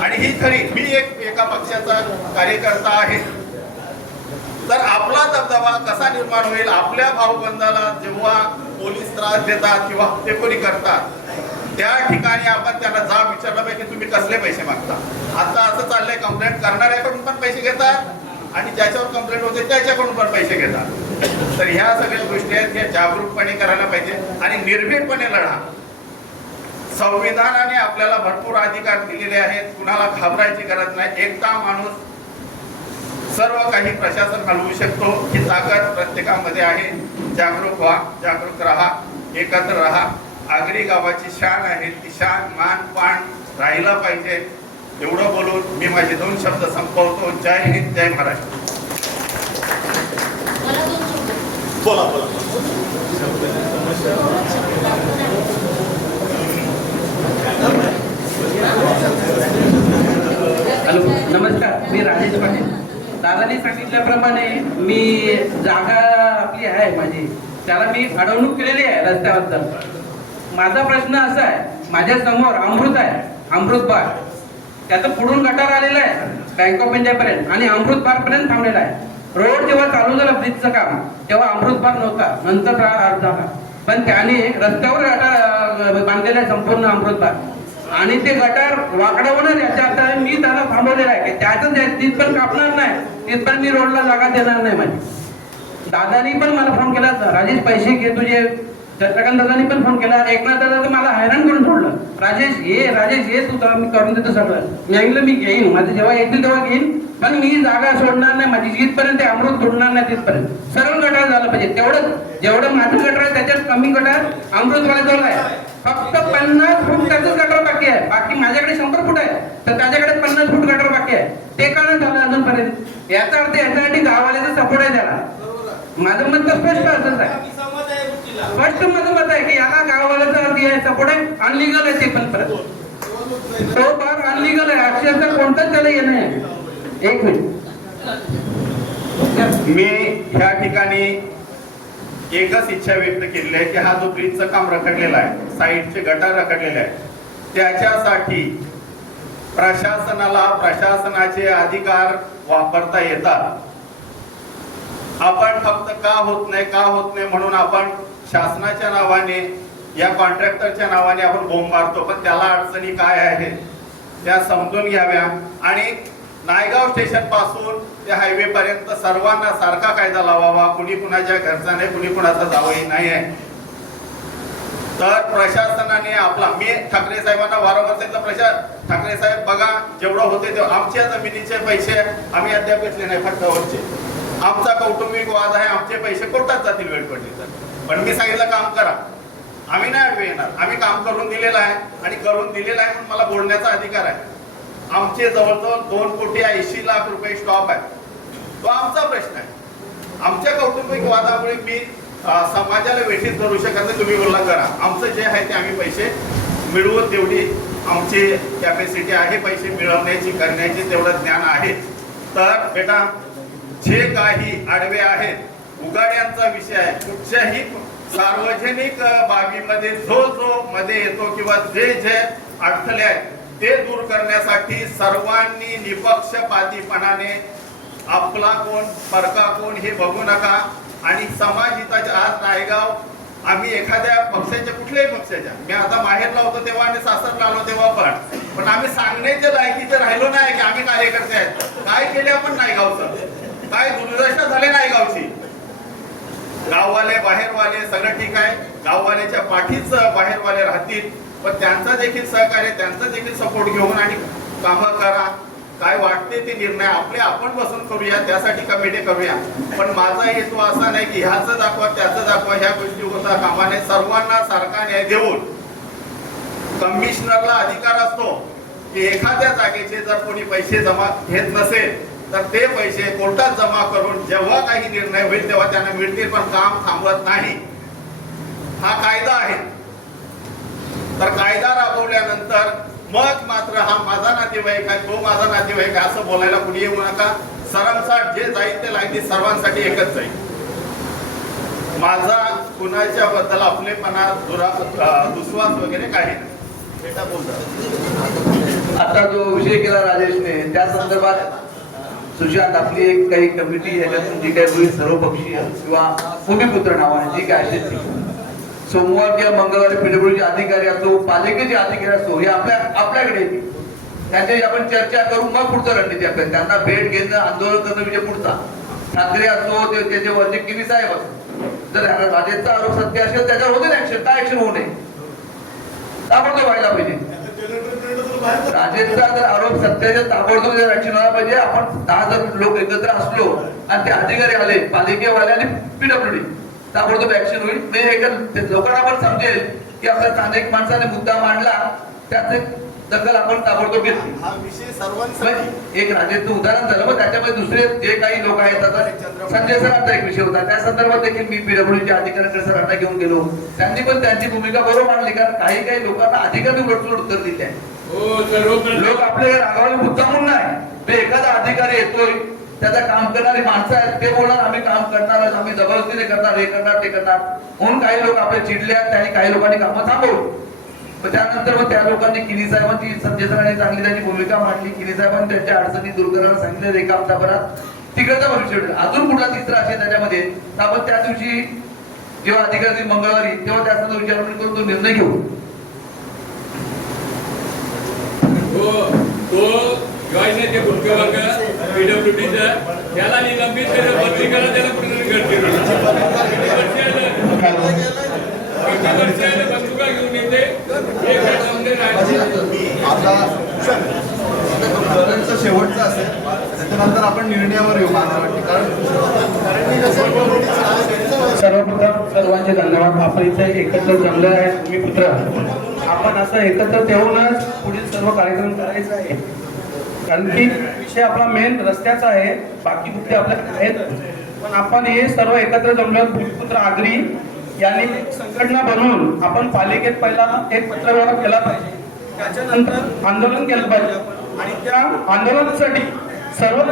आणि ही खरी मी एका पक्षाचा कार्यकर्ता आहे. तर आपला दबदबा कसा निर्माण होईल. आपल्या भाऊबंदाला जेव्हा पोलीस त्रास देतात किंवा हत्तेखोरी करतात त्या ठिकाणी आपण त्यांना जाब विचारलं पाहिजे तुम्ही कसले पैसे मागता. आता असं चाललंय कंप्लेंट करणाऱ्याकडून पण पैसे घेतात आणि ज्याच्यावर कंप्लेंट होते त्याच्याकडून पण पैसे घेतात. तर ह्या सगळ्या गोष्टी आहेत ह्या जागरूकपणे करायला पाहिजे आणि निर्भीडपणे लढा. संविधानाने आपल्याला भरपूर अधिकार दिलेले आहेत, कुणाला घाबरायची गरज नाही. एकटा माणूस सर्व काही प्रशासन हलवू शकतो ही ताकद प्रत्येकामध्ये आहे. जागरूक व्हा, जागरूक राहा, एकत्र राहा. आगरी गावाची शान आहे, ती शान मान पान राहिला पाहिजे. एवढं बोलून मी माझे 2 शब्द संपवतो. जय हिंद, जय महाराष्ट्र. बोला. हॅलो, नमस्कार. मी राजेश पाटील. दादानी सांगितल्याप्रमाणे मी जागा आपली आहे माझी त्याला मी अडवणूक केलेली आहे रस्त्याबद्दल. माझा प्रश्न असा आहे, माझ्या समोर अमृत आहे, अमृत बार. त्याचं पुढून गटार आलेलं आहे बँक ऑफ इंडिया पर्यंत आणि अमृत बार पर्यंत थांबलेला आहे. रोड जेव्हा चालू झालं ब्रिजचं काम तेव्हा अमृत बार नव्हता, नंतर झाला. पण त्याने रस्त्यावर गटार बांधलेला आहे संपूर्ण अमृत बार आणि ते गटार वाकडावणार याच्या अर्थ मी त्याला थांबवलेला आहे की त्याचं तिथपर्यंत कापणार नाही, तिथपर्यंत मी रोडला जागा देणार नाही माझी. दादानी पण मला फोन केला, राजेश पैसे घे तुझे चंद्रकांत दादांनी पण फोन केला. एकनाथ दादा तर मला हैराण करून सोडलं. राजेश ये तू तर मी करून देतो सगळं. मी सांगितलं मी घेईन, माझे जेव्हा येतील तेव्हा घेईन, पण मी जागा सोडणार नाही. माझी जिथपर्यंत अमृत सोडणार नाही तिथपर्यंत सरळ गटार झालं पाहिजे. जेवढं माझं गटार आहे त्याच्यात कमी गटार अमृतवाला जवळ आहे. फक्त 50 फूट त्याचंच गटार बाकी आहे. बाकी माझ्याकडे 100 फूट आहे, तर त्याच्याकडे 50 फूट गटार बाकी आहे. ते का नाही झालं अजूनपर्यंत? याचा अर्थ याच्यासाठी गाववाल्याचा सपोर्ट आहे त्याला. माझं मत तर स्पष्ट असंच आहे. स्पष्ट माझं मत आहे की याला गाववाल्याचा सपोर्ट आहे. अनलिगल आहे ते पण परत तो फार अनलिगल आहे. अक्षरशः कोणताच त्याला येणं आहे. एक मिनिट, मी ह्या ठिकाणी एकच इच्छा व्यक्त केलेली आहे की हा जो ब्रिजचं काम रखडलेला आहे, साईडचे गटार रखडलेले आहे, त्याच्यासाठी प्रशासनाला प्रशासनाचे अधिकार वापरता येतात. आपण फक्त का होत नाही म्हणून आपण शासनाच्या नावाने या कॉन्ट्रॅक्टरच्या नावाने आपण बोंब मारतो. पण त्याला अडचणी काय आहे त्या समजून घ्याव्या. आणि नायगाव स्टेशन पासून ते हायवे पर्यंत सर्वांना सारखा कायदा लावावा. कुणी कुणाच्या घरचा नाही, कुणी कुणाचा जावई नाही आहे. तर प्रशासनाने आपला, मी ठाकरे साहेबांना वारंवार सांगितलं, ठाकरे साहेब बघा जेवढं होते तेव्हा आमच्या जमिनीचे पैसे आम्ही अद्याप घेतले नाही फटकावरचे. आमचा कौटुंबिक वाद आहे, आमचे पैसे कोर्टात जातील वेळ पडली तर. पण मी सांगितलं काम करा, आम्ही नाही अडवे येणार. आम्ही काम करून दिलेलं आहे आणि करून दिलेलं आहे म्हणून मला बोलण्याचा अधिकार आहे. आमचे जवळजवळ 2,80,00,000 रुपये स्टॉक आहे. तो आमचा प्रश्न आहे. आमच्या कौटुंबिक वादामुळे मी समाजाला वेठीत धरू शकत नाही. तुम्ही बोलला करा, आमचं जे आहे ते आम्ही पैसे मिळवून तेवढी आमची कॅपॅसिटी आहे, पैसे मिळवण्याची करण्याची तेवढं ज्ञान आहे. तर बेटा जे काही आडवे आहेत, उगाड्यांचा विषय आहे, कुठच्याही सार्वजनिक बाबीमध्ये जो मध्ये येतो किंवा जे अडथळे आहेत ते दूर करण्यासाठी सर्वांनी निपक्षपातीपणाने आपला कोण परका कोण हे बघू नका. आणि समाजहिताच्या आज नायगाव आम्ही एखाद्या पक्षाच्या, कुठल्याही पक्षाच्या, मी आता माहेरला होतो तेव्हा आणि सासरला आलो तेव्हा पण आम्ही सांगण्याच्या लायकीचे राहिलो नाही की आम्ही कार्यकर्ते आहेत. काय केले आपण नायगावचं, काय दुर्दशा झाले नायगावची. गाववाले बाहेरवाले सगळं ठीक आहे, गाववाल्याच्या पाठीच बाहेरवाले राहतील, पण त्यांचा देखील सहकार्य, त्यांचा देखील सपोर्ट घेऊन आणि कामं करा. काय वाटते ते निर्णय आपण बसून करूया, त्यासाठी कमिटी करूया. पण माझा हेतू असा नाही की ह्याचं दाखवा त्याचं दाखवा, ह्या गोष्टी होता कामा नये. सर्वांना सारखा न्याय देऊन कमिशनरला अधिकार असतो की एखाद्या जागेचे जर कोणी पैसे जमा घेत नसेल तर ते पैसे कोर्टात जमा करून जेव्हा काही निर्णय होईल तेव्हा त्यांना मिळतील, पण काम थांबवत नाही. हा कायदा आहे. तर कायदा राबवल्यानंतर मग मात्र हा माझा नातेवाईक आहे, तो माझा नातेवाईक आहे असं बोलायला कुणी येऊ नका. सरमसाट जे जाईल ते लाईनी सर्वांसाठी एकच जाईल. माझा कुणाच्या बद्दल आपलेपणा दुस्वास वगैरे काही नाही. बेटा बोलता आता जो विषय केला राजेशने त्या संदर्भात सुशांत आपली एक काही कमिटी याच्यातून जी काही होईल सर्वपक्षीय किंवा भूमिपुत्र नावाने जी काय असेल ती सोमवार किंवा मंगळवारी पीडब्ल्यूचे अधिकारी असो, पालिकेचे अधिकारी असो, हे आपल्याकडे येतील. त्यांच्याशी आपण चर्चा करू, मग पुढचं रणनीती आपल्याला. त्यांना भेट घेणं, आंदोलन करणं म्हणजे पुढचा. ठाकरे असो, त्याचे वरचे किनी साहेब असो, जर राजेशचा आरोप सत्य असेल त्याच्यावर होते ऍक्शन. काय ऍक्शन होऊ नये, ताबडतोब व्हायला पाहिजे. राजेशचा जर आरोप सत्याच्या ताबडतोब ऍक्शन व्हायला पाहिजे. आपण 10 जर लोक एकत्र असलो आणि ते अधिकारी आले, पालिकेवाले आणि पीडब्ल्यूडी, ताबडतोब ऍक्शन होईल. लोकांना पण समजेल की आपल्या स्थानिक माणसाने मुद्दा मांडला, त्याचे दखल आपण ताबडतोब घेतली. हा विषय सर्वांसाठी एक राजेशचं उदाहरण झालं. मग त्याच्यामध्ये दुसरे जे काही लोक आहेत, आता संजय सरांचा एक विषय होता, त्या संदर्भात देखील मी पीडब्ल्यूच्या अधिकाऱ्यांकडे सरांना घेऊन गेलो. त्यांनी पण त्यांची भूमिका बरोबर मांडली, कारण काही लोकांना अधिकारी उलटसुलट उत्तर दिले आहे. लोक आपले रागावले मुद्दा म्हणून नाही, ते एखादा अधिकारी येतोय, त्याचं काम करणारी माणसं आहेत, ते बोलणार आम्ही काम करणार, आम्ही जबरदस्तीने करणार, हे करणार ते करणार म्हणून काही लोक आपले चिडले आहेत. आणि काही लोकांनी कामं थांबवली. त्यानंतर मग त्या लोकांनी किनी साहेबांची, संजय सरांनी चांगली त्यांची भूमिका मांडली. किनी साहेबांनी त्यांच्या अडचणी दूर करायला सांगितलं. एका हप्ताभरात तिकडचा भविष्य अजून कुठला तिसरा असेल त्याच्यामध्ये, तर आपण त्या दिवशी जेव्हा अधिकारी मंगळवारी तेव्हा त्याचा विचार करून तो निर्णय घेऊ. ते भूमिका वर्ग पीडब्ल्यूडीचा त्याला निलंबित बदली करा, त्याला कुठेतरी आता करंटचं शेवटचं असेल त्याच्यानंतर आपण निर्णयावर येऊ मला वाटते. कारण सर्वप्रथम सर्वांचे धन्यवाद. आपण इथे एकत्र जमले आहे भूमिपुत्र. आपण असं एकत्र ठेवूनच पुढील सर्व कार्यक्रम करायचा आहे. कारण की विषय आपला मेन रस्त्याचा आहे, बाकी मुद्दे आपल्याकडे आहेत. पण आपण हे सर्व एकत्र जमलो. भूमिपुत्र आगरी यांनी एक संघटना बनवून आपण पालिकेत पहिला एक पत्रव्यवहार केला पाहिजे, त्याच्यानंतर आंदोलन केलं पाहिजे आणि त्या आंदोलनासाठी सर्व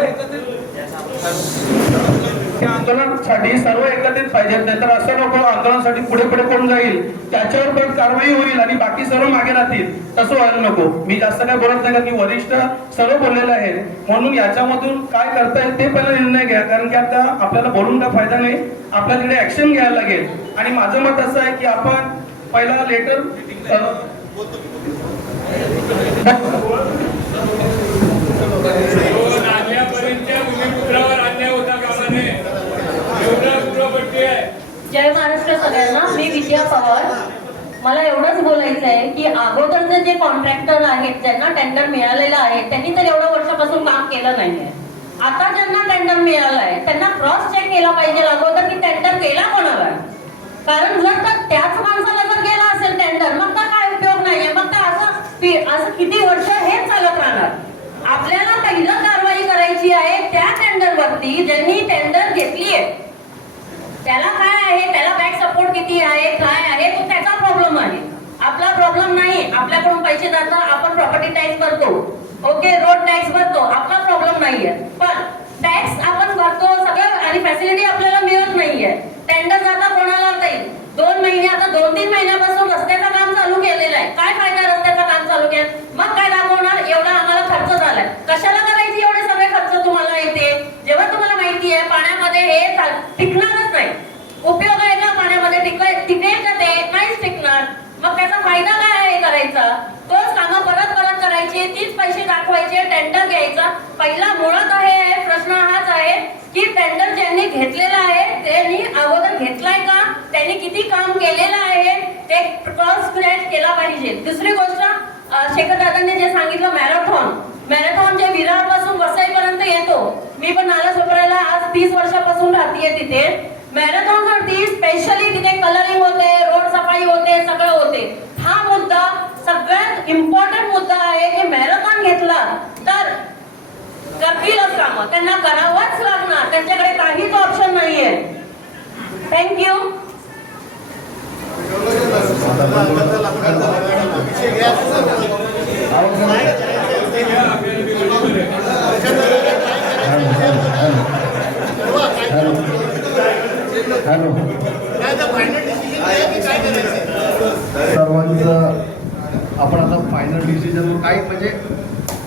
एकत्रित पाहिजे. नाहीतर असं लोक आंदोलनासाठी पुढे पुढे कोण जाईल त्याच्यावर पण कारवाई होईल आणि बाकी सर्व मागे राहतील. तसं व्हायला नको. मी जास्त काय बोलत नाही, कारण की वरिष्ठ सर्व बोललेले आहेत. म्हणून याच्यामधून काय करता येईल ते पहिला निर्णय घ्या, कारण की आता आपल्याला बोलून काय फायदा नाही, आपल्याला तिकडे ऍक्शन घ्यायला लागेल. आणि माझं मत असं आहे की आपण पहिला लेटर जय महाराष्ट्र सगळ्यांना. मी विद्या पवार. मला एवढंच बोलायचं आहे की अगोदरचे जे कॉन्ट्रॅक्टर आहेत ज्यांना टेंडर मिळालेलं आहे त्यांनी तर एवढ्या वर्षापासून काम केलं नाहीये. आता ज्यांना टेंडर मिळालं आहे त्यांना क्रॉस चेक केला पाहिजे अगोदर की टेंडर केला कोणाला. कारण जर तर त्याच माणसाला जर गेला असेल टेंडर मग तर काय उपयोग नाहीये. मग तर असं किती वर्ष हेच चालत राहणार. आपल्याला पहिलं कारवाई करायची आहे त्या टेंडरवरती ज्यांनी टेंडर घेतली आहे. त्याला काय आहे, त्याला बॅक सपोर्ट किती आहे, काय आहे, तो त्याचा प्रॉब्लेम आहे, आपला प्रॉब्लेम नाही. आपल्याकडून पैसे जातात, आपण प्रॉपर्टी टॅक्स भरतो, ओके, रोड टॅक्स भरतो, आपला प्रॉब्लेम नाहीये. पण टॅक्स आपण भरतो सगळं आणि फॅसिलिटी आपल्याला मिळत नाहीये. टेंडर जाता कोणाला जाईल. 2 महिने आता 2-3 महिन्यापासून रस्त्याचं काम चालू केलेलं आहे. काय फायदा रस्त्याचं काम चालू केलं, मग काय दाखवणार. एवढा आम्हाला खर्च झालाय, कशाला करायची एवढे सगळे खर्च तुम्हाला येते जेव्हा तुम्हाला माहिती आहे पाण्यामध्ये हे टिकणारच नाही. उपयोग आहे का पाण्यामध्ये टिकेल का, ते नाहीच टिकणार. मग त्याचा फायदा काय आहे करायचा. तोच कामं परत परत करायची, तीच पैसे दाखवायचे, टेंडर घ्यायचा. पहिला मुळात आहे प्रश्न हाच आहे की टेंडर ज्यांनी घेतलेला आहे त्यांनी अगोदर घेतलाय का, त्यांनी किती काम केलेलं आहे ते क्रॉस चेक केला पाहिजे. दुसरी गोष्ट शेखर दादांनी जे सांगितलं मॅरेथॉन जे विरार पासून वसईपर्यंत येतो. मी पण नालासोपाऱ्याला आज 30 वर्षापासून राहतेय तिथे. मॅरेथॉन साठी स्पेशली तिथे कलरिंग होते, रोड सफाई होते, सगळं होते. हा मुद्दा सगळ्यात इम्पॉर्टंट मुद्दा आहे की मॅरेथॉन घेतला तर करतीलच काम, त्यांना करावंच लागणार, त्यांच्याकडे काहीच ऑप्शन नाहीये. थँक्यू. सर्वांचं आपण आता फायनल डिसिजन काही म्हणजे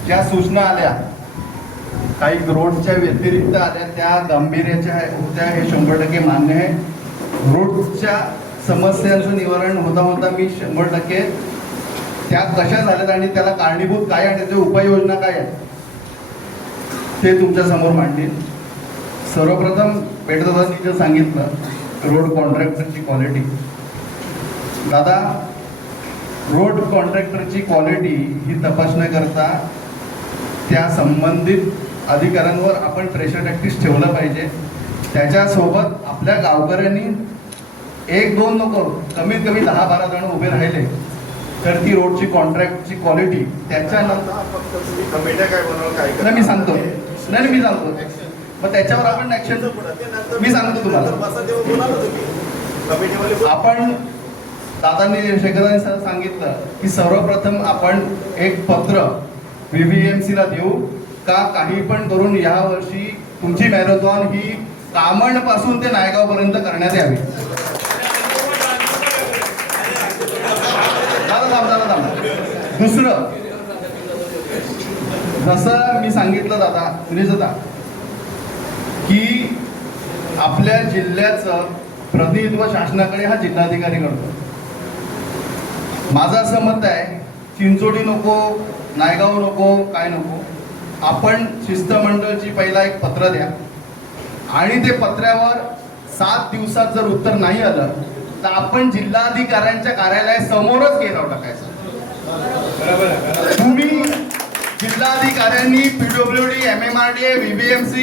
ज्या सूचना आल्या काही रोडच्या व्यतिरिक्त आल्या त्या गांभीर्याच्या होत्या, हे 100% मान्य आहे. रोडच्या समस्यांचं निवारण होता मी 100% त्या कशा झाल्यात आणि त्याला कारणीभूत काय आहे, त्याच्या उपाययोजना काय आहेत ते तुमच्या समोर मांडतील. सर्वप्रथम पेटदादांनी जे सांगितलं रोड कॉन्ट्रॅक्टरची क्वालिटी. दादा, रोड कॉन्ट्रॅक्टरची क्वालिटी ही तपासण्याकरता त्या संबंधित अधिकाऱ्यांवर आपण प्रेशर टॅक्टिस ठेवलं पाहिजे. त्याच्यासोबत आपल्या गावकऱ्यांनी 1-2 नको कमीत कमी 10-12 जण उभे राहिले तर ती रोडची कॉन्ट्रॅक्टची क्वालिटी त्याच्यानंतर मी सांगतो मग त्याच्यावर आपण ऍक्शन मी सांगतो तुम्हाला. आपण दादांनी शेखरांनी सांगितलं की सर्वप्रथम आपण एक पत्र VVMC ला देऊ का काही पण करून या वर्षी तुमची मॅरेथॉन ही कामण पासून ते नायगाव पर्यंत करण्यात यावी. दुसरं, जसं मी सांगितलं दादा सुनीता की आपल्या जिल्ह्याचं प्रतिनिधित्व शासनाकडे हा जिल्हाधिकारी करतो. माझं असं मत आहे चिंचोडी नको, नायगाव नको, काय नको, आपण शिष्टमंडळची पहिला एक पत्र द्या आणि ते पत्रावर 7 दिवसात जर उत्तर नाही आलं तर आपण जिल्हाधिकाऱ्यांच्या कार्यालयासमोरच घेराव टाकायचा. तुम्ही जिल्हाधिकाऱ्यांनी PWD, MMRDA, VBMC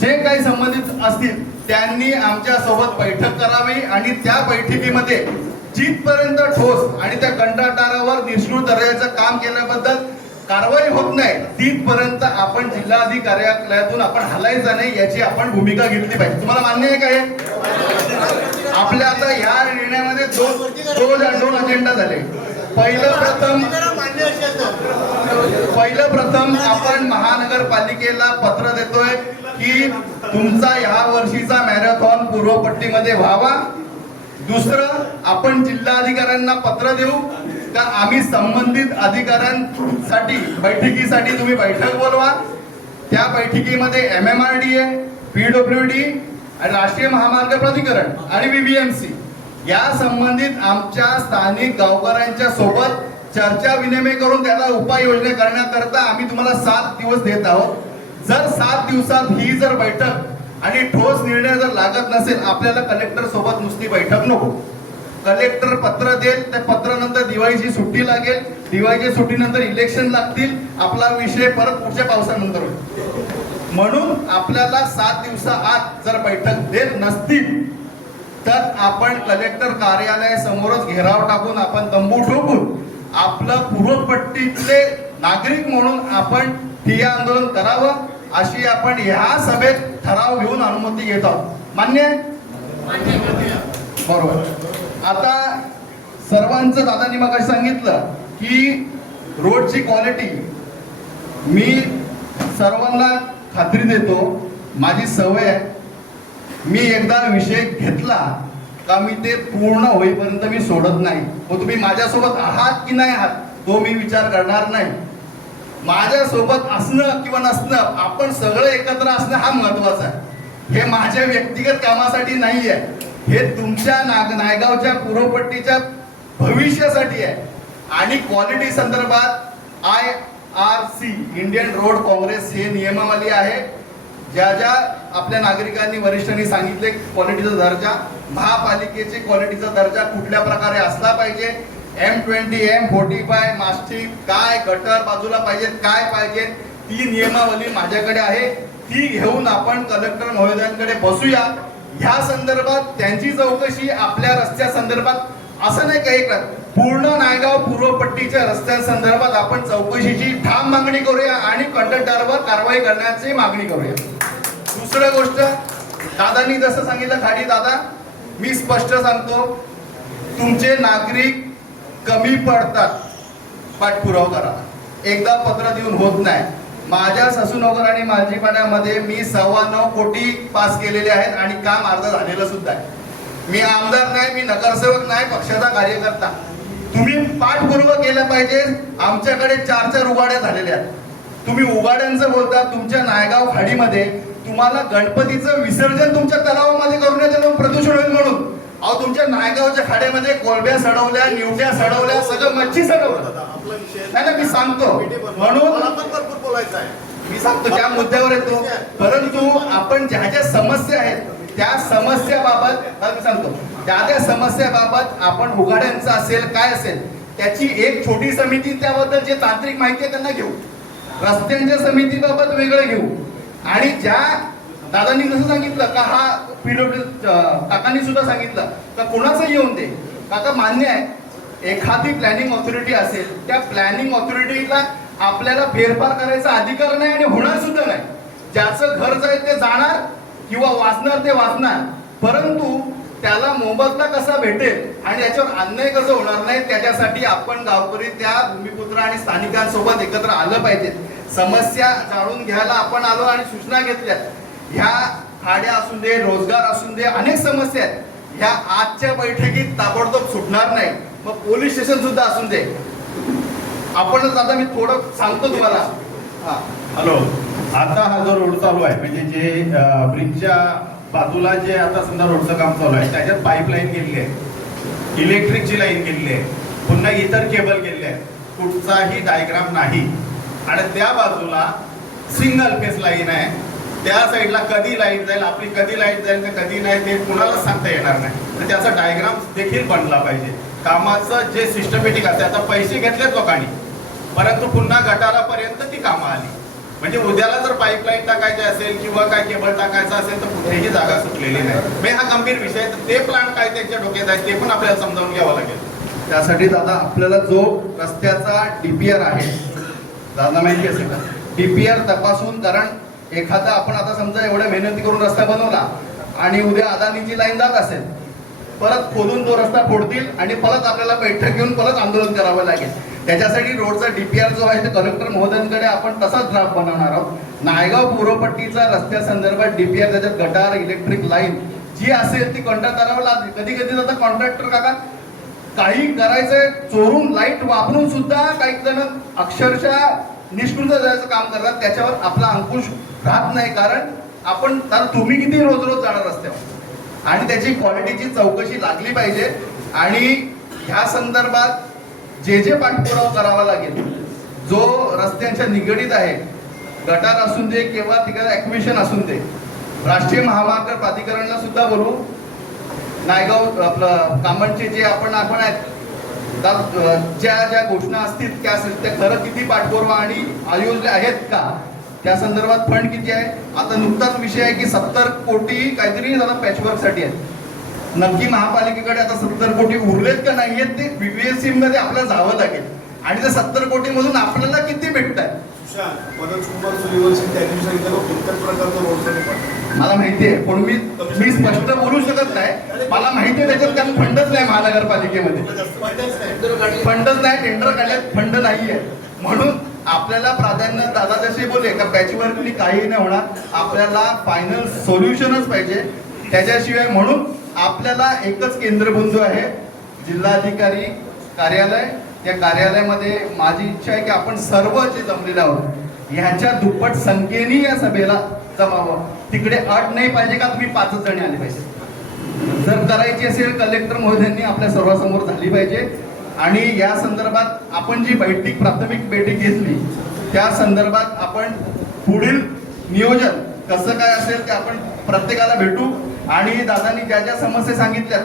जे काही संबंधित असतील त्यांनी आमच्या सोबत बैठक करावी आणि त्या बैठकीमध्ये जिथपर्यंत ठोस आणि त्या कंत्राटदारावर निष्ठुर दर्जाचं काम केल्याबद्दल कारवाई होत नाही तिथपर्यंत आपण जिल्हाधिकार्यालयातून आपण हलायचं नाही याची आपण भूमिका घेतली पाहिजे. तुम्हाला मान्य आहे का हे? आपल्या आता या निर्णयामध्ये दोन अजेंडा झाले. पहिलं प्रथम आपण महानगरपालिकेला पत्र देतोय की तुमचा या वर्षीचा मॅरेथॉन पूर्वपट्टीमध्ये व्हावा. दुसरं आपण जिल्हाधिकाऱ्यांना पत्र देऊ का आम्ही संबंधित अधिकाऱ्यांसाठी बैठकीसाठी तुम्ही बैठक बोलवा. त्या बैठकीमध्ये MMRDA, PWD आणि राष्ट्रीय महामार्ग प्राधिकरण आणि VBMC या संबंधित आमच्या स्थानिक गावकऱ्यांच्या सोबत चर्चा विनिमय करून त्याला उपाययोजना करण्याकरता आम्ही तुम्हाला 7 दिवस देत आहोत. जर 7 दिवसात ही जर बैठक आणि ठोस निर्णय जर लागत नसेल आपल्याला कलेक्टर सोबत नुसती बैठक नको. कलेक्टर पत्र देईल, त्या पत्रानंतर दिवाळीची सुट्टी लागेल, दिवाळीच्या सुट्टीनंतर इलेक्शन लागतील, आपला विषय परत पुढच्या पावसानंतर होईल. म्हणून आपल्याला 7 दिवसाआत जर बैठक देत नसतील तर आपण कलेक्टर कार्यालयासमोरच घेराव टाकून आपण तंबू ठोकून आपलं पूर्वपट्टीतले नागरिक म्हणून आपण ठिय्या आंदोलन करावं अशी आपण ह्या सभेत ठराव घेऊन अनुमती घेत आहोत. मान्य आहे? बरोबर. आता सर्वांचं दादांनी मगाशी सांगितलं की रोडची क्वालिटी मी सर्वांना खात्री देतो, माझी सवय आहे, मी एकदा विषय घेतला का मी ते पूर्ण होईपर्यंत मी सोडत नाही. मग तुम्ही माझ्यासोबत आहात की नाही आहात तो मी विचार करणार नाही. माझ्यासोबत असणं किंवा नसणं आपण सगळं एकत्र असणं हा महत्वाचा आहे. हे माझ्या व्यक्तिगत कामासाठी नाही आहे, हे तुमच्या नायगावच्या पूर्वपट्टीच्या भविष्यासाठी आहे. आणि क्वालिटी संदर्भात IRC इंडियन रोड काँग्रेस हे नियमावली आहे. ज्या ज्या आपल्या नागरिकांनी वरिष्ठांनी सांगितले क्वालिटीचा दर्जा, महापालिकेची क्वालिटीचा दर्जा कुठल्या प्रकारे असला पाहिजे, M20, M45 मास्टिक काय, गटर बाजूला पाहिजे, काय पाहिजे, ती नियमावली माझ्याकडे आहे. ती घेऊन आपण कलेक्टर महोदयांकडे बसूया. ह्या संदर्भात त्यांची चौकशी आपल्या रस्त्या संदर्भात असं नाही काही पूर्ण नायगाव पूर्वपट्टीच्या रस्त्यांसंदर्भात आपण चौकशीची ठाम मागणी करूया आणि कंत्राटदारावर कारवाई करण्याची मागणी करूया. दुसरं गोष्ट दादांनी जसं सांगितलं खाडी दादा, मी स्पष्ट सांगतो तुमचे नागरिक कमी पडतात, पाठपुरावा करा. एकदा पत्र देऊन होत नाही. माझ्या ससूनगर आणि मालजीपाड्यामध्ये मी 9.25 कोटी पास केलेले आहेत आणि काम अर्ध झालेलं सुद्धा आहे. मी आमदार नाही, मी नगरसेवक नाही, पक्षाचा कार्यकर्ता. तुम्ही पाठपुरावा केला पाहिजे. आमच्याकडे 4 उगाड्या झालेल्या आहेत. तुम्ही उगाड्यांचं बोलता, तुमच्या नायगाव खाडीमध्ये तुम्हाला गणपतीचं विसर्जन तुमच्या तलावामध्ये करून येते प्रदूषण होईल म्हणून. अहो तुमच्या नायगावच्या खाड्यामध्ये कोळब्या सडवल्या, निवट्या सडवल्या, सगळं मच्छी सडवलं. नाही ना, मी सांगतो म्हणून बोलायचं आहे, मी सांगतो त्या मुद्द्यावर येतो. परंतु आपण ज्या ज्या समस्या आहेत त्या समस्याबाबत मी सांगतो, त्या समस्याबाबत आपण उघाड्यांचं असेल काय असेल त्याची एक छोटी समिती, त्याबद्दल जे तांत्रिक माहिती आहे त्यांना घेऊ, रस्त्यांच्या समितीबाबत वेगळं घेऊ. आणि ज्या दादांनी जसं सांगितलं का हा PWD काकांनी सुद्धा सांगितलं का कुणाचं येऊन दे, काका मान्य आहे. एखादी प्लॅनिंग ऑथॉरिटी असेल त्या प्लॅनिंग ऑथॉरिटीला आपल्याला फेरफार करायचा अधिकार नाही आणि होणार सुद्धा नाही. ज्याचं घर जाईल ते जाणार किंवा वाचणार ते वाचणार, परंतु त्याला मोबदला कसा भेटेल आणि याच्यावर अन्याय कसं होणार नाही त्याच्यासाठी आपण गावकरी त्या भूमिपुत्र आणि स्थानिकांसोबत एकत्र आलं पाहिजे. समस्या जाणून घ्यायला आपण आलो आणि सूचना घेतल्या. ह्या खाड्या असून दे, रोजगार असून दे, अनेक समस्या आहेत. ह्या आजच्या बैठकीत ताबडतोब सुटणार नाही. मग पोलीस स्टेशन सुद्धा असून दे. आपणच आता मी थोडं सांगतो तुम्हाला. हॅलो, आता हा जो रोड चालू आहे म्हणजे जे ब्रिजच्या बाजूला जे आता समजा रोडचं काम चालू आहे त्याच्यात पाईपलाईन गेलेली आहे, इलेक्ट्रिकची लाईन गेलेली आहे, पुन्हा इतर केबल गेलेले आहे, कुठचाही डायग्राम नाही. आणि त्या बाजूला सिंगल फेस लाईन आहे. त्या साईडला कधी लाईट जाईल, आपली कधी लाईट जाईल तर कधी नाही ते कुणाला सांगता येणार नाही. तर त्याचा डायग्राम देखील बनला पाहिजे. कामाचं जे सिस्टमॅटिक असते, आता पैसे घेतलेत लोकांनी परंतु पुन्हा गटारापर्यंत ती कामं आली. म्हणजे उद्याला जर पाईपलाईन टाकायची असेल किंवा काय केबल टाकायचं असेल तर कुठेही जागा सुटलेली नाही. म्हणजे हा गंभीर विषय आहे. ते प्लान काय त्यांच्या डोक्यात आहे ते पण आपल्याला समजावून घ्यावं लागेल. त्यासाठी दादा आपल्याला जो रस्त्याचा डीपीआर आहे दादा माहिती असेल का, डीपीआर तपासून, कारण एखादा आपण आता समजा एवढ्या मेहनती करून रस्ता बनवला आणि उद्या अदानीची लाईन जात असेल, परत खोदून तो रस्ता फोडतील आणि परत आपल्याला बैठक घेऊन परत आंदोलन करावं लागेल. त्याच्यासाठी रोडचा डीपीआर जो आहे ते कलेक्टर महोदयांकडे आपण तसाच ड्राफ्ट बनवणार आहोत. नायगाव पूर्वपट्टीचा रस्त्या संदर्भात डीपीआर, त्याच्यात गटार, इलेक्ट्रिक लाईन जी असेल ती कॉन्ट्रॅक्टराला लागेल. कधी कधी जाता कॉन्ट्रॅक्टर काका काही करायचंय चोरून लाईट वापरून सुद्धा काही जण अक्षरशः निष्कृत जायचं काम करतात. त्याच्यावर आपला अंकुश राहत नाही, कारण आपण तुम्ही किती रोज रोज जाणार रस्त्यावर आणि त्याची क्वालिटीची चौकशी लागली पाहिजे. आणि ह्या संदर्भात जे पाठपुरावा करावा लागेल जो रस्त्यांच्या निगडीत आहे, गटार असून दे किंवा तिकडे ॲक्विशन असून दे, राष्ट्रीय महामार्ग प्राधिकरणला सुद्धा बोलू. नायगाव आपलं कामांचे जे आपण ज्या घोषणा असतील त्या खरं किती पाठपुरावा आणि आयोजले आहेत का, त्या संदर्भात फंड किती आहे. आता नुकताच विषय आहे की 70 कोटी काहीतरी झालं पॅचवर्कसाठी आहे. नक्की महापालिकेकडे आता 70 कोटी उरलेत का नाही आहेत ते VVSC मध्ये आपल्याला जावं लागेल. आणि त्या 70 कोटी मधून आपल्याला किती भेटत आहे मला माहितीये, पण मी स्पष्ट बोलू शकत नाही. मला माहितीये त्याच्यात कारण फंडच नाही महानगरपालिकेमध्ये, फंडच नाही, टेंडर काढल्यात फंड नाहीये. म्हणून आपल्याला प्राधान्य दादा जसे बोलले का पॅचवर्कनी काही नाही होणार, आपल्याला फायनल सोल्युशनच पाहिजे. त्याच्याशिवाय म्हणून आपल्याला एकच केंद्रबिंदू आहे जिल्हाधिकारी कार्यालय. त्या कार्यालयामध्ये माझी इच्छा आहे की आपण सर्व जे जमलेले आहोत ह्याच्या दुप्पट संख्येने या सभेला जमावं. तिकडे अट नाही पाहिजे का तुम्ही 5 जणी आले पाहिजे. जर करायची असेल कलेक्टर महोदयांनी आपल्या सर्वांसमोर झाली पाहिजे. आणि या संदर्भात आपण जी प्राथमिक बैठक घेतली त्या संदर्भात आपण पुढील नियोजन कसं काय असेल ते आपण प्रत्येकाला भेटू. आणि दादांनी ज्या ज्या समस्या सांगितल्यात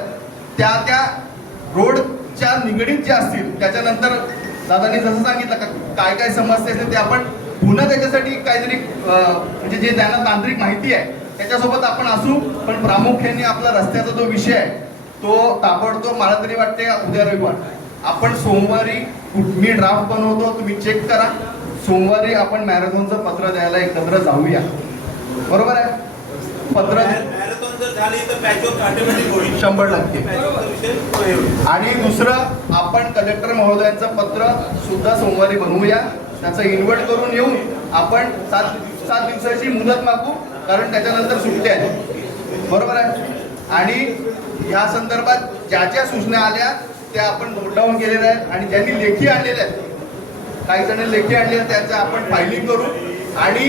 त्या रोडच्या निगडीत ज्या असतील, त्याच्यानंतर दादांनी जसं सांगितलं का काय काय समस्या असतील ते आपण पुन्हा त्याच्यासाठी काहीतरी म्हणजे जे त्यांना तांत्रिक माहिती आहे त्याच्यासोबत आपण असू. पण प्रामुख्याने आपला रस्त्याचा जो विषय आहे तो ताबडतोब मला तरी वाटते उद्या रविवार आपण सोमवारी मी ड्राफ्ट बनवतो, तुम्ही चेक करा. सोमवारी आपण मॅरेथॉनचं पत्र द्यायला एकत्र जाऊया. बरोबर आहे. पत्र 100%. आणि दुसरं आपण कलेक्टर महोदयांचं पत्र सुद्धा सोमवारी बनवूया. त्याचं इन्व्हर्ट करून येऊन आपण 7 दिवसाची मुदत मागू, कारण त्याच्यानंतर सुट्ट्या आहेत. बरोबर आहे. आणि ह्या संदर्भात ज्या ज्या सूचना आल्या त्या आपण नोट डाऊन केलेल्या आहेत. आणि ज्यांनी लेखी आणलेल्या आहेत, काही जण लेखी आणलेल्या आहेत, त्याचं आपण फायलिंग करू. आणि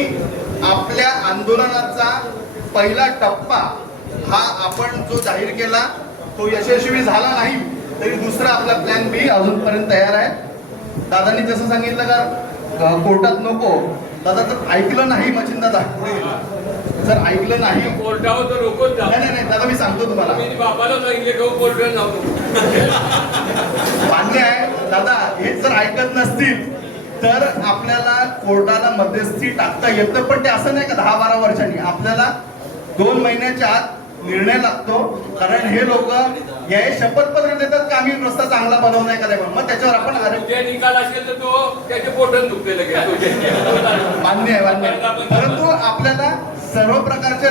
आपल्या आंदोलनाचा पहिला टप्पा हा आपण जो जाहीर केला तो यशस्वी झाला नाही तरी दुसरा आपला प्लॅन बी अजूनपर्यंत तयार आहे. दादांनी जसं सांगितलं का कोर्टात नको, दादा तर ऐकलं नाही मचिंद दादा, जर ऐकलं नाही कोर्टावर तर रोखच जा. नाही दादा मी सांगतो तुम्हाला, बाबाला सांगितलं कोर्टावर जाऊ. मान्य आहे दादा, हे जर ऐकत नसतील तर आपल्याला कोर्टाला मध्यस्थी टाकता येतं. पण ते असं नाही का 10-12 वर्षांनी, आपल्याला 2 महिन्याच्या आत निर्णय लागतो. कारण हे लोक या शपथपत्र देतात का आम्ही रस्ता चांगला बनवणार का नाही, मग त्याच्यावर आपण निकाल असेल तर तो त्याचे पोटन दुखते लगेच. मान्य आहे. परंतु आपल्याला सर्व प्रकारच्या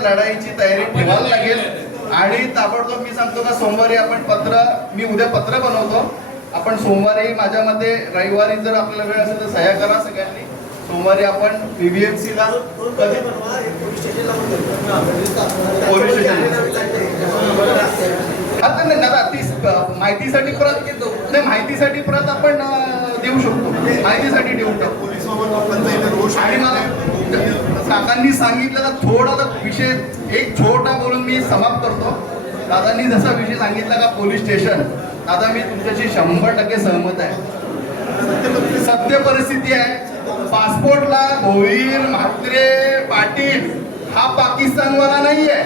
लढाईची तयारी ठेवायला लागेल. आणि ताबडतोब मी सांगतो का सोमवारी आपण मी उद्या पत्र बनवतो. आपण सोमवारी माझ्या मते रविवारी जर आपल्याला वेळ असेल तर सह्या करा सगळ्यांनी. सोमवारी आपण VVMC ला पोलीस स्टेशन नाही दादा, ती माहितीसाठी परत आपण देऊ शकतो, माहितीसाठी देऊ शकतो. आणि मला काकांनी सांगितलं का थोडा विषय एक छोटा बोलून मी समाप्त करतो. दादांनी जसा विषय सांगितला का पोलीस स्टेशन, दादा मी तुमच्याशी 100% सहमत आहे. सत्य परिस्थिती आहे. पासपोर्टला भोईर, म्हात्रे, पाटील हा पाकिस्तानवाला नाहीये.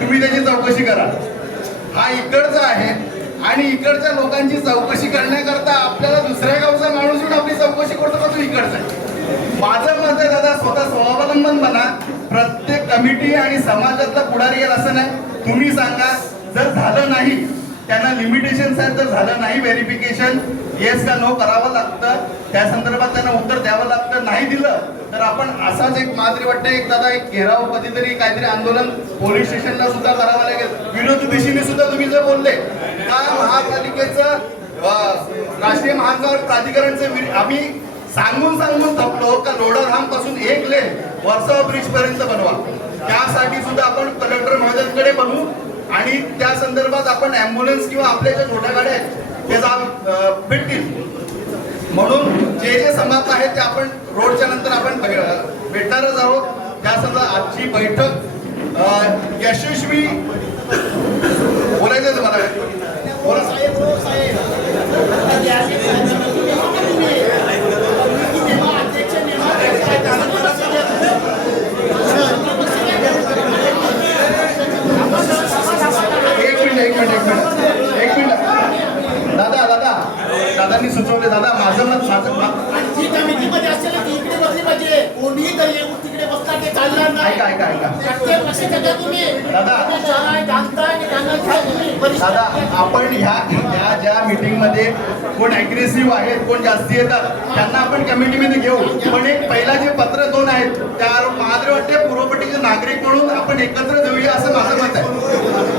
तुम्ही त्याची चौकशी करा. हा इकडचा आहे आणि इकडच्या लोकांची चौकशी करण्याकरता आपल्याला दुसऱ्या गावचा माणूस येऊन आपली चौकशी करतो का तू इकडचा आहे. माझं मत आहे दादा, स्वतः स्वावलंबन बना. प्रत्येक कमिटी आणि समाजातला पुढारी येईल असं नाही. तुम्ही सांगा, जर झालं नाही त्यांना लिमिटेशन्स आहेत, जर झालं नाही व्हेरिफिकेशन येस का नो करावं लागतं, त्या संदर्भात त्यांना उत्तर द्यावं लागतं. नाही दिलं तर आपण असाच एक मात्र वाटतं एक दादा एक घेराव कधीतरी काहीतरी आंदोलन पोलीस स्टेशनला सुद्धा करावं लागेल. विरोधी दिशेने सुद्धा तुम्ही जर बोलले का महापालिकेचं राष्ट्रीय महामार्ग प्राधिकरणचं आम्ही सांगून थकलो का लोढाधाम पासून एक लेन वर्सोवा ब्रिज पर्यंत बनवा, त्यासाठी सुद्धा आपण कलेक्टर महोदयांकडे बनवू आणि त्या संदर्भात आपण ॲम्ब्युलन्स किंवा आपल्या ज्या छोट्या गाड्या आहेत त्या भेटतील. म्हणून जे जे समाप्त आहेत ते आपण रोडच्या नंतर आपण भेटणारच आहोत. त्या संदर्भात आजची बैठक यशस्वी बोलायचं मला बोला साहेब. एक मिनिट दादांनी सुचवले. दादा माझं जी कमिटीमध्ये असेल ती इकडे बसली पाहिजे. कोणीही जर येऊन तिकडे बसला ते चालणार नाही. दादा आपण ह्या ज्या मीटिंग मध्ये कोण अग्रेसिव्ह आहेत, कोण जास्ती येतात त्यांना आपण कमिटीमध्ये घेऊ. पण एक पहिला जे पत्र 2 आहेत त्या मला वाटते पूर्वपट्टीचे नागरिक म्हणून आपण एकत्र देऊया असं माझं मत आहे.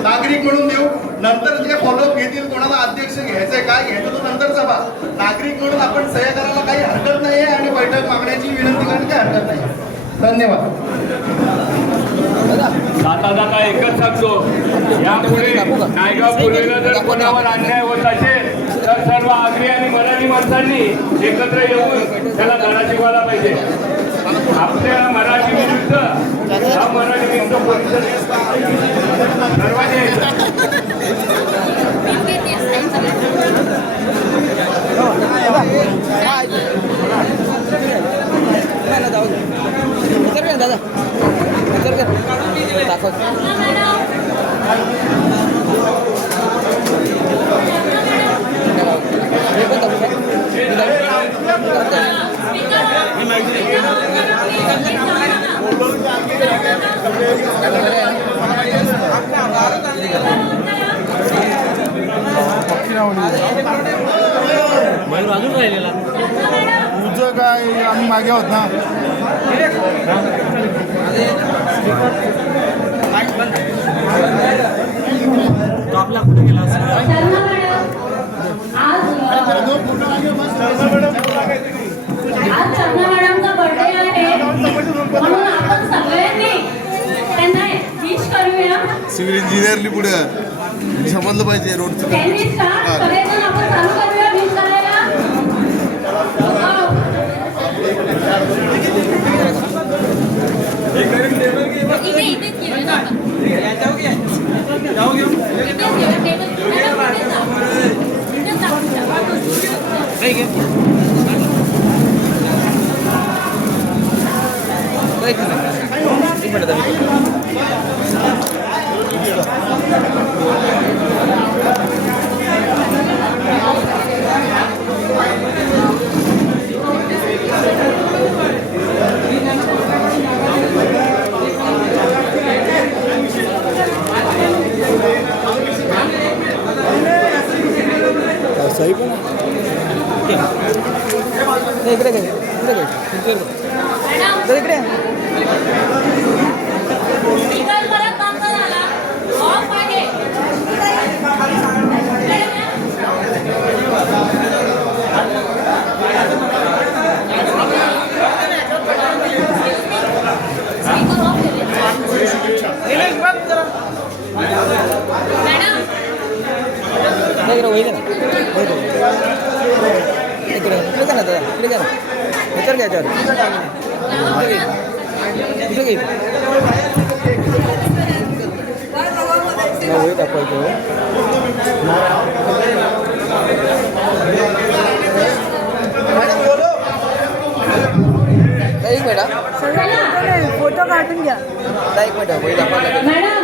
नागरिक म्हणून देऊ, नंतर जे फॉलोअप घेतील कोणाला अध्यक्ष घ्यायचंय काय घ्यायचं तो नंतरचा भाग. नागरिक म्हणून आपण सह्या करायला काही हरकत नाहीये आणि बैठक मागण्याची विनंती करण्याची काही हरकत नाही. धन्यवाद. जाता एकच सांगतो, यापुढे नायगाव पूर्वेला जर कोणावर अन्याय होत असेल तर सर्व आगरी आणि मराठी माणसांनी एकत्र येऊन त्याला धडा शिकवायला पाहिजे. आपल्या मराठी विरुद्ध मराठी विरुद्ध सर्वांनी दादा अजून राहिलेला तुझं काय आम्ही मागे आहोत ना. आपला कुठे गेला आज चंदा मॅडमचा बर्थडे आहे म्हणून आपण सगळ्यांनी त्यांना विश करूया. सिव्हिल इंजिनियरली पुढे समजलं पाहिजे रोडचं. त्यांनी सगळेजण आपण चालू करूया विश करायला. सही पण इकडे इकडे इकडे फोटो काढून घ्या. एक मिनिट मॅडम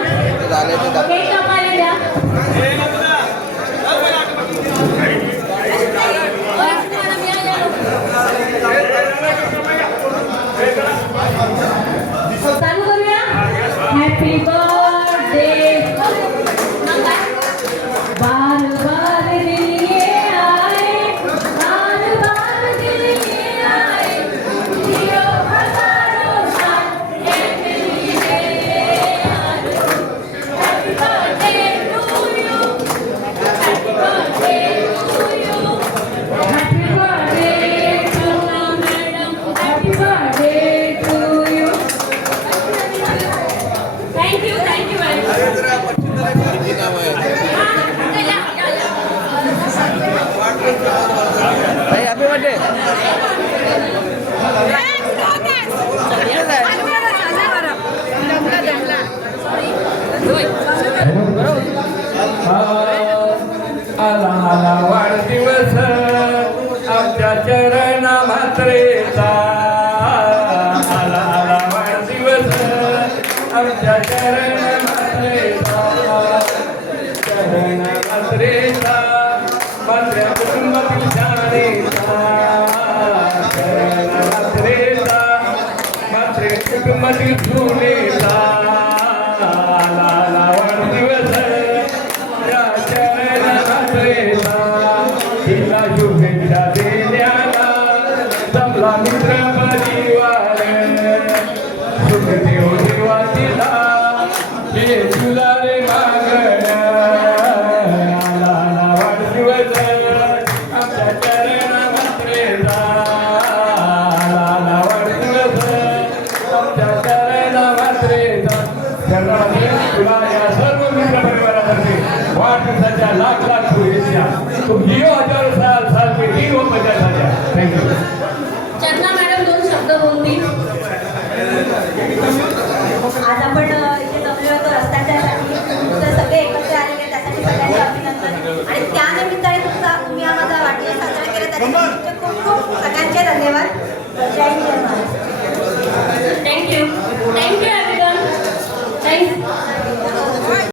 चालू करूया. हॅपी बर्थडे बार बार दिलिये आए, बार बार दिलिये आए, जियो हजारों साल ये दिलिये आए. Happy birthday to you, happy birthday to you, happy birthday to madam, happy birthday to you. Thank you very much. ताई हॅपी बर्थडे. आला आला वाढदिवस आमच्या चरण मात्रेचा. आला आला वाढदिवस आमच्या चरण मात्रेचा. चरण मात्रेचा मात्र्या कुटुंबातील शाळेचा. चरण मात्रेचा मात्रे कुटुंबातील सुनेचा. आला आला वाढदिवस या चरण मात्रेचा. तिला शुभेच्छा देण्याला जमला मित्र परिवार. सुख देव देवा तिला हे तुला रे मागण. आला आला वाढदिवस आमच्या चरण मात्रेचा. आला आला वाढदिवस आमच्या चरण मात्रेचा. चरणामध्ये तुला या सर्व मित्र परिवारातर्फे वाढदिवसाच्या लाख लाख शुभेच्छा. तुम जिओ हजारो साल साल के जिओ मजा साजा. थँक्यू. चर्चा मॅडम दोन शब्द बोलतील. आज आपण इथे जमलो होतो रस्त्याच्यासाठी, तर सगळे एकत्र आलेले त्यासाठी सगळ्यांचे अभिनंदन. आणि त्या